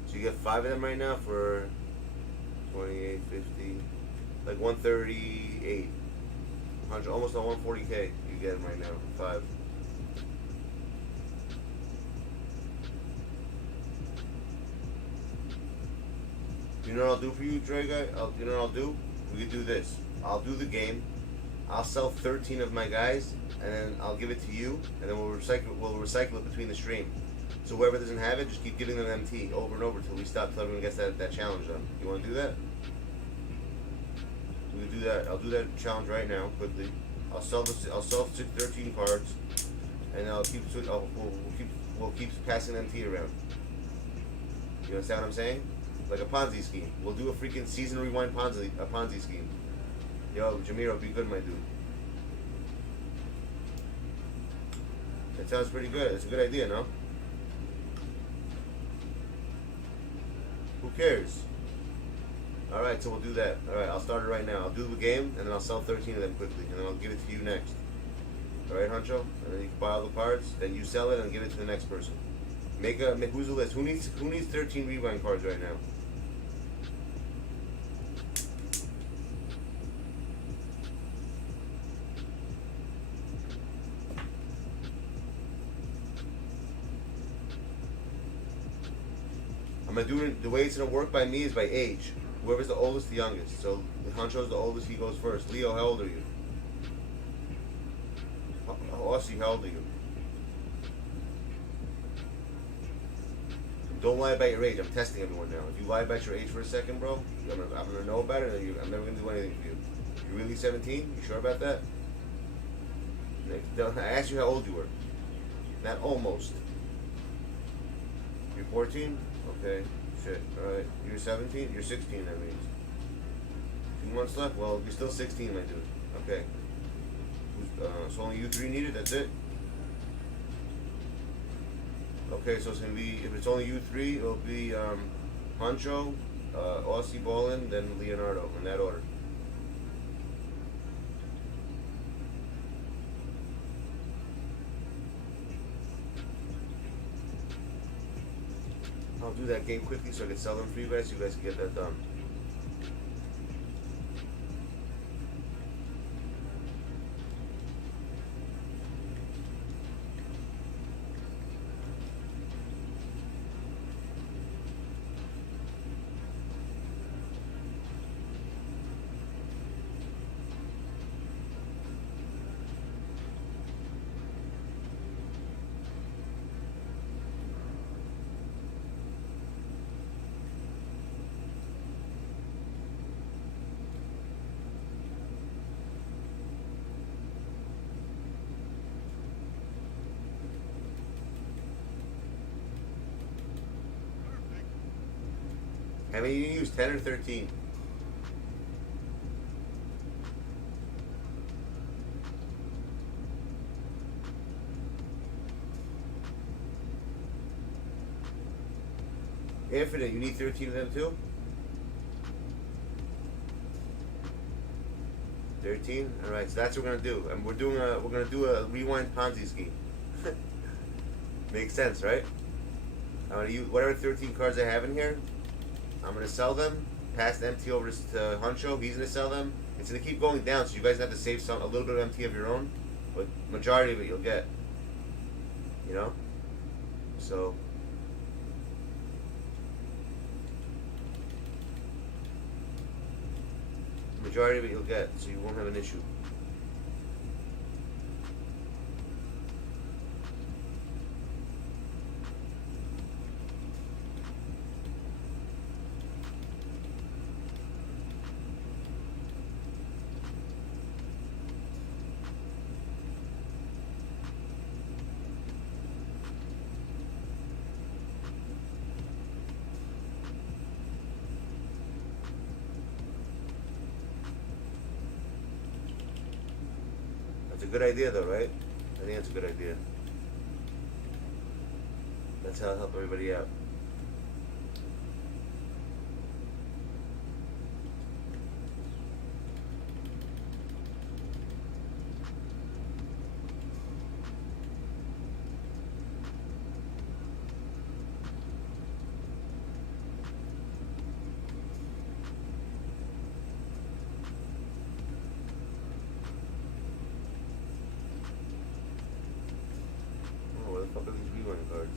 So you get 5 of them right now for 28, 50, like 138. 100, almost on 140K. You get them right now. 5. You know what I'll do for you, Dre guy? You know what I'll do? We could do this. I'll do the game. I'll sell 13 of my guys, and then I'll give it to you, and then we'll recycle it between the stream. So whoever doesn't have it, just keep giving them MT over and over till we stop, till everyone gets that challenge done. You want to do that? We can do that. I'll do that challenge right now, quickly. I'll sell 13 cards, and we'll keep passing MT around. You understand what I'm saying? Like a Ponzi scheme. We'll do a freaking season rewind Ponzi scheme. Yo, Jamiro, be good, my dude. That sounds pretty good. It's a good idea, no? Who cares? Alright, so we'll do that. Alright, I'll start it right now. I'll do the game, and then I'll sell 13 of them quickly, and then I'll give it to you next. Alright, Huncho? And then you can buy all the cards, then you sell it and give it to the next person. Who's the list? Who needs 13 rewind cards right now? I'm gonna do it. The way it's gonna work by me is by age. Whoever's the oldest, the youngest. So if Huncho's the oldest, he goes first. Leo, how old are you? Aussie, how old are you? Don't lie about your age. I'm testing everyone now. If you lie about your age for a second, bro, I'm gonna know about it, and I'm never gonna do anything for you. You're really 17? You sure about that? I asked you how old you were. Not almost. You're 14? Okay. Shit. Alright. You're 17? You're 16, that means. 2 months left? Well, you're still 16, my dude. Okay. So only you 3 needed? That's it? Okay, so it's gonna be, if it's only you 3, it'll be Honcho, Aussie Ballin, then Leonardo, in that order. I'll do that game quickly so I can sell them for you guys so you guys can get that done. How many you use? 10 or 13? Infinite, you need 13 of them too? 13? Alright, so that's what we're gonna do. And we're gonna do a rewind Ponzi scheme. Makes sense, right? I'm gonna use whatever 13 cards I have in here, I'm gonna sell them, pass the MT over to Huncho, he's gonna sell them. It's gonna keep going down, so you guys have to save a little bit of MT of your own, but majority of it you'll get. You know? So majority of it you'll get, so you won't have an issue. It's a good idea though, right? I think it's a good idea. That's how I'll help everybody out. Where the fuck are these rewind cards?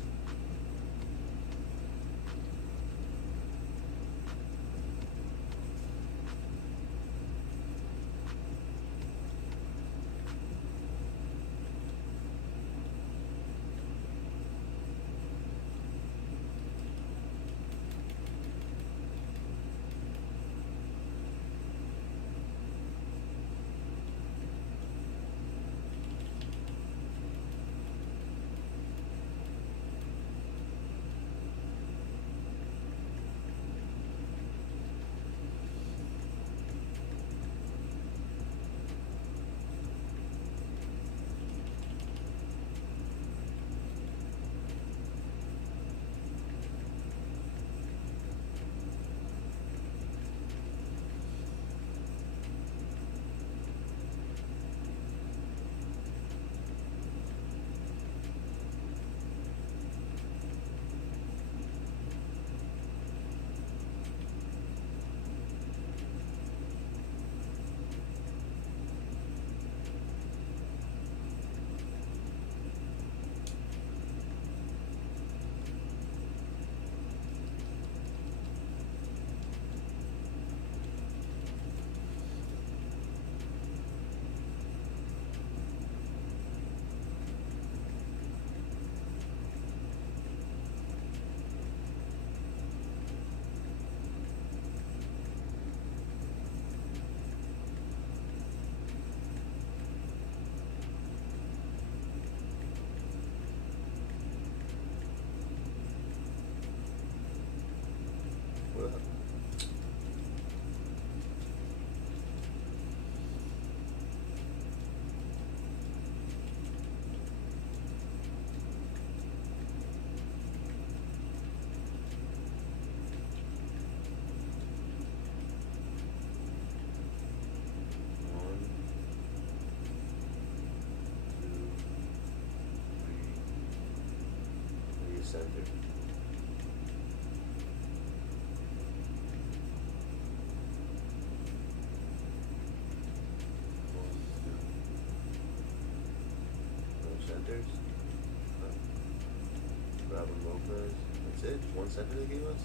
Center. No centers. Brotha Lopez. That's it. Just one center they gave us.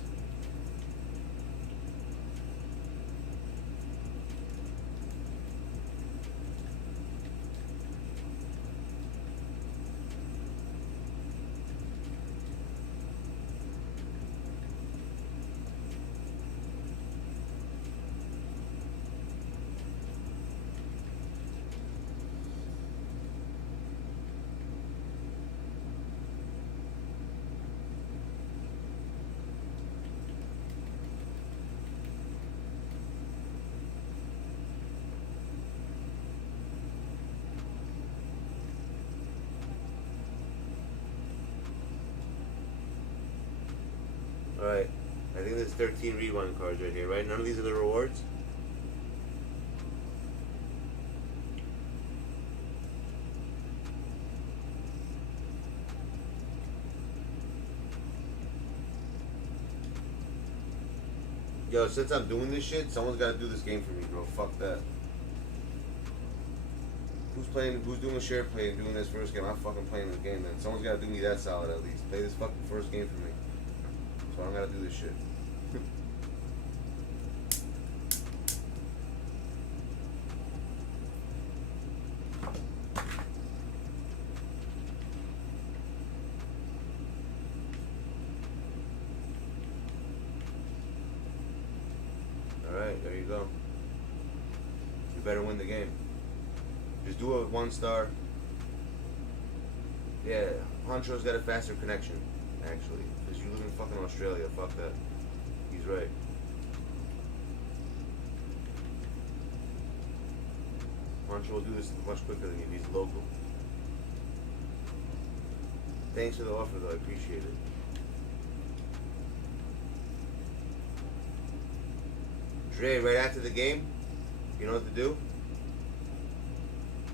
think there's 13 rewind cards right here, right? None of these are the rewards? Yo, since I'm doing this shit, someone's gotta do this game for me, bro. Fuck that. Who's doing a share play and doing this first game? I'm fucking playing this game then. Someone's gotta do me that solid at least. Play this fucking first game for me. So I don't gotta do this shit. Alright, there you go. You better win the game. Just do it 1 star. Yeah, Honcho's got a faster connection, actually. Because you live in fucking Australia. Fuck that. He's right. Honcho will do this much quicker than you. He's local. Thanks for the offer, though. I appreciate it. Dre, right after the game, you know what to do?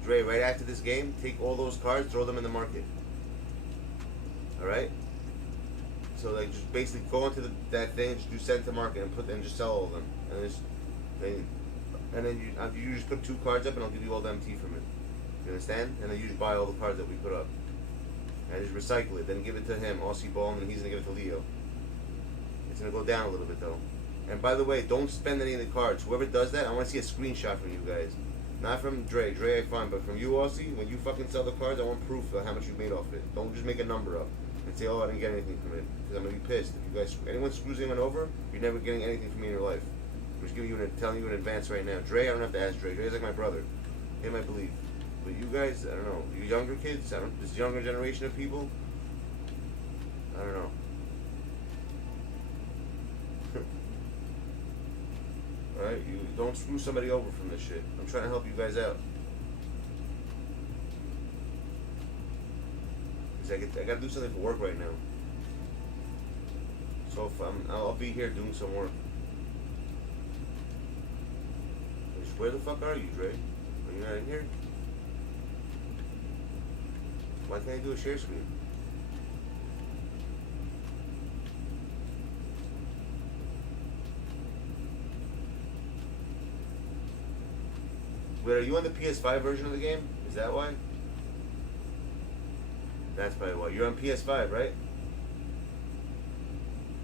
Dre, right after this game, take all those cards, throw them in the market. Alright? So like just basically go into that thing, just do send to market and just sell all of them. And then you just put 2 cards up and I'll give you all the MT from it. You understand? And then you just buy all the cards that we put up. And just recycle it, then give it to him, Aussie Ball, and then he's gonna give it to Leo. It's gonna go down a little bit though. And by the way, don't spend any of the cards. Whoever does that, I want to see a screenshot from you guys. Not from Dre. Dre, I find, but from you, Aussie. When you fucking sell the cards, I want proof of how much you made off it. Don't just make a number up and say, oh, I didn't get anything from it. Because I'm going to be pissed. If you guys, anyone screws anyone over, you're never getting anything from me in your life. I'm just giving you telling you in advance right now. Dre, I don't have to ask Dre. Dre's like my brother. Him, I believe. But you guys, I don't know. You younger kids, this younger generation of people, I don't know. Alright, you don't screw somebody over from this shit. I'm trying to help you guys out. Cause I gotta do something for work right now. So if I'll be here doing some work. Where the fuck are you, Dre? Are you not in here? Why can't I do a share screen? Wait, are you on the PS5 version of the game? Is that why? That's probably why. You're on PS5, right?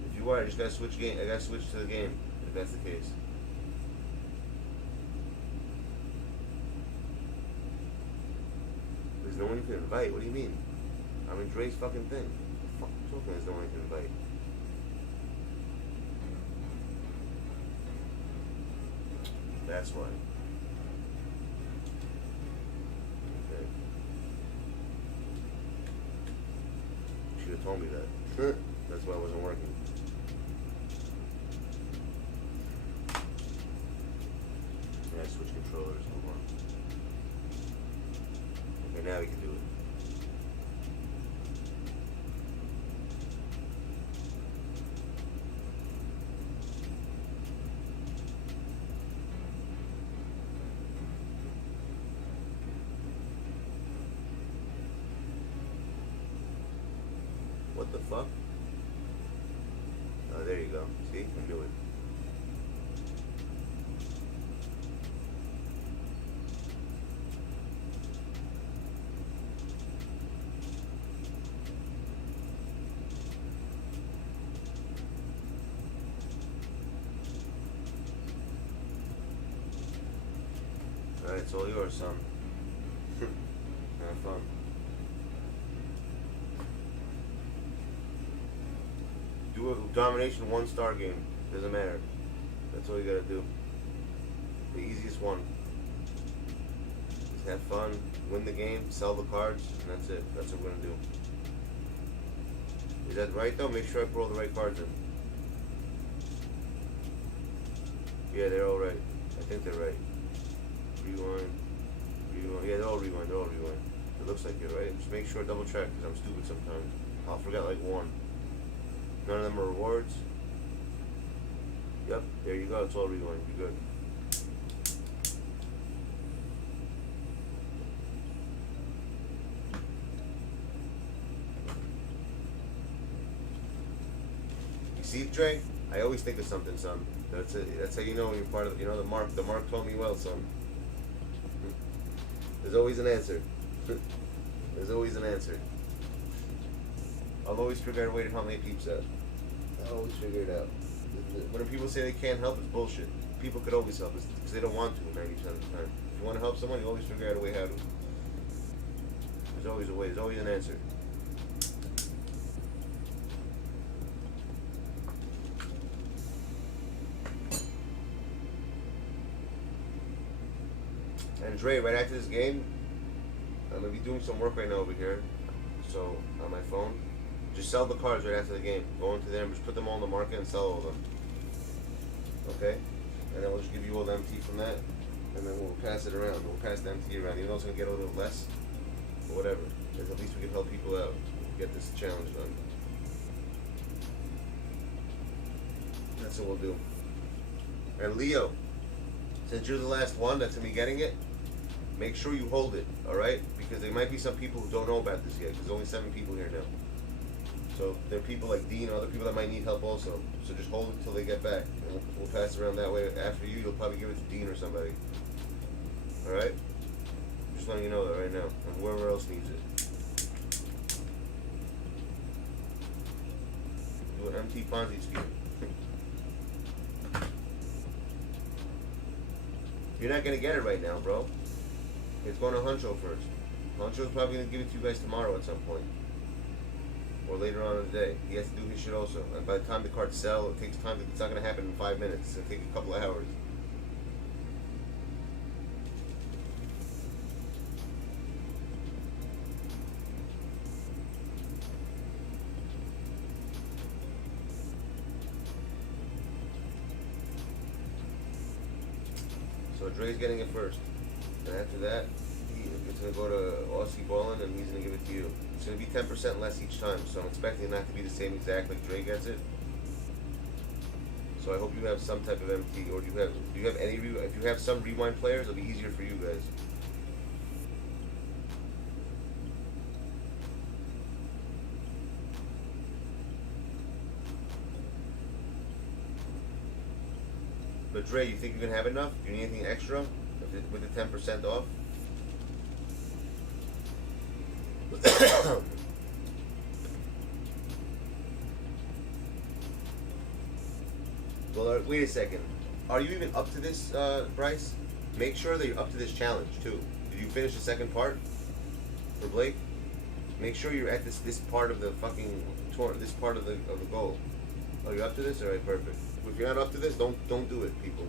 If you are, I just gotta switch game. I gotta switch to the game, if that's the case. There's no one you can invite. What do you mean? I'm in Dre's fucking thing. What the fuck are you talking? There's no one you can invite. That's why. You told me that. That's why it wasn't working. Yeah, switch controllers. Hold on. Okay, now we can do it. What the fuck? Oh, there you go. See? I can do it. Alright, it's all yours, son. Have fun. Do a domination 1-star game. Doesn't matter. That's all you gotta do. The easiest one. Just have fun, win the game, sell the cards, and that's it. That's what we're gonna do. Is that right though? Make sure I put all the right cards in. Yeah, they're all right. I think they're right. Rewind. Rewind. Yeah, they're all rewind. They're all rewind. It looks like you're right. Just make sure double check, because I'm stupid sometimes. I'll forget like one. None of them are rewards. Yep, there you go. It's all rewind. You're good. You see, Dre? I always think of something, son. That's it. That's how you know when you're part of. You know, the mark. The mark told me well, son. There's always an answer. There's always an answer. I'll always figure out a way to help my peeps out. I'll always figure it out. When people say they can't help, it's bullshit. People could always help. It's because they don't want to 90% of the time. If you want to help someone, you always figure out a way how to. There's always a way. There's always an answer. And Dre, right after this game, I'm gonna be doing some work right now over here. So on my phone, just sell the cards right after the game. Go into there and just put them all on the market and sell all of them. Okay? And then we'll just give you all the MT from that, and then we'll pass it around. We'll pass the MT around. Even though it's gonna get a little less, but whatever. Because at least we can help people out. Get this challenge done. That's what we'll do. And Leo, since you're the last one that's gonna be getting it, make sure you hold it, alright? Because there might be some people who don't know about this yet, because there's only 7 people here now. So there are people like Dean and other people that might need help also. So just hold it until they get back. And we'll pass it around that way. After you, you'll probably give it to Dean or somebody. Alright? Just letting you know that right now. And whoever else needs it. Do an MT Ponzi scheme. You're not going to get it right now, bro. It's going to Huncho first. Huncho's probably going to give it to you guys tomorrow at some point. Or later on in the day. He has to do his shit also. And by the time the cards sell, it takes time. It's not going to happen in 5 minutes. It's going to take a couple of hours. So Dre's getting it first. And after that, it's going to go to Aussie Ballin' and he's going to give it to you. It's going to be 10% less each time, so I'm expecting it not to be the same exact like Dre gets it. So I hope you have some type of MT, or do you have any, if you have some rewind players, it'll be easier for you guys. But Dre, you think you can have enough? Do you need anything extra with the 10% off? Well, wait a second. Are you even up to this, Bryce? Make sure that you're up to this challenge too. Did you finish the second part for Blake? Make sure you're at this part of the fucking tour, this part of the goal. Oh, you're up to this? All right, perfect. If you're not up to this, don't do it, people.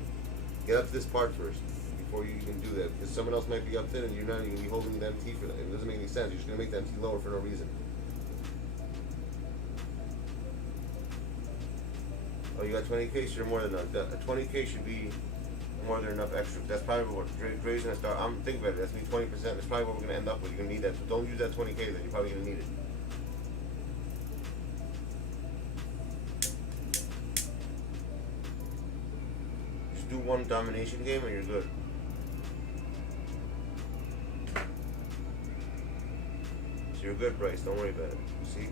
Get up to this part first before you even do that, because someone else might be up to it and you're not even gonna be holding the MT for that. It doesn't make any sense. You're just gonna make the MT lower for no reason. Oh, you got 20K? So you're more than enough. A 20K should be more than enough extra. That's probably what Dre's gonna start. I'm thinking about it. That's me 20%. That's probably what we're gonna end up with. You're gonna need that. So don't use that 20K then. You're probably gonna need it. Do one domination game and you're good. So you're good, Bryce. Don't worry about it. See?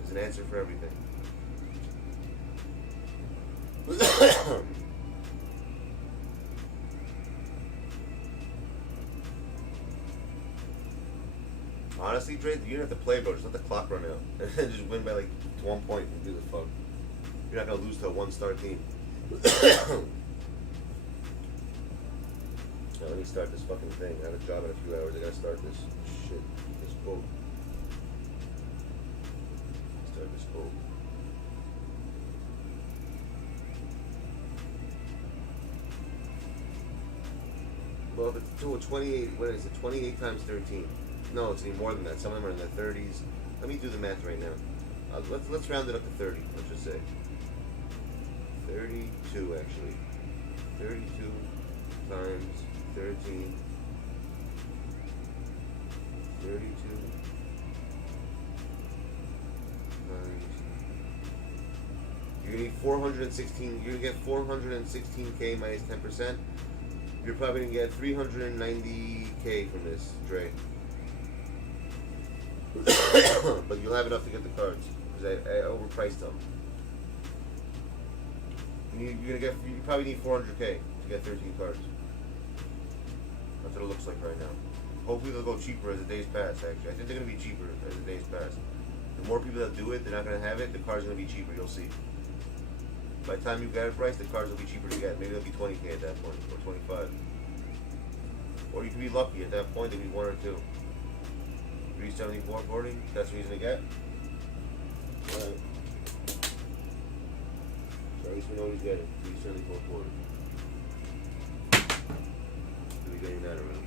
There's an answer for everything. Honestly, Dre, you don't have to play, bro. Just let the clock run out. And just win by like 1 point and do the fuck. You're not gonna lose to a 1-star team. Now, let me start this fucking thing. I have a job in a few hours. I gotta start this shit. This boat. Start this boat. Well, if it's to a 28, what is it? 28 times 13. No, it's even more than that. Some of them are in their 30s. Let me do the math right now. Let's round it up to 30. Let's just say 32 actually. 32 times 13. 32 times. You're gonna need 416. You're gonna get 416k minus 10%. You're probably gonna get 390k from this, Dre. But you'll have enough to get the cards because I overpriced them. You probably need 400k to get 13 cards. That's what it looks like right now. Hopefully they'll go cheaper as the days pass. Actually, I think they're gonna be cheaper as the days pass. The more people that do it, they're not gonna have it. The cards are gonna be cheaper. You'll see. By the time you get it priced, the cards will be cheaper to get. Maybe they'll be 20k at that point, or 25. Or you can be lucky at that point. They'll be 1 or 2. 374.40. That's what he's gonna get. All right. So at least we know what he's getting. 374.40. He'll be getting that around.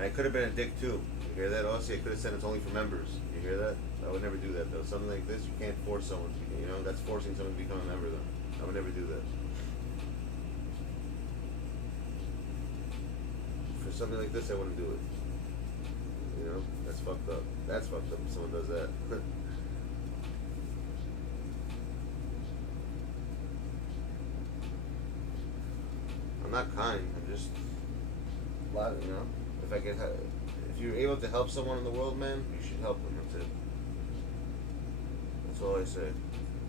I could have been a dick too. You hear that, Aussie? I could have said it's only for members. You hear that? I would never do that though. Something like this, you can't force someone to, you know, that's forcing someone to become a member though. I would never do that. For something like this, I wouldn't do it. You know, that's fucked up. That's fucked up if someone does that. I'm not kind. I'm just, you know. If you're able to help someone in the world, man, you should help them. That's it. That's all I say.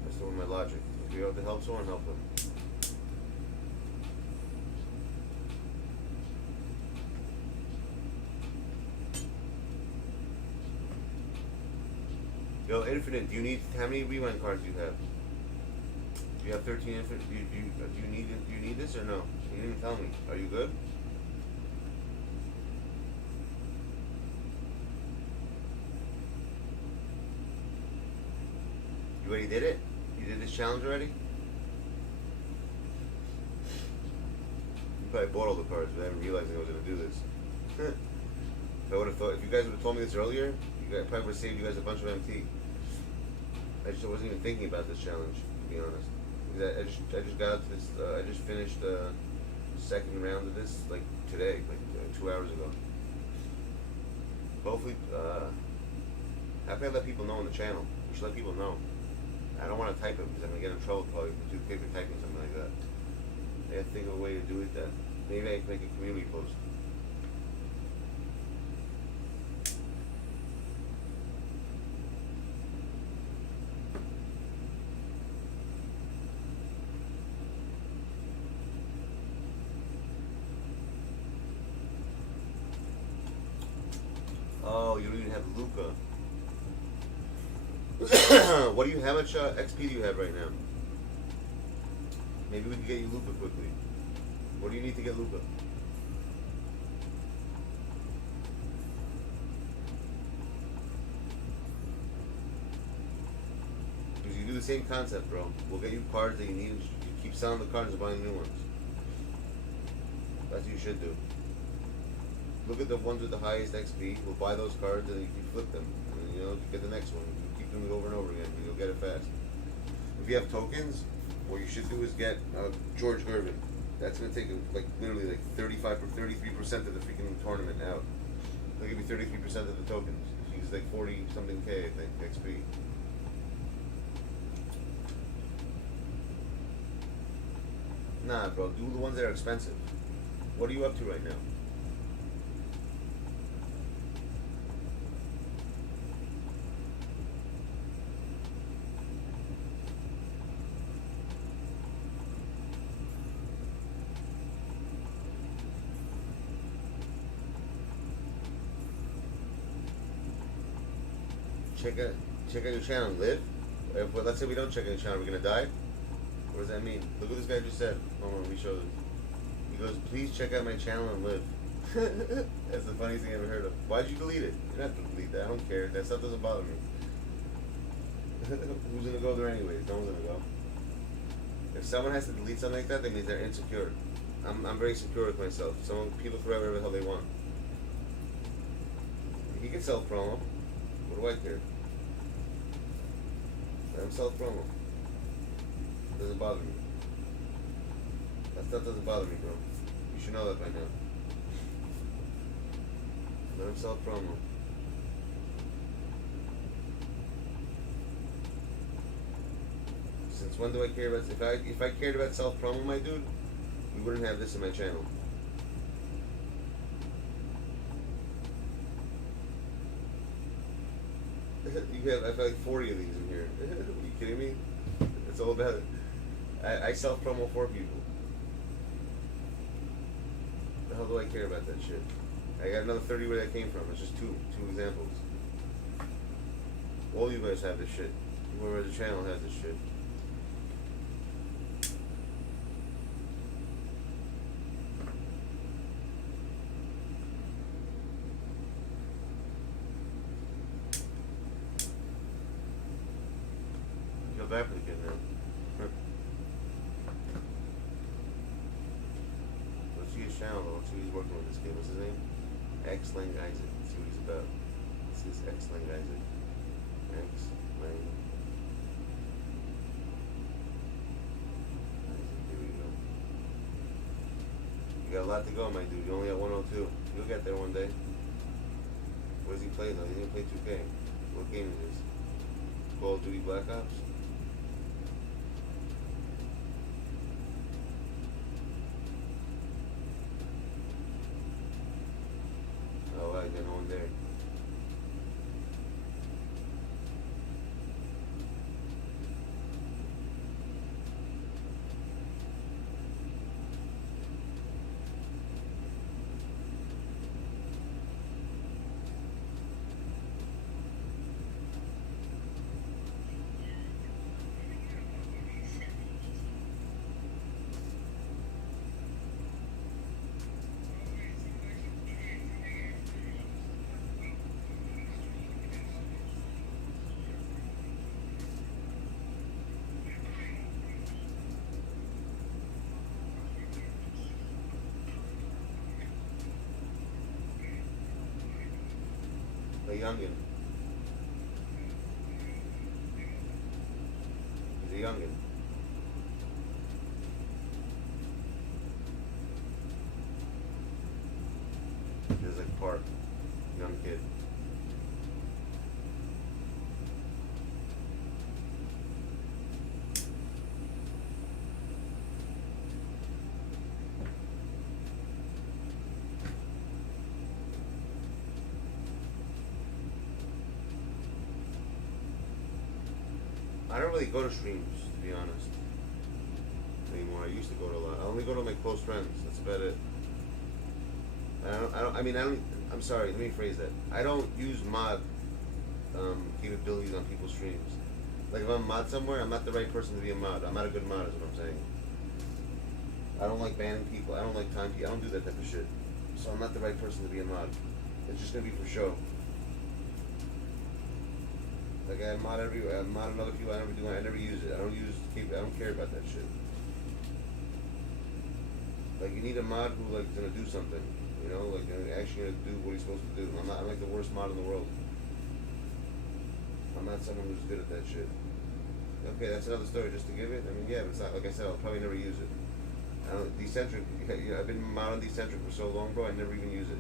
That's my logic. If you're able to help someone, help them. Yo, Infinite, do you need, how many rewind cards do you have? Do you have 13 Infinite? Do you need this or no? You didn't even tell me. Are you good? You already did it? You did this challenge already? You probably bought all the cards without even realizing I was going to do this. If I would have thought, if you guys would have told me this earlier, probably would have saved you guys a bunch of MT. I just wasn't even thinking about this challenge, to be honest. I just got to this, I just finished the second round of this, like, today, like 2 hours ago. Hopefully, how can I let people know on the channel? We should let people know. I don't want to type it because I'm going to get in trouble probably for paper typing something like that. I have to think of a way to do it that maybe I can make a community post. Oh, you don't even have Luca. What do you, how much XP do you have right now? Maybe we can get you Luca quickly. What do you need to get Luca? Because you do the same concept, bro. We'll get you cards that you need. You keep selling the cards and buying new ones. That's what you should do. Look at the ones with the highest XP. We'll buy those cards and then you can flip them. And then, you know, get the next one. Doing it over and over again, and you'll get it fast. If you have tokens, what you should do is get George Gervin. That's gonna take like literally like 33% of the freaking tournament out. They'll give you 33% of the tokens. He's like 40 something K, I think, XP. Nah, bro, do the ones that are expensive. What are you up to right now? Check out your channel and live? Well, let's say we don't check out your channel, we're gonna die? What does that mean? Look what this guy just said. Hold on, let me show this. He goes, please check out my channel and live. That's the funniest thing I ever heard of. Why'd you delete it? You don't have to delete that. I don't care. That stuff doesn't bother me. Who's gonna go there anyways? No one's gonna go. If someone has to delete something like that, that means they're insecure. I'm very secure with myself. People throw whatever the hell they want. He can self-promo. What do I care? Let him self-promo. Doesn't bother me. That stuff doesn't bother me, bro. You should know that by now. Let him self-promo. Since when do I care about... If I cared about self-promo, my dude, we wouldn't have this in my channel. You have, I feel like 40 of these in here. Are you kidding me? It's all about it. I self-promo for people. The hell do I care about that shit? I got another 30 where that came from. It's just two examples. All you guys have this shit. Whoever the channel has this shit. Back with again now. Let's see his channel though. Let's see what he's working with this kid. What's his name? Xlang Isaac. Let's see what he's about. This is Xlang Isaac. Xlang. Here we go. You got a lot to go, my dude. You only got 102. You'll get there one day. What does he play though? He didn't play 2K. What game is this? Call of Duty Black Ops? Oh, I got no one there. A youngin. He's a youngin. There's like Park, young kid. I don't really go to streams, to be honest, anymore. I used to go to a lot. I only go to my close friends. That's about it. I'm sorry, let me phrase that. I don't use mod capabilities on people's streams. Like if I'm a mod somewhere, I'm not the right person to be a mod. I'm not a good mod, is what I'm saying. I don't like banning people. I don't like time people. I don't do that type of shit. So I'm not the right person to be a mod. It's just gonna be for show. Like I mod another people. I never use it. I don't care about that shit. Like you need a mod who like is gonna do something, you know, like actually gonna do what he's supposed to do. I'm like the worst mod in the world. I'm not someone who's good at that shit. Okay, that's another story. Just to give it. I mean, yeah, but it's not like I said. I'll probably never use it. Decentric. I've been modding Decentric for so long, bro. I never even use it.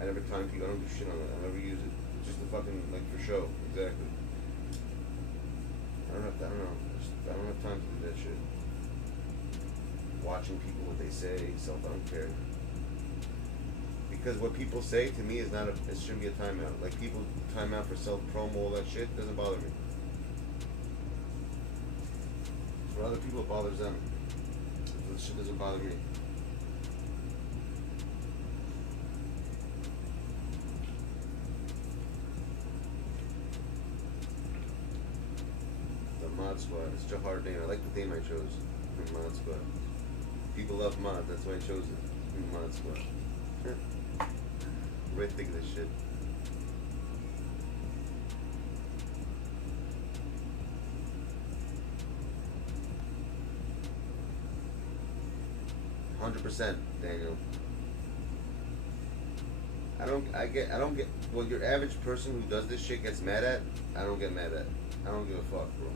I never time people. I don't do shit on it. I never use it. It's just a fucking like for show. Exactly. I don't have time to do that shit. Watching people, what they say, I don't care. Because what people say to me is not it shouldn't be a timeout. Like people timeout for self-promo, all that shit doesn't bother me. For other people, it bothers them. This shit doesn't bother me. Mod Squad. It's such a hard name. I like the name I chose. Mod Squad. People love mods. That's why I chose it. Mod Squad. Right, think of this shit. %, Daniel. I don't get what your average person who does this shit gets mad at. I don't get mad at. I don't give a fuck, bro.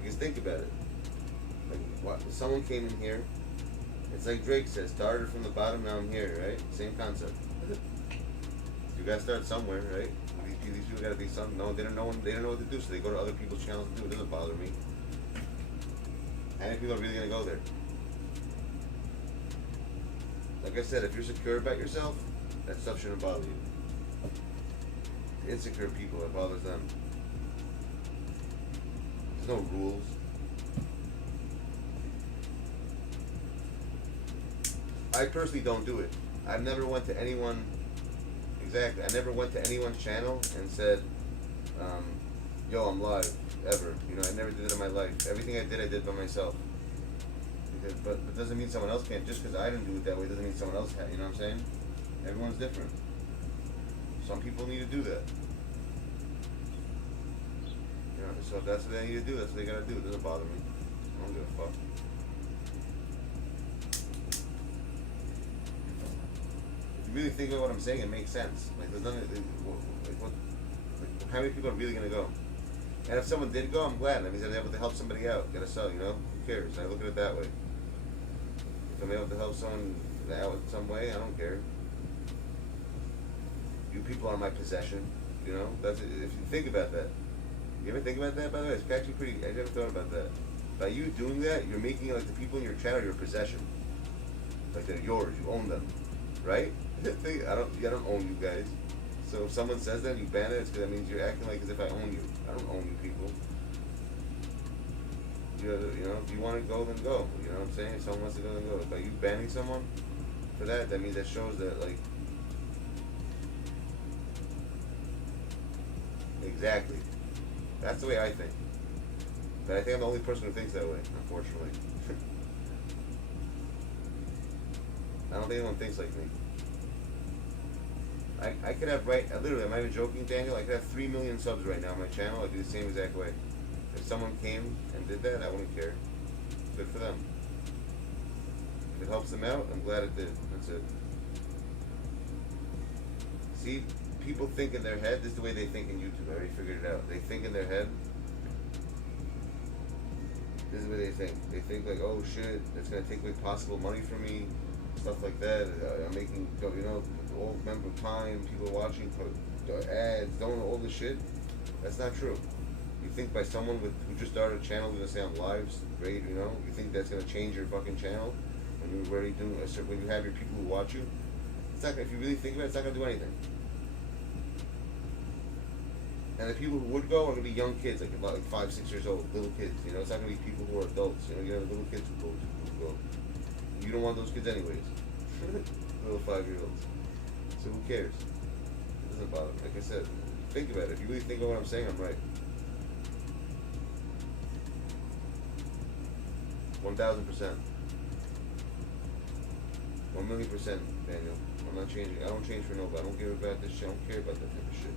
Because think about it. Like, what? Someone came in here. It's like Drake says, started from the bottom, now I'm here, right? Same concept. You gotta start somewhere, right? These people gotta be something. No, they don't know what to do, so they go to other people's channels to do it. It doesn't bother me. How many people are really gonna go there? Like I said, if you're secure about yourself, that stuff shouldn't bother you. Insecure people, it bothers them. There's no rules. I personally don't do it. I've never went to anyone, exactly, I never went to anyone's channel and said, yo, I'm live, ever. You know, I never did it in my life. Everything I did by myself. But it doesn't mean someone else can't. Just because I didn't do it that way doesn't mean someone else can't. You know what I'm saying? Everyone's different. Some people need to do that. You know, so if that's what they need to do, that's what they gotta do. It doesn't bother me. I don't give a fuck. If you really think about what I'm saying, it makes sense. Like, there's nothing. How many people are really gonna go? And if someone did go, I'm glad. That means I'm able to help somebody out, get a sell. You know, who cares? I look at it that way. If I'm able to help someone out in some way, I don't care. You people are my possession. You know, that's it. If you think about that. You ever think about that? By the way, it's actually pretty. I never thought about that. By you doing that, you're making like the people in your channel your possession. Like they're yours. You own them, right? I don't own you guys. So if someone says that and you ban it, it's because that means you're acting like as if I own you. I don't own you people. You know, if you want to go, then go. You know what I'm saying? If someone wants to go, then go. By you banning someone for that, that means that shows that, like, exactly. That's the way I think. But I think I'm the only person who thinks that way, unfortunately. I don't think anyone thinks like me. I could have literally, I'm not even joking, Daniel, I could have 3 million subs right now on my channel. I'd do the same exact way. If someone came and did that, I wouldn't care. Good for them. If it helps them out, I'm glad it did. That's it. See, people think in their head, this is the way they think in YouTube. I already figured it out. They think in their head, this is the way they think. They think like, oh shit, that's going to take away possible money from me. Stuff like that. I'm making, you know, all member time, people watching, ads, don't all this shit. That's not true. You think by someone who just started a channel gonna say I'm live, great, you know? You think that's gonna change your fucking channel when you're already doing when you have your people who watch you? It's not gonna, if you really think about it, it's not gonna do anything. And the people who would go are gonna be young kids, like about 5, 6 years old, little kids. You know, it's not gonna be people who are adults. You know, you have little kids who go. You don't want those kids anyways. Little 5-year-olds. So who cares? It doesn't bother me. Like I said, think about it. If you really think about what I'm saying, I'm right. 1,000%. 1,000,000%, Daniel. I'm not changing. I don't change for nobody. I don't care about this shit. I don't care about that type of shit.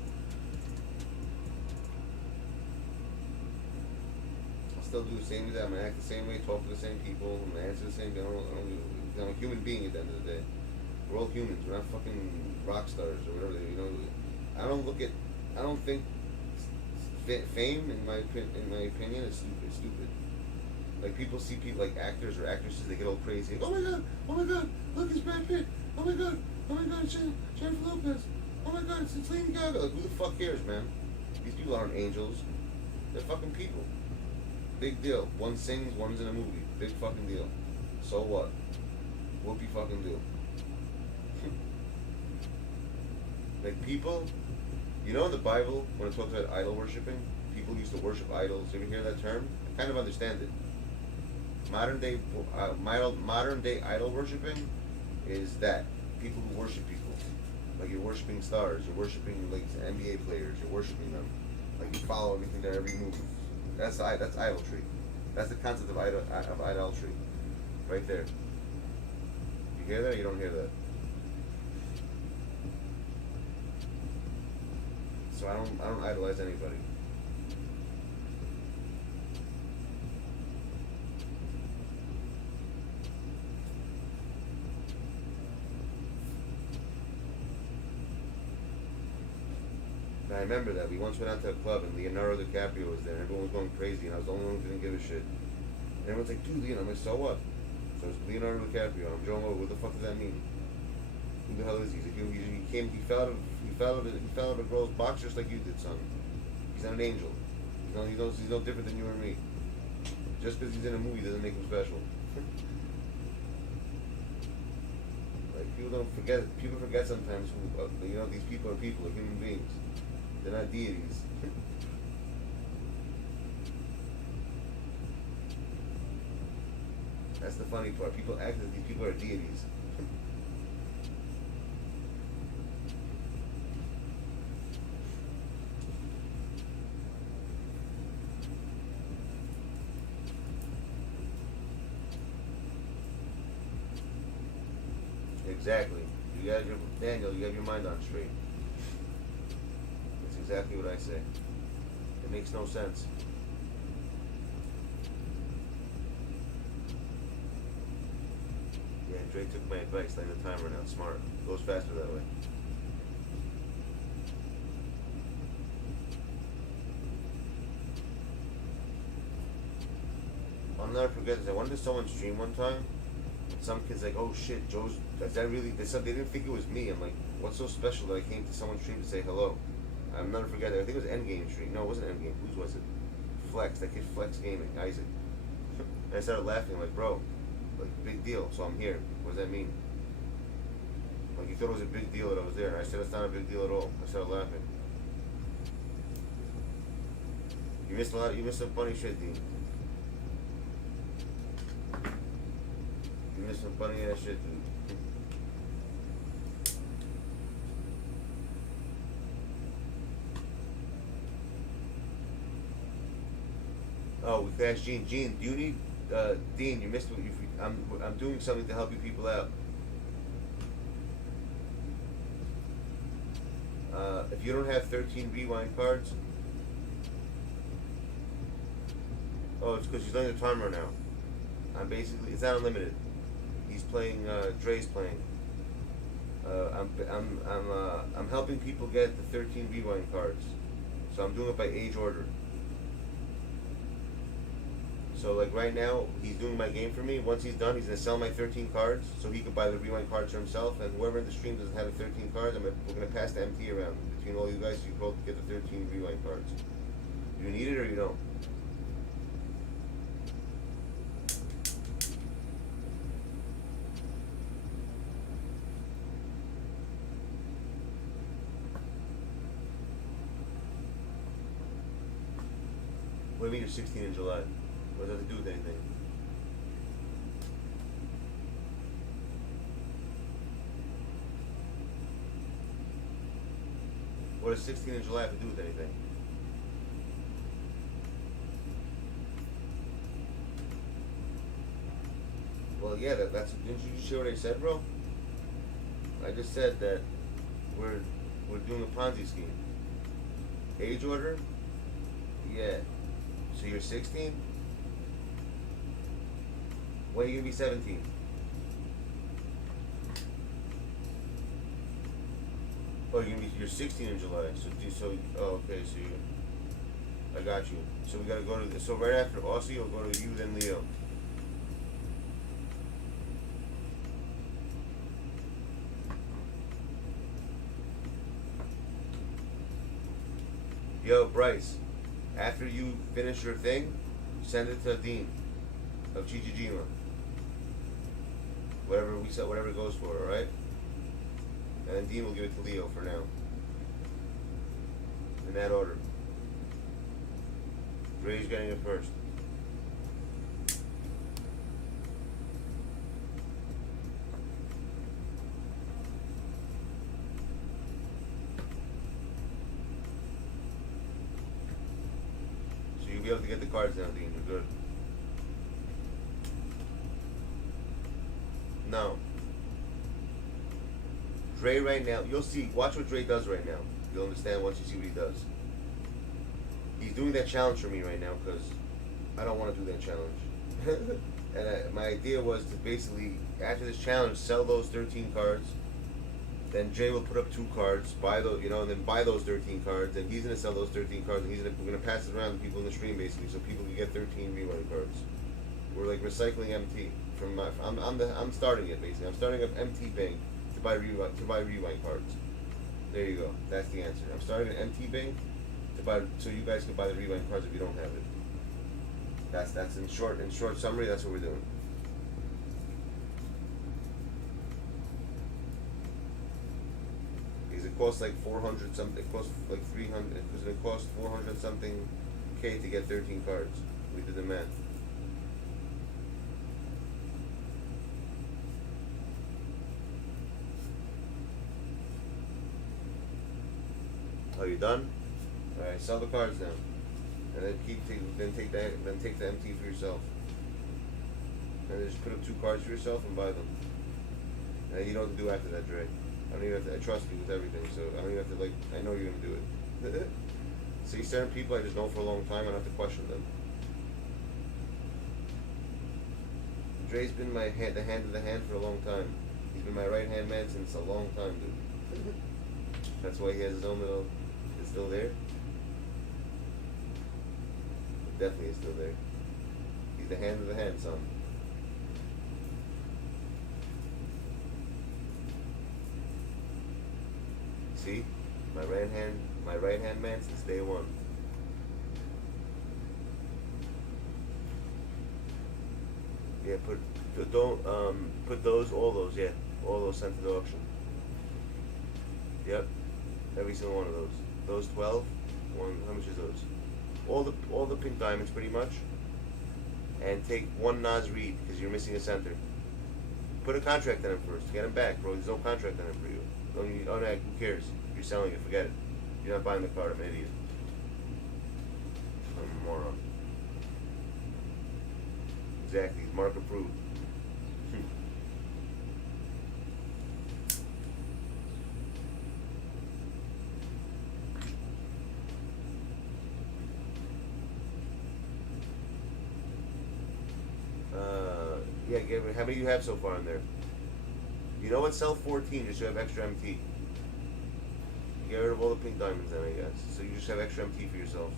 I'll still do the same as that. I'm gonna act the same way, talk to the same people, I'm gonna answer the same thing. I'm a human being at the end of the day. We're all humans. We're not fucking rock stars or whatever. You know, I don't think fame, in my opinion, is stupid. Like people see people like actors or actresses, they get all crazy. Oh my god, look, it's Brad Pitt. Oh my god, it's Jennifer Lopez. Oh my god, it's Lady Gaga. Like, who the fuck cares, man? These people aren't angels. They're fucking people. Big deal. One sings, one's in a movie. Big fucking deal. So what? Whoopie fucking do. Like people, you know in the Bible, when it talks about idol worshipping, people used to worship idols. You ever hear that term? I kind of understand it. Modern day idol worshipping is that people who worship people. Like you're worshiping stars, you're worshiping like NBA players, you're worshiping them. Like you follow everything, their every move. That's idolatry. That's the concept of idolatry, right there. You hear that or you don't hear that? So I don't idolize anybody. And I remember that we once went out to a club and Leonardo DiCaprio was there and everyone was going crazy and I was the only one who didn't give a shit. And everyone's like, dude, Leonardo. I'm like, so what? So it's Leonardo DiCaprio. I'm Joe Mo. What the fuck does that mean? Who the hell is he? He fell out of a girl's box just like you did, son. He's not an angel. He's no different than you or me. Just because he's in a movie doesn't make him special. Like people forget sometimes who these people are people, are human beings. They're not deities. That's the funny part. People act as these people are deities. Exactly. Daniel, you have your mind on straight. That's exactly what I say. It makes no sense. Yeah, Dre took my advice, laying the timer now. Smart. Goes faster that way. I'll never forget this. I went to someone's stream one time. Some kids like, oh shit, Joe's. Is that really? They said they didn't think it was me. I'm like, what's so special that I came to someone's stream to say hello? I'll never forget it. I think it was Endgame stream. No, it wasn't Endgame. Whose was it? Flex. That kid Flex Gaming, Isaac. And I started laughing like, bro, like big deal. So I'm here. What does that mean? Like you thought it was a big deal that I was there. And I said it's not a big deal at all. I started laughing. You missed a lot. You missed some funny shit, Dean. You missed some funny ass shit, dude. Oh, we asked Gene. Gene, do you need Dean? You missed what you. I'm doing something to help you people out. If you don't have 13 rewind cards, oh, it's because he's on the timer now. It's not unlimited. He's playing. Dre's playing. I'm helping people get the 13 rewind cards, so I'm doing it by age order. So like right now, he's doing my game for me. Once he's done, he's gonna sell my 13 cards so he can buy the rewind cards for himself. And whoever in the stream doesn't have the 13 cards, we're gonna pass the MT around between all you guys so you both get the 13 rewind cards. You need it or you don't. What do you mean you're 16 in July? What does that have to do with anything? What does 16 in July have to do with anything? Well, yeah, that's. Didn't you hear what I said, bro? I just said that we're doing a Ponzi scheme. Age order? Yeah. So you're 16? When are you gonna be 17? Oh, you're 16 in July. Okay, so I got you. So we gotta go to so right after Aussie, we'll go to you then Leo. Yo, Bryce, after you finish your thing, send it to Dean of Chichijima. Whatever it goes for, alright? And then Dean will give it to Leo for now. In that order. Dre's getting it first. So you'll be able to get the cards now, Dean. You're good. No. Dre right now, you'll see, watch what Dre does right now. You'll understand once you see what he does. He's doing that challenge for me right now because I don't want to do that challenge. And my idea was to basically, after this challenge, sell those 13 cards. Then Jay will put up 2 cards, buy those, and then buy those 13 cards. And he's gonna sell those 13 cards, and we're gonna pass it around to people in the stream basically, so people can get 13 rerun cards. We're like recycling MT from my. I'm starting it basically. I'm starting up MT bank to buy rewind cards. There you go. That's the answer. I'm starting an MT bank to buy, so you guys can buy the rewind cards if you don't have it. That's in short summary. That's what we're doing. Because it costs like 400 something. It costs like 300. Because it costs 400 something K to get 13 cards. We did the math. Oh, you done? All right, sell the cards now, and then take the MT for yourself, and then just put up 2 cards for yourself and buy them. And then you know what to do after that, Dre. I don't even have to. I trust you with everything, so I don't even have to I know you're gonna do it. See, certain people I just know for a long time, I don't have to question them. Dre's been the hand of the hand for a long time. He's been my right hand man since a long time, dude. That's why he has his own little. It's still there. It definitely is still there. He's the hand of the hand, son. See, my right hand man since day one. Yeah, put all those sent to the auction. Yep, every single one of those. Those 12. How much is those? All the pink diamonds, pretty much. And take 1 Nas Reed because you're missing a center. Put a contract on him first. Get him back, bro. There's no contract on him for you. No, who cares? You're selling it. Forget it. You're not buying the card. I'm an idiot. I'm a moron. Exactly. Mark approved. Yeah, how many do you have so far in there? You know what? Sell 14 just so you have extra MT. Get rid of all the pink diamonds then, I guess. So you just have extra MT for yourself.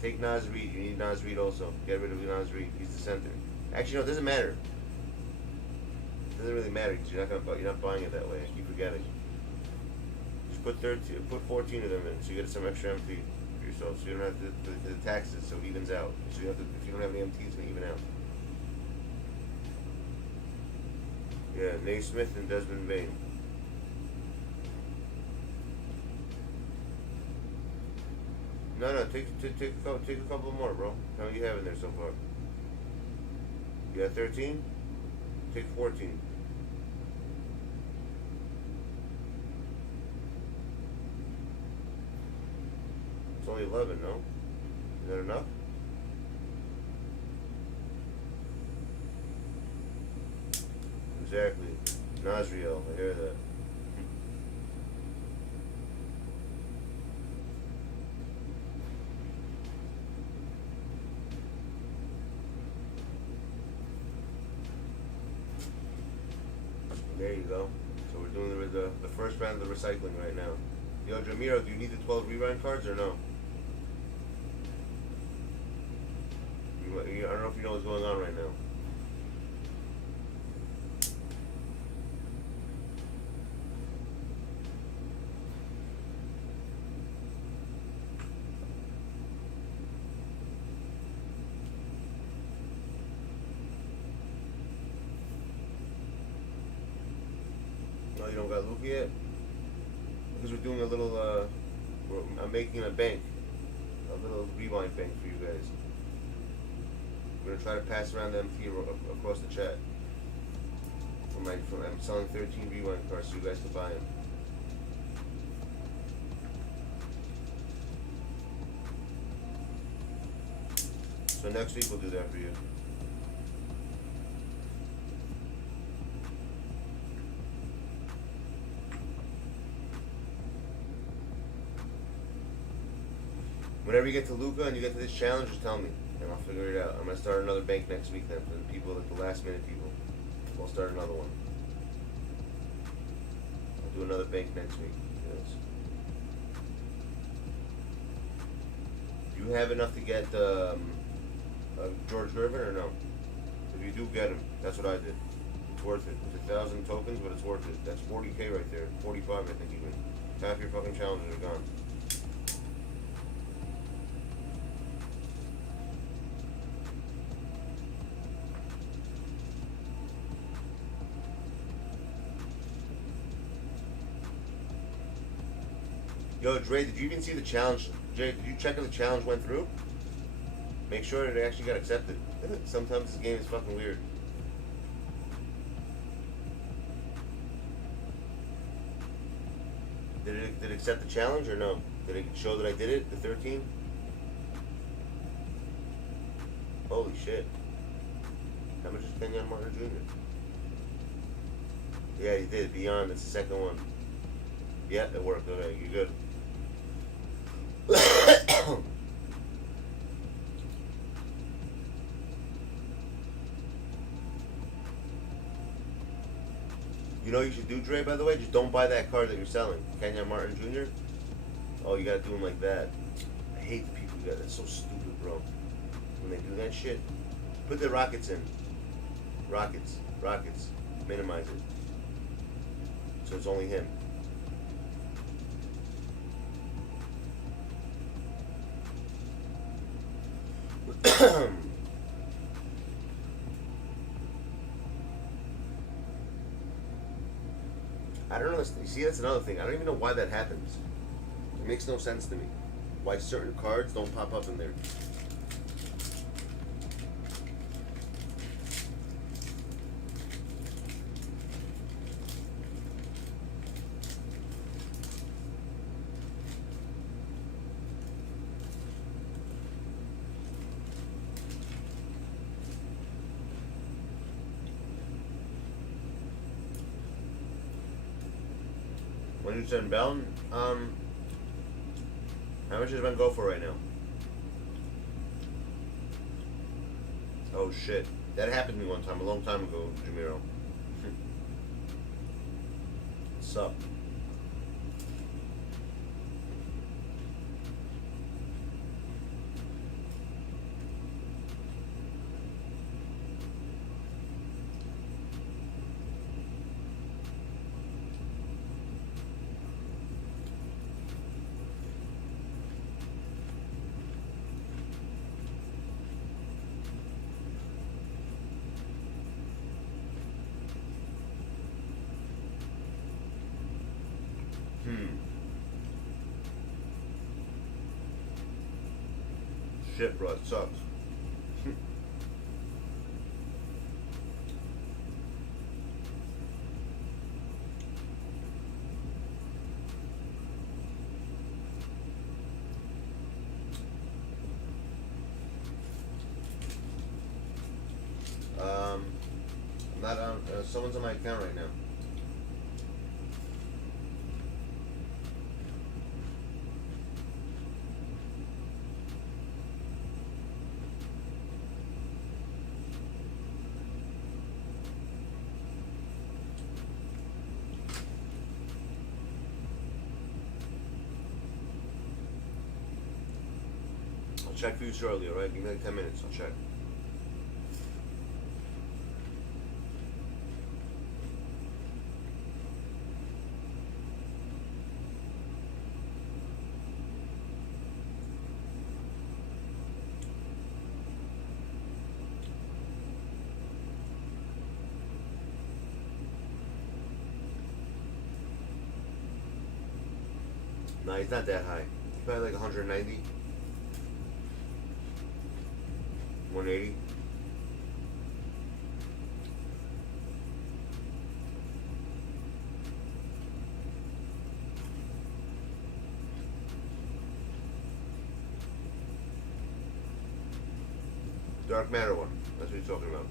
Take Nas Reed. You need Nas Reed also. Get rid of Nas Reed. He's the center. Actually, no, it doesn't matter. It doesn't really matter because you're not buying it that way. I keep forgetting. Just put 14 of them in, so you get some extra MT for yourself. So you don't have the taxes, so it evens out. So you have to, if you don't have any MT, it's gonna even out. Yeah, Naismith and Desmond Bain. No, take a couple more, bro. How many you have in there so far? You got 13? Take 14. It's only 11, no? Is that enough? Exactly. Nasriel, I hear that. There you go. So we're doing the first round of the recycling right now. Yo, Jamiro, do you need the 12 rewind cards or no? I don't know if you know what's going on right now. No, you don't got Luke yet? Because we're doing a little, I'm making a bank. A little rewind bank for you guys. We're gonna try to pass around the MT across the chat. I'm selling 13 rewind cards so you guys can buy them. So next week we'll do that for you. Whenever you get to Luca and you get to this challenge, just tell me, and I'll figure it out. I'm gonna start another bank next week then for the people, like the last minute people. I'll start another one. I'll do another bank next week. Yes. Do you have enough to get George Gervin or no? If you do get him, that's what I did. It's worth it. It's 1,000 tokens, but it's worth it. That's 40K right there. 45, I think even. Half your fucking challenges are gone. Yo, Dre, did you even see the challenge? Jay, did you check if the challenge went through? Make sure that it actually got accepted. Sometimes this game is fucking weird. Did it accept the challenge or no? Did it show that I did it, the 13? Holy shit. How much is Kenyon Martin Jr.? Yeah, he did. Beyond, it's the second one. Yeah, it worked. Okay, you're good. You know what you should do, Dre, by the way? Just don't buy that card that you're selling. Kenyon Martin Jr. Oh, you gotta do him like that. I hate the people who do that. That's so stupid, bro. When they do that shit. Put the rockets in. Rockets. Minimize it. So it's only him. I don't know. You see, that's another thing. I don't even know why that happens. It makes no sense to me. Why certain cards don't pop up in there. When you send Bell, how much does Ben go for right now? Oh shit. That happened to me one time, a long time ago, Jamiro. What's up? Shit, bro, it sucks. I'm not on. Someone's on my account right now. I'll check for you shortly, alright? Give me like 10 minutes, I'll check. No, he's not that high. He's probably like 190. 180. Dark matter one. That's what you're talking about.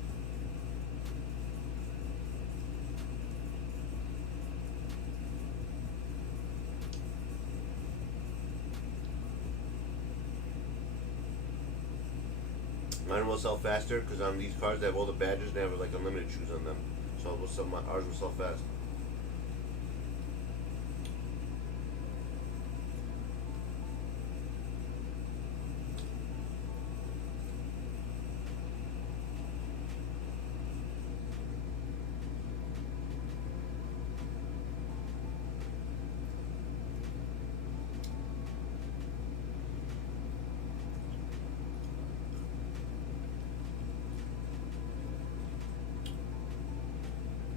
Mine will sell faster because on these cards they have all the badges. They have like unlimited shoes on them, so we'll sell, ours will sell fast.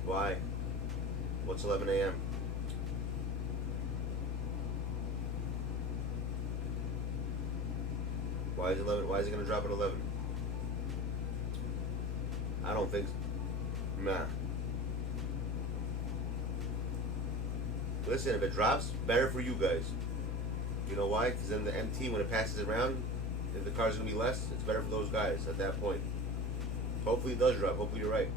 Why? What's 11 a.m.? Why is 11? Why is it gonna drop at 11? I don't think so. Nah. Listen, if it drops, better for you guys. You know why? Because then the MT, when it passes around, if the car's gonna be less, it's better for those guys at that point. Hopefully it does drop. Hopefully you're right.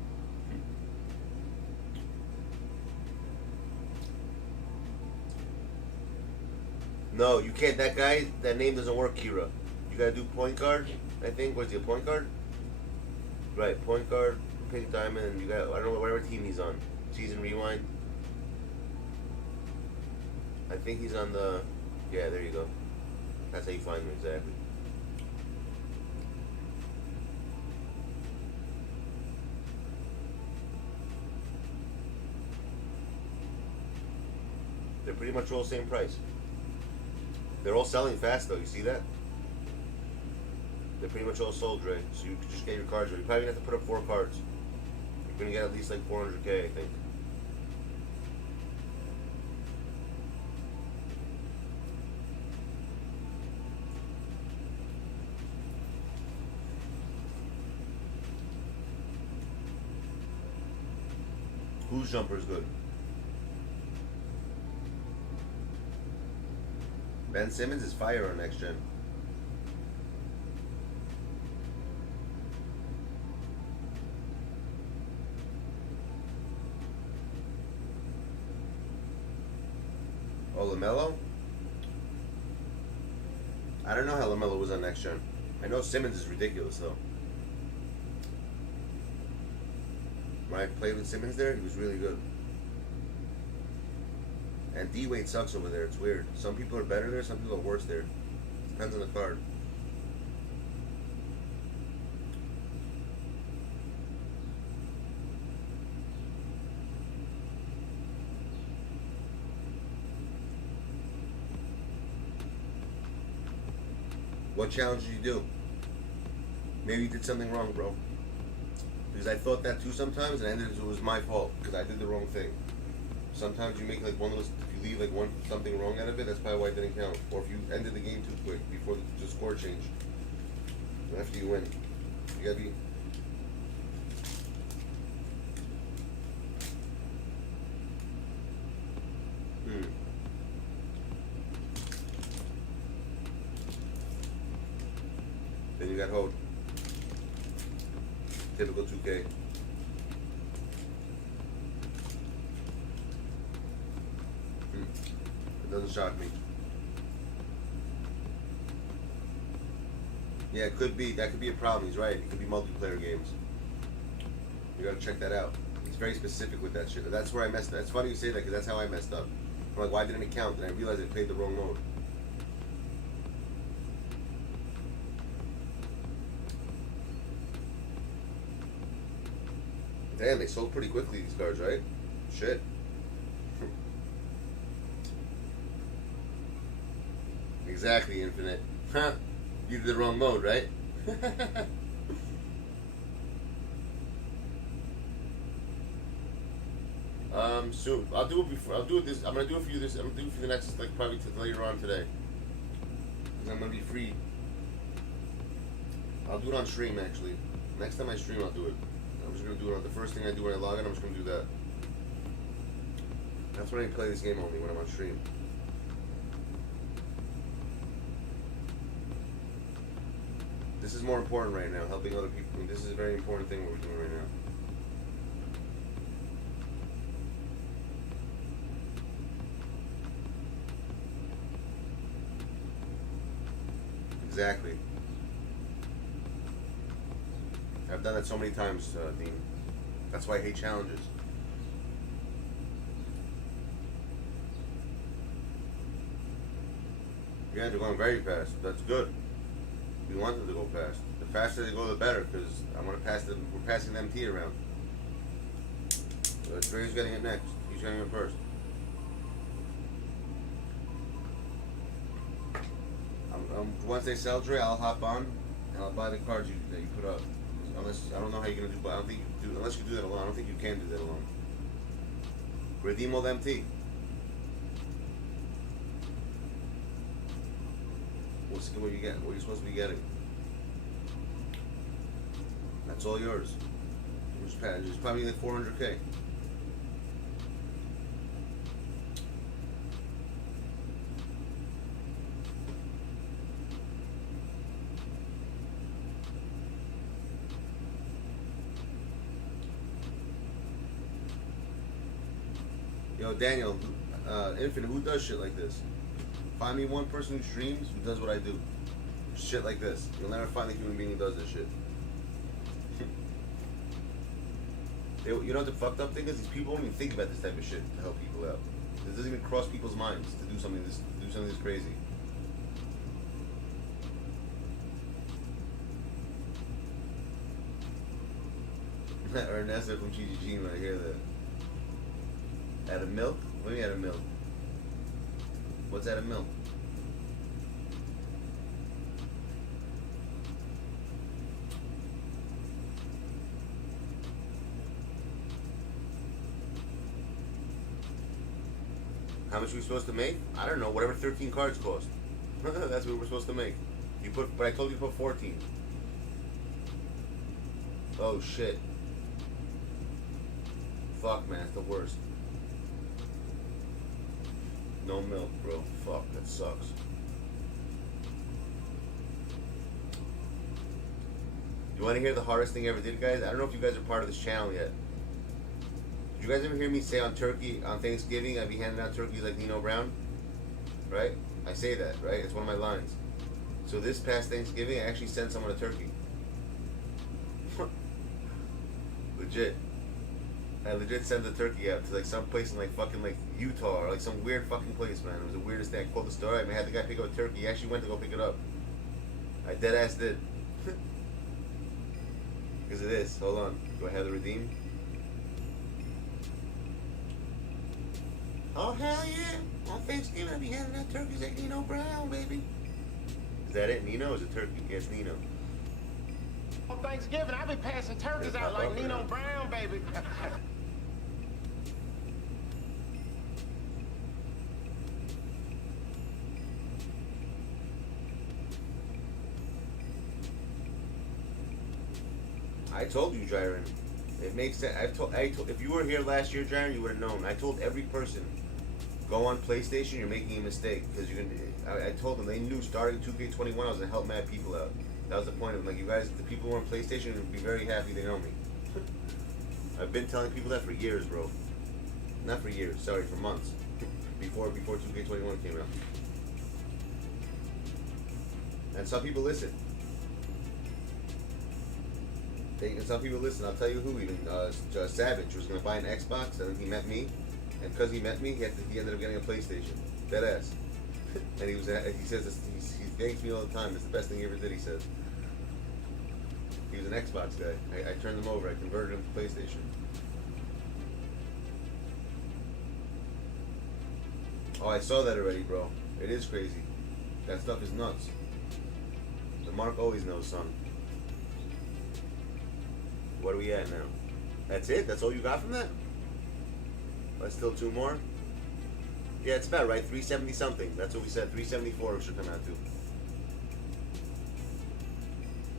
No, you can't. That guy, that name doesn't work, Kira. You gotta do point guard, I think. What's he, a point guard? Right, point guard, pink diamond, and you got, I don't know, whatever team he's on. Season rewind. I think he's on the, yeah, there you go. That's how you find him, exactly. They're pretty much all the same price. They're all selling fast though, you see that? They're pretty much all sold, Dre. So you can just get your cards ready. You're probably gonna have to put up 4 cards. You're gonna get at least like 400K, I think. Whose jumper is good? Ben Simmons is fire on next gen. Oh, LaMelo? I don't know how LaMelo was on next gen. I know Simmons is ridiculous though. When I played with Simmons there, he was really good. And D-Wade sucks over there. It's weird. Some people are better there, some people are worse there. Depends on the card. What challenge did you do? Maybe you did something wrong, bro. Because I thought that too sometimes, and it was my fault because I did the wrong thing. Sometimes you make like one little, if you leave like something wrong out of it, that's probably why it didn't count. Or if you ended the game too quick before the score changed. After you win, you gotta be. Then you got hold. Typical 2K. It doesn't shock me. Yeah, it could be. That could be a problem. He's right. It could be multiplayer games. You gotta check that out. He's very specific with that shit. That's where I messed up. It's funny you say that because that's how I messed up. I'm like, why didn't it count? And I realized I played the wrong mode. Damn, they sold pretty quickly, these cards, right? Shit. Exactly, Infinite. Huh? You did the wrong mode, right? Soon. I'll do it before. I'll do it this. I'm gonna do it for you. I'm gonna do it for the next, like, probably later on today. Cause I'm gonna be free. I'll do it on stream actually. Next time I stream, I'll do it. I'm just gonna do it on the first thing I do when I log in. I'm just gonna do that. That's when I play this game only, when I'm on stream. This is more important right now, helping other people. I mean, this is a very important thing what we're doing right now. Exactly. done that so many times, Dean. That's why I hate challenges. Yeah, they're going very fast. That's good. We want them to go fast. The faster they go, the better, because I want to pass them. We're passing the MT around. Dre's getting it next. He's getting it first. Once they sell Dre, I'll hop on and I'll buy the cards that you put up. Unless I don't know how you're gonna do, but I don't think you do. Unless you do that alone, I don't think you can do that alone. Redeem old MT. What's what you get? What you're supposed to be getting? That's all yours. It's probably like 400K. Yo, Daniel, Infinite, who does shit like this? Find me one person who streams who does what I do. Shit like this. You'll never find a human being who does this shit. You know what the fucked up thing is? These people don't even think about this type of shit to help people out. This doesn't even cross people's minds to do something this crazy. Ernesto from GGG, when I hear that. Out of milk? What do you mean out of milk? What's out of milk? How much are we supposed to make? I don't know, whatever 13 cards cost. That's what we're supposed to make. But I told you to put 14. Oh shit. Fuck, man, it's the worst. No milk, bro. Fuck, that sucks. You want to hear the hardest thing I ever did, guys? I don't know if you guys are part of this channel yet. Did you guys ever hear me say on Thanksgiving, I'd be handing out turkeys like Nino Brown? Right? I say that, right? It's one of my lines. So this past Thanksgiving, I actually sent someone a turkey. Legit. I legit sent the turkey out to like some place in like fucking like Utah or like some weird fucking place, man. It was the weirdest thing. I called the store. I had the guy pick up a turkey. He actually went to go pick it up. I dead ass did. Because of this. Hold on. Do I have the redeem? Oh hell yeah! On Thanksgiving I'll be handing out turkeys like Nino Brown, baby. Is that it? Nino or is it turkey? Yes, Nino. On Thanksgiving, I be passing turkeys out like Nino Brown, baby. I told you, Jiren. It makes sense. I told. If you were here last year, Jiren, you would have known. I told every person, go on PlayStation. You're making a mistake because you're gonna. I told them they knew starting 2K21, I was gonna help mad people out. That was the point of it. Like, you guys, the people who are on PlayStation would be very happy they know me. I've been telling people that for years, bro. Not for years. Sorry, for months. Before 2K21 came out. And some people listen. Some people listen. I'll tell you who. Even Savage was gonna buy an Xbox, and then he met me, and because he met me, he ended up getting a PlayStation. Dead ass. And he says this, he thanks me all the time. It's the best thing he ever did. He says he was an Xbox guy. I turned him over. I converted him to PlayStation. Oh, I saw that already, bro. It is crazy. That stuff is nuts. The Mark always knows, son. What are we at now? That's it? That's all you got from that? That's still two more? Yeah, it's about right. 370 something. That's what we said. 374 should come out to.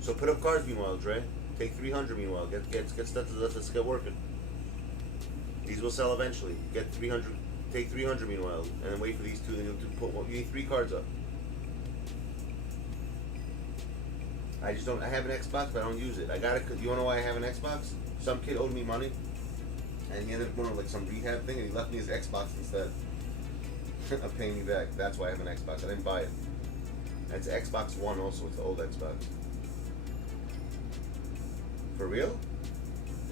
So put up cards meanwhile, Dre. Take 300 meanwhile. Get stuff. Let's get working. These will sell eventually. Get 300. Take 300 meanwhile, and then wait for these two to put one. You need 3 cards up. I just don't. I have an Xbox, but I don't use it. I got it. You wanna know why I have an Xbox? Some kid owed me money, and he ended up going to like some rehab thing, and he left me his Xbox instead of paying me back. That's why I have an Xbox. I didn't buy it. It's Xbox One also. It's the old Xbox. For real?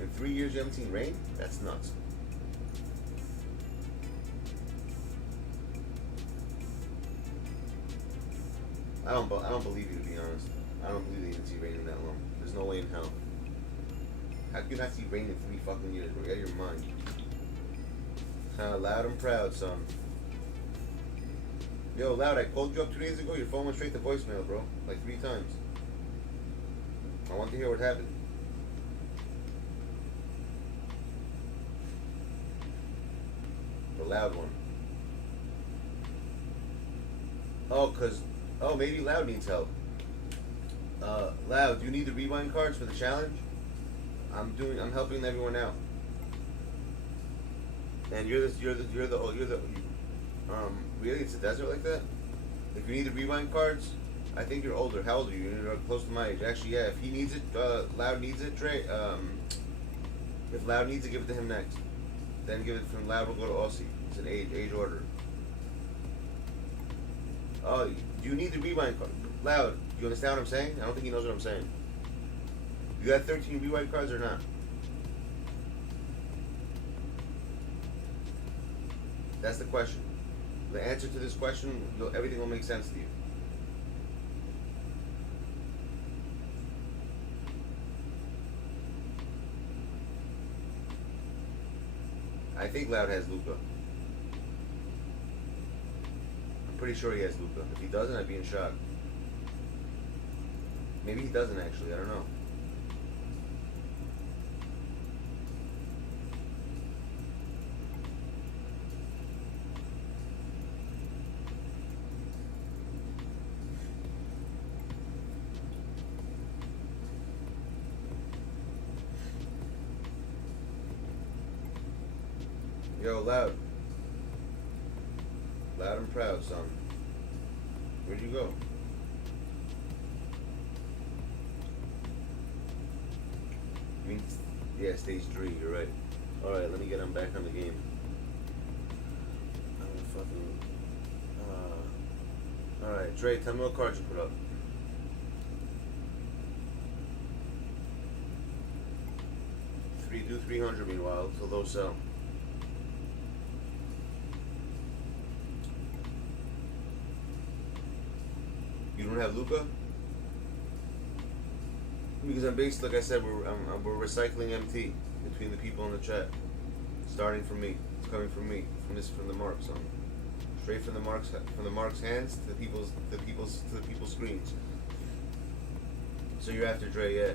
In 3 years you haven't seen rain? That's nuts. I don't believe you, to be honest. I don't believe that you didn't see rain in that long. There's no way in hell. How can you not see rain in 3 fucking years? We're out of your mind. Loud and proud, son. Yo, Loud, I called you up 2 days ago. Your phone went straight to voicemail, bro. Like 3 times. I want to hear what happened. The loud one. Oh, maybe Loud needs help. Loud, do you need the rewind cards for the challenge? I'm helping everyone out. And really, it's a desert like that? If you need the rewind cards, I think you're older. How old are you? You're close to my age. Actually, yeah, if he needs it, Loud needs it, Trey, if Loud needs it, give it to him next. Then give it from Loud, we'll go to Aussie. It's an age order. Oh, do you need the rewind card? Loud, do you understand what I'm saying? I don't think he knows what I'm saying. You got 13 rewind cards or not? That's the question. The answer to this question, everything will make sense to you. I think Loud has Luca. I'm pretty sure he has Luca. If he doesn't, I'd be in shock. Maybe he doesn't actually, I don't know. Yo, Loud. Loud and proud, son. Where'd you go? I mean, yeah, stage 3, you're right. Alright, let me get him back on the game. I'm gonna fucking... Alright, Dre, tell me what cards you put up. Do 300 meanwhile, till those sell. You don't have Luca? Because I'm based, like I said, we're recycling MT between the people in the chat. Starting from me, it's coming from me, from the marks on, straight from the marks hands to the people's screens. So you're after Dre, yeah?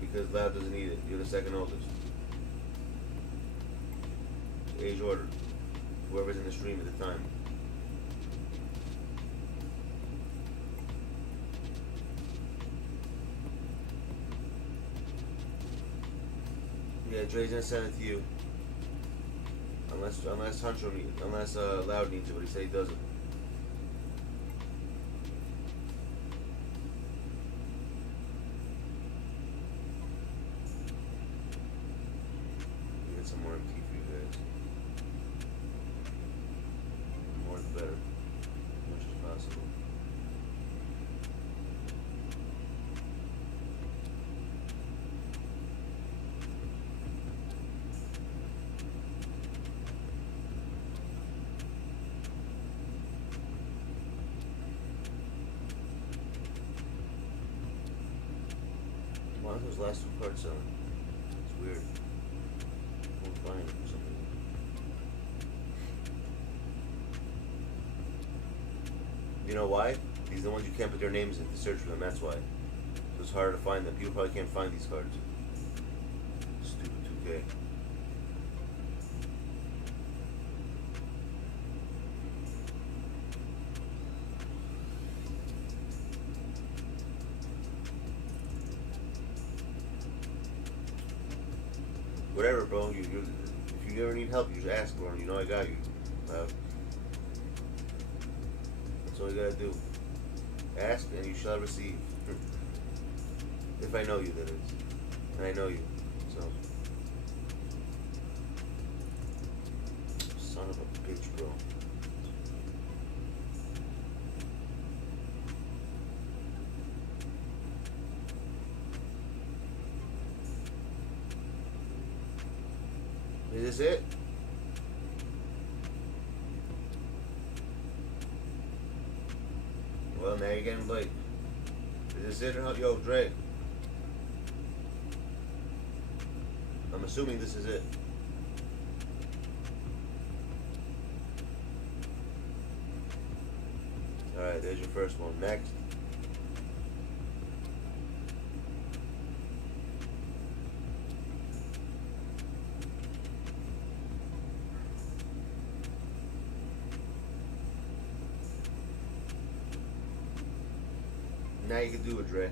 Because Loud doesn't need it. You're the second oldest. Age order. Whoever's in the stream at the time. Yeah, Dre's gonna send it to you. Unless Huncho needs it. Unless Loud needs it, but he said he doesn't. Get some more MT for you guys. More the better. As much as possible. Why are those last 2 cards selling? It's weird. I'm buying them or something. You know why? These are the ones you can't put their names in to search for them, that's why. So it's harder to find them. People probably can't find these cards. Stupid 2K. Whatever, bro. If you ever need help, you just ask, bro. You know I got you. That's all you gotta do. Ask and you shall receive. If I know you, that is. And I know you. So. Son of a bitch, bro. Is this it? Well, now you're getting Blake. Is this it or how? Yo, Dre. I'm assuming this is it. Alright, there's your first one. Next. Now you can do it, Dre.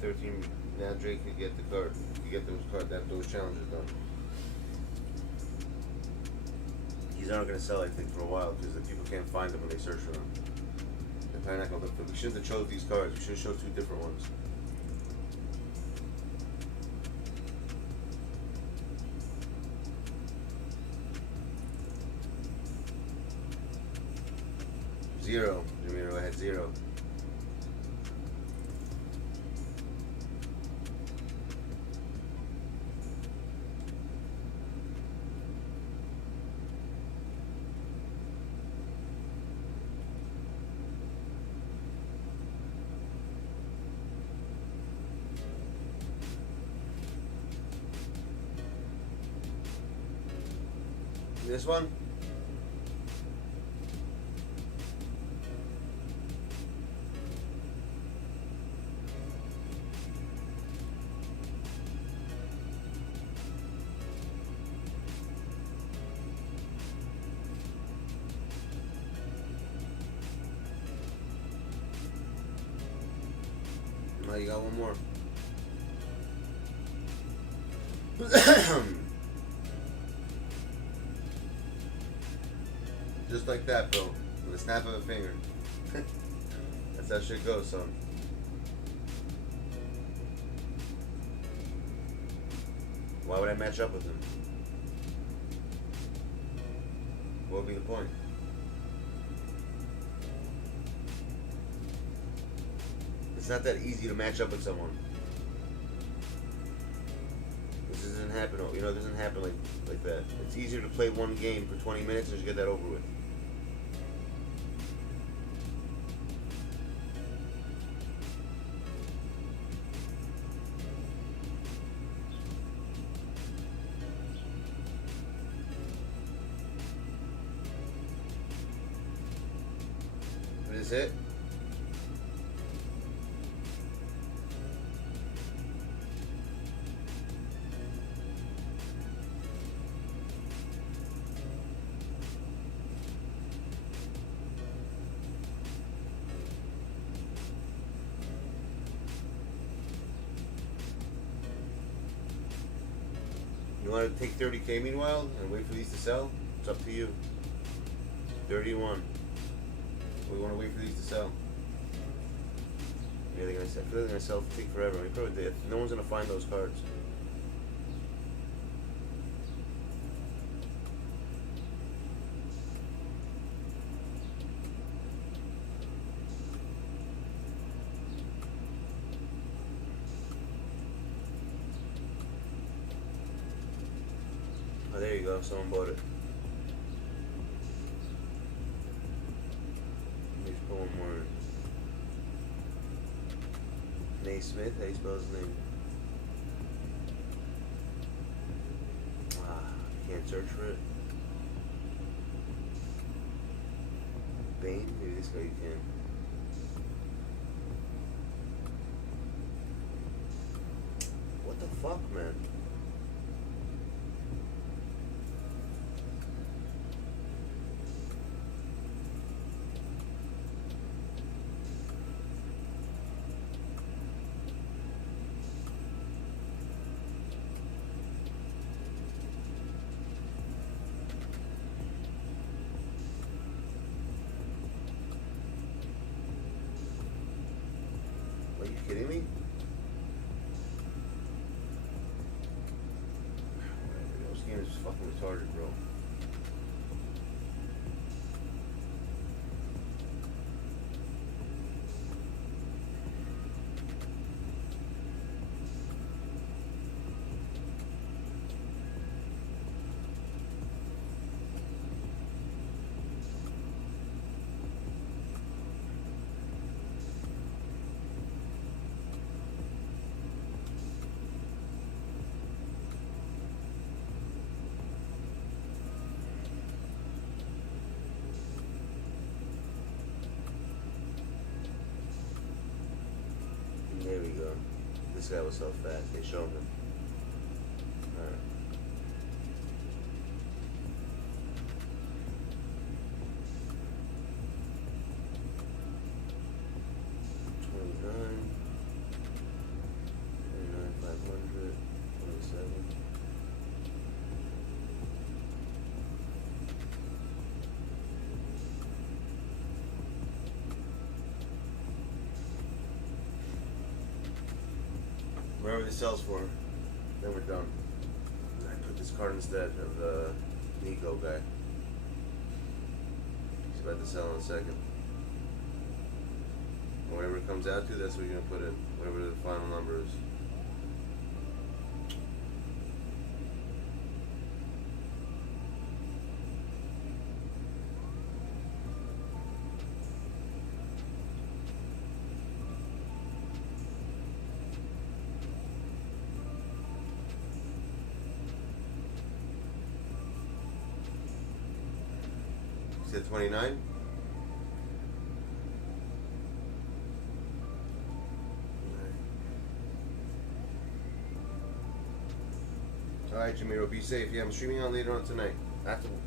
The 13. Now Dre can get the card. You get those challenges done. He's not gonna sell, I think, for a while because the people can't find them when they search for them. They're probably not gonna look for them. We shouldn't have chose these cards. We should have chose 2 different ones. Zero. Jamiro, I had 0. This one? No, you got one more. Just like that, bro. With a snap of a finger. That's how shit goes, son. Why would I match up with him? What would be the point? It's not that easy to match up with someone. This doesn't happen, you know, it doesn't happen like that. It's easier to play one game for 20 minutes and just get that over with. Is it? You want to take 30K meanwhile and wait for these to sell? It's up to you. 31. We want to wait for these to sell. Yeah, they're gonna sell. I feel like they're gonna sell, take forever. I mean, probably no one's gonna find those cards. Oh, there you go. Someone bought it. One more. Naismith, how do you spell his name? Can't search for it. Bane? Maybe this guy you can. What the fuck, man? Are you kidding me? This game is just fucking retarded, bro. guy will sell fast. They show him. Alright. Wherever this sells for, then we're done. I put this card instead of the Nico guy. He's about to sell in a second. Whatever it comes out to, that's what you're gonna put it. Whatever the final number is. Said 29. Alright, Jamiro, be safe. Yeah, I'm streaming on later on tonight.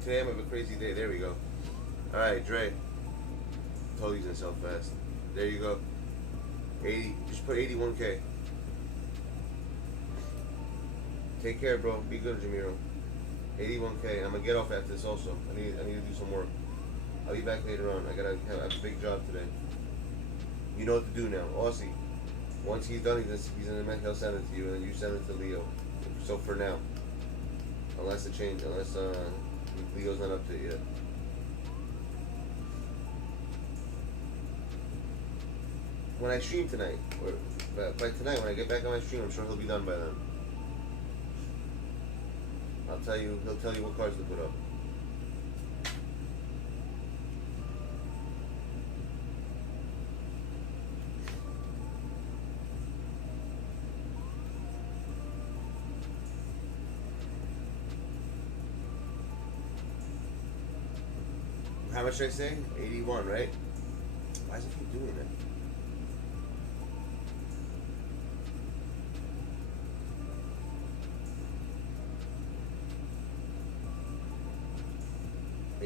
Today I'm have a crazy day. There we go. Alright, Dre. Told he's gonna sell fast. There you go. 80. Just put 81K. Take care, bro. Be good, Jamiro. 81K. I'm gonna get off after this also. I need to do some work. I'll be back later on. I have a big job today. You know what to do now. Aussie. Once he's done, he'll send it to you, and then you send it to Leo. So for now. Unless Leo's not up to it yet. When I stream tonight, or by tonight, when I get back on my stream, I'm sure he'll be done by then. He'll tell you what cards to put up. How much did I say? 81, right? Why does it keep doing that?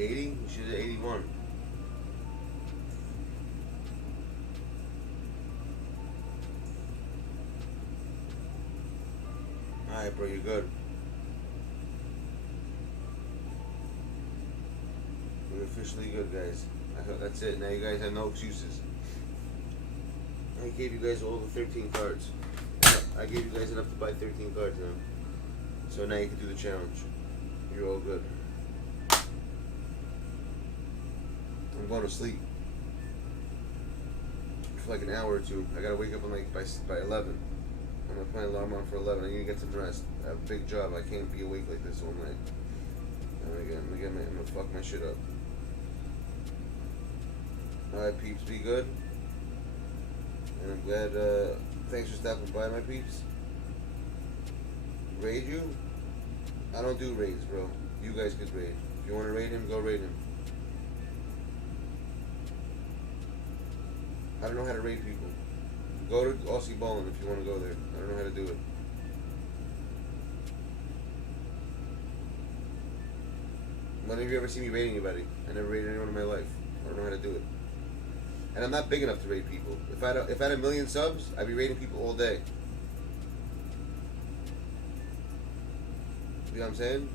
$80? You should have 81. Alright, bro, you're good. You're officially good, guys. I hope that's it. Now you guys have no excuses. I gave you guys all the 13 cards. I gave you guys enough to buy 13 cards now. So now you can do the challenge. You're all good. I'm going to sleep for like an hour or two. I gotta wake up by 11. I'm gonna put my alarm on for 11. I need to get some rest. I have a big job. I can't be awake like this all night. I'm gonna fuck my shit up. Alright, peeps, be good. And I'm glad, thanks for stopping by, my peeps. Raid you? I don't do raids, bro. You guys could raid. If you want to raid him, go raid him. I don't know how to raid people. Go to Aussie Ballin' if you want to go there. I don't know how to do it. When have you ever seen me raid anybody? I never raided anyone in my life. I don't know how to do it. And I'm not big enough to raid people. If I had 1 million subs, I'd be raiding people all day. You know what I'm saying?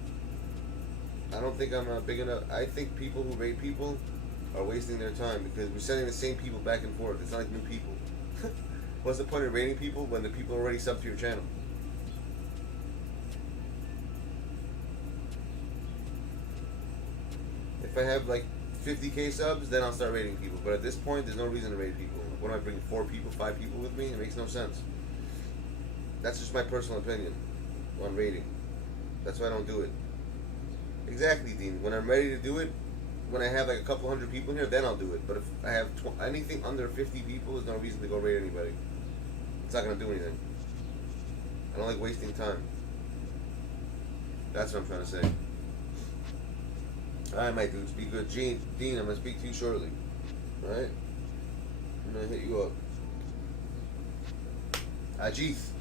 I don't think I'm big enough. I think people who raid people are wasting their time because we're sending the same people back and forth. It's not like new people. What's the point of raiding people when the people are already subbed to your channel? If I have like 50K subs, then I'll start raiding people. But at this point, there's no reason to raid people. What am I bringing 4 people, 5 people with me? It makes no sense. That's just my personal opinion on raiding. That's why I don't do it. Exactly, Dean. When I'm ready to do it, when I have like a couple hundred people in here, then I'll do it. But if I have anything under 50 people, there's no reason to go raid anybody. It's not going to do anything. I don't like wasting time. That's what I'm trying to say. Alright, my dudes, be good. Dean, I'm going to speak to you shortly. Alright? I'm going to hit you up. Ajith.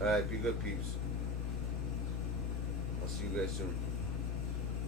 Alright, be good, peeps. I'll see you guys soon.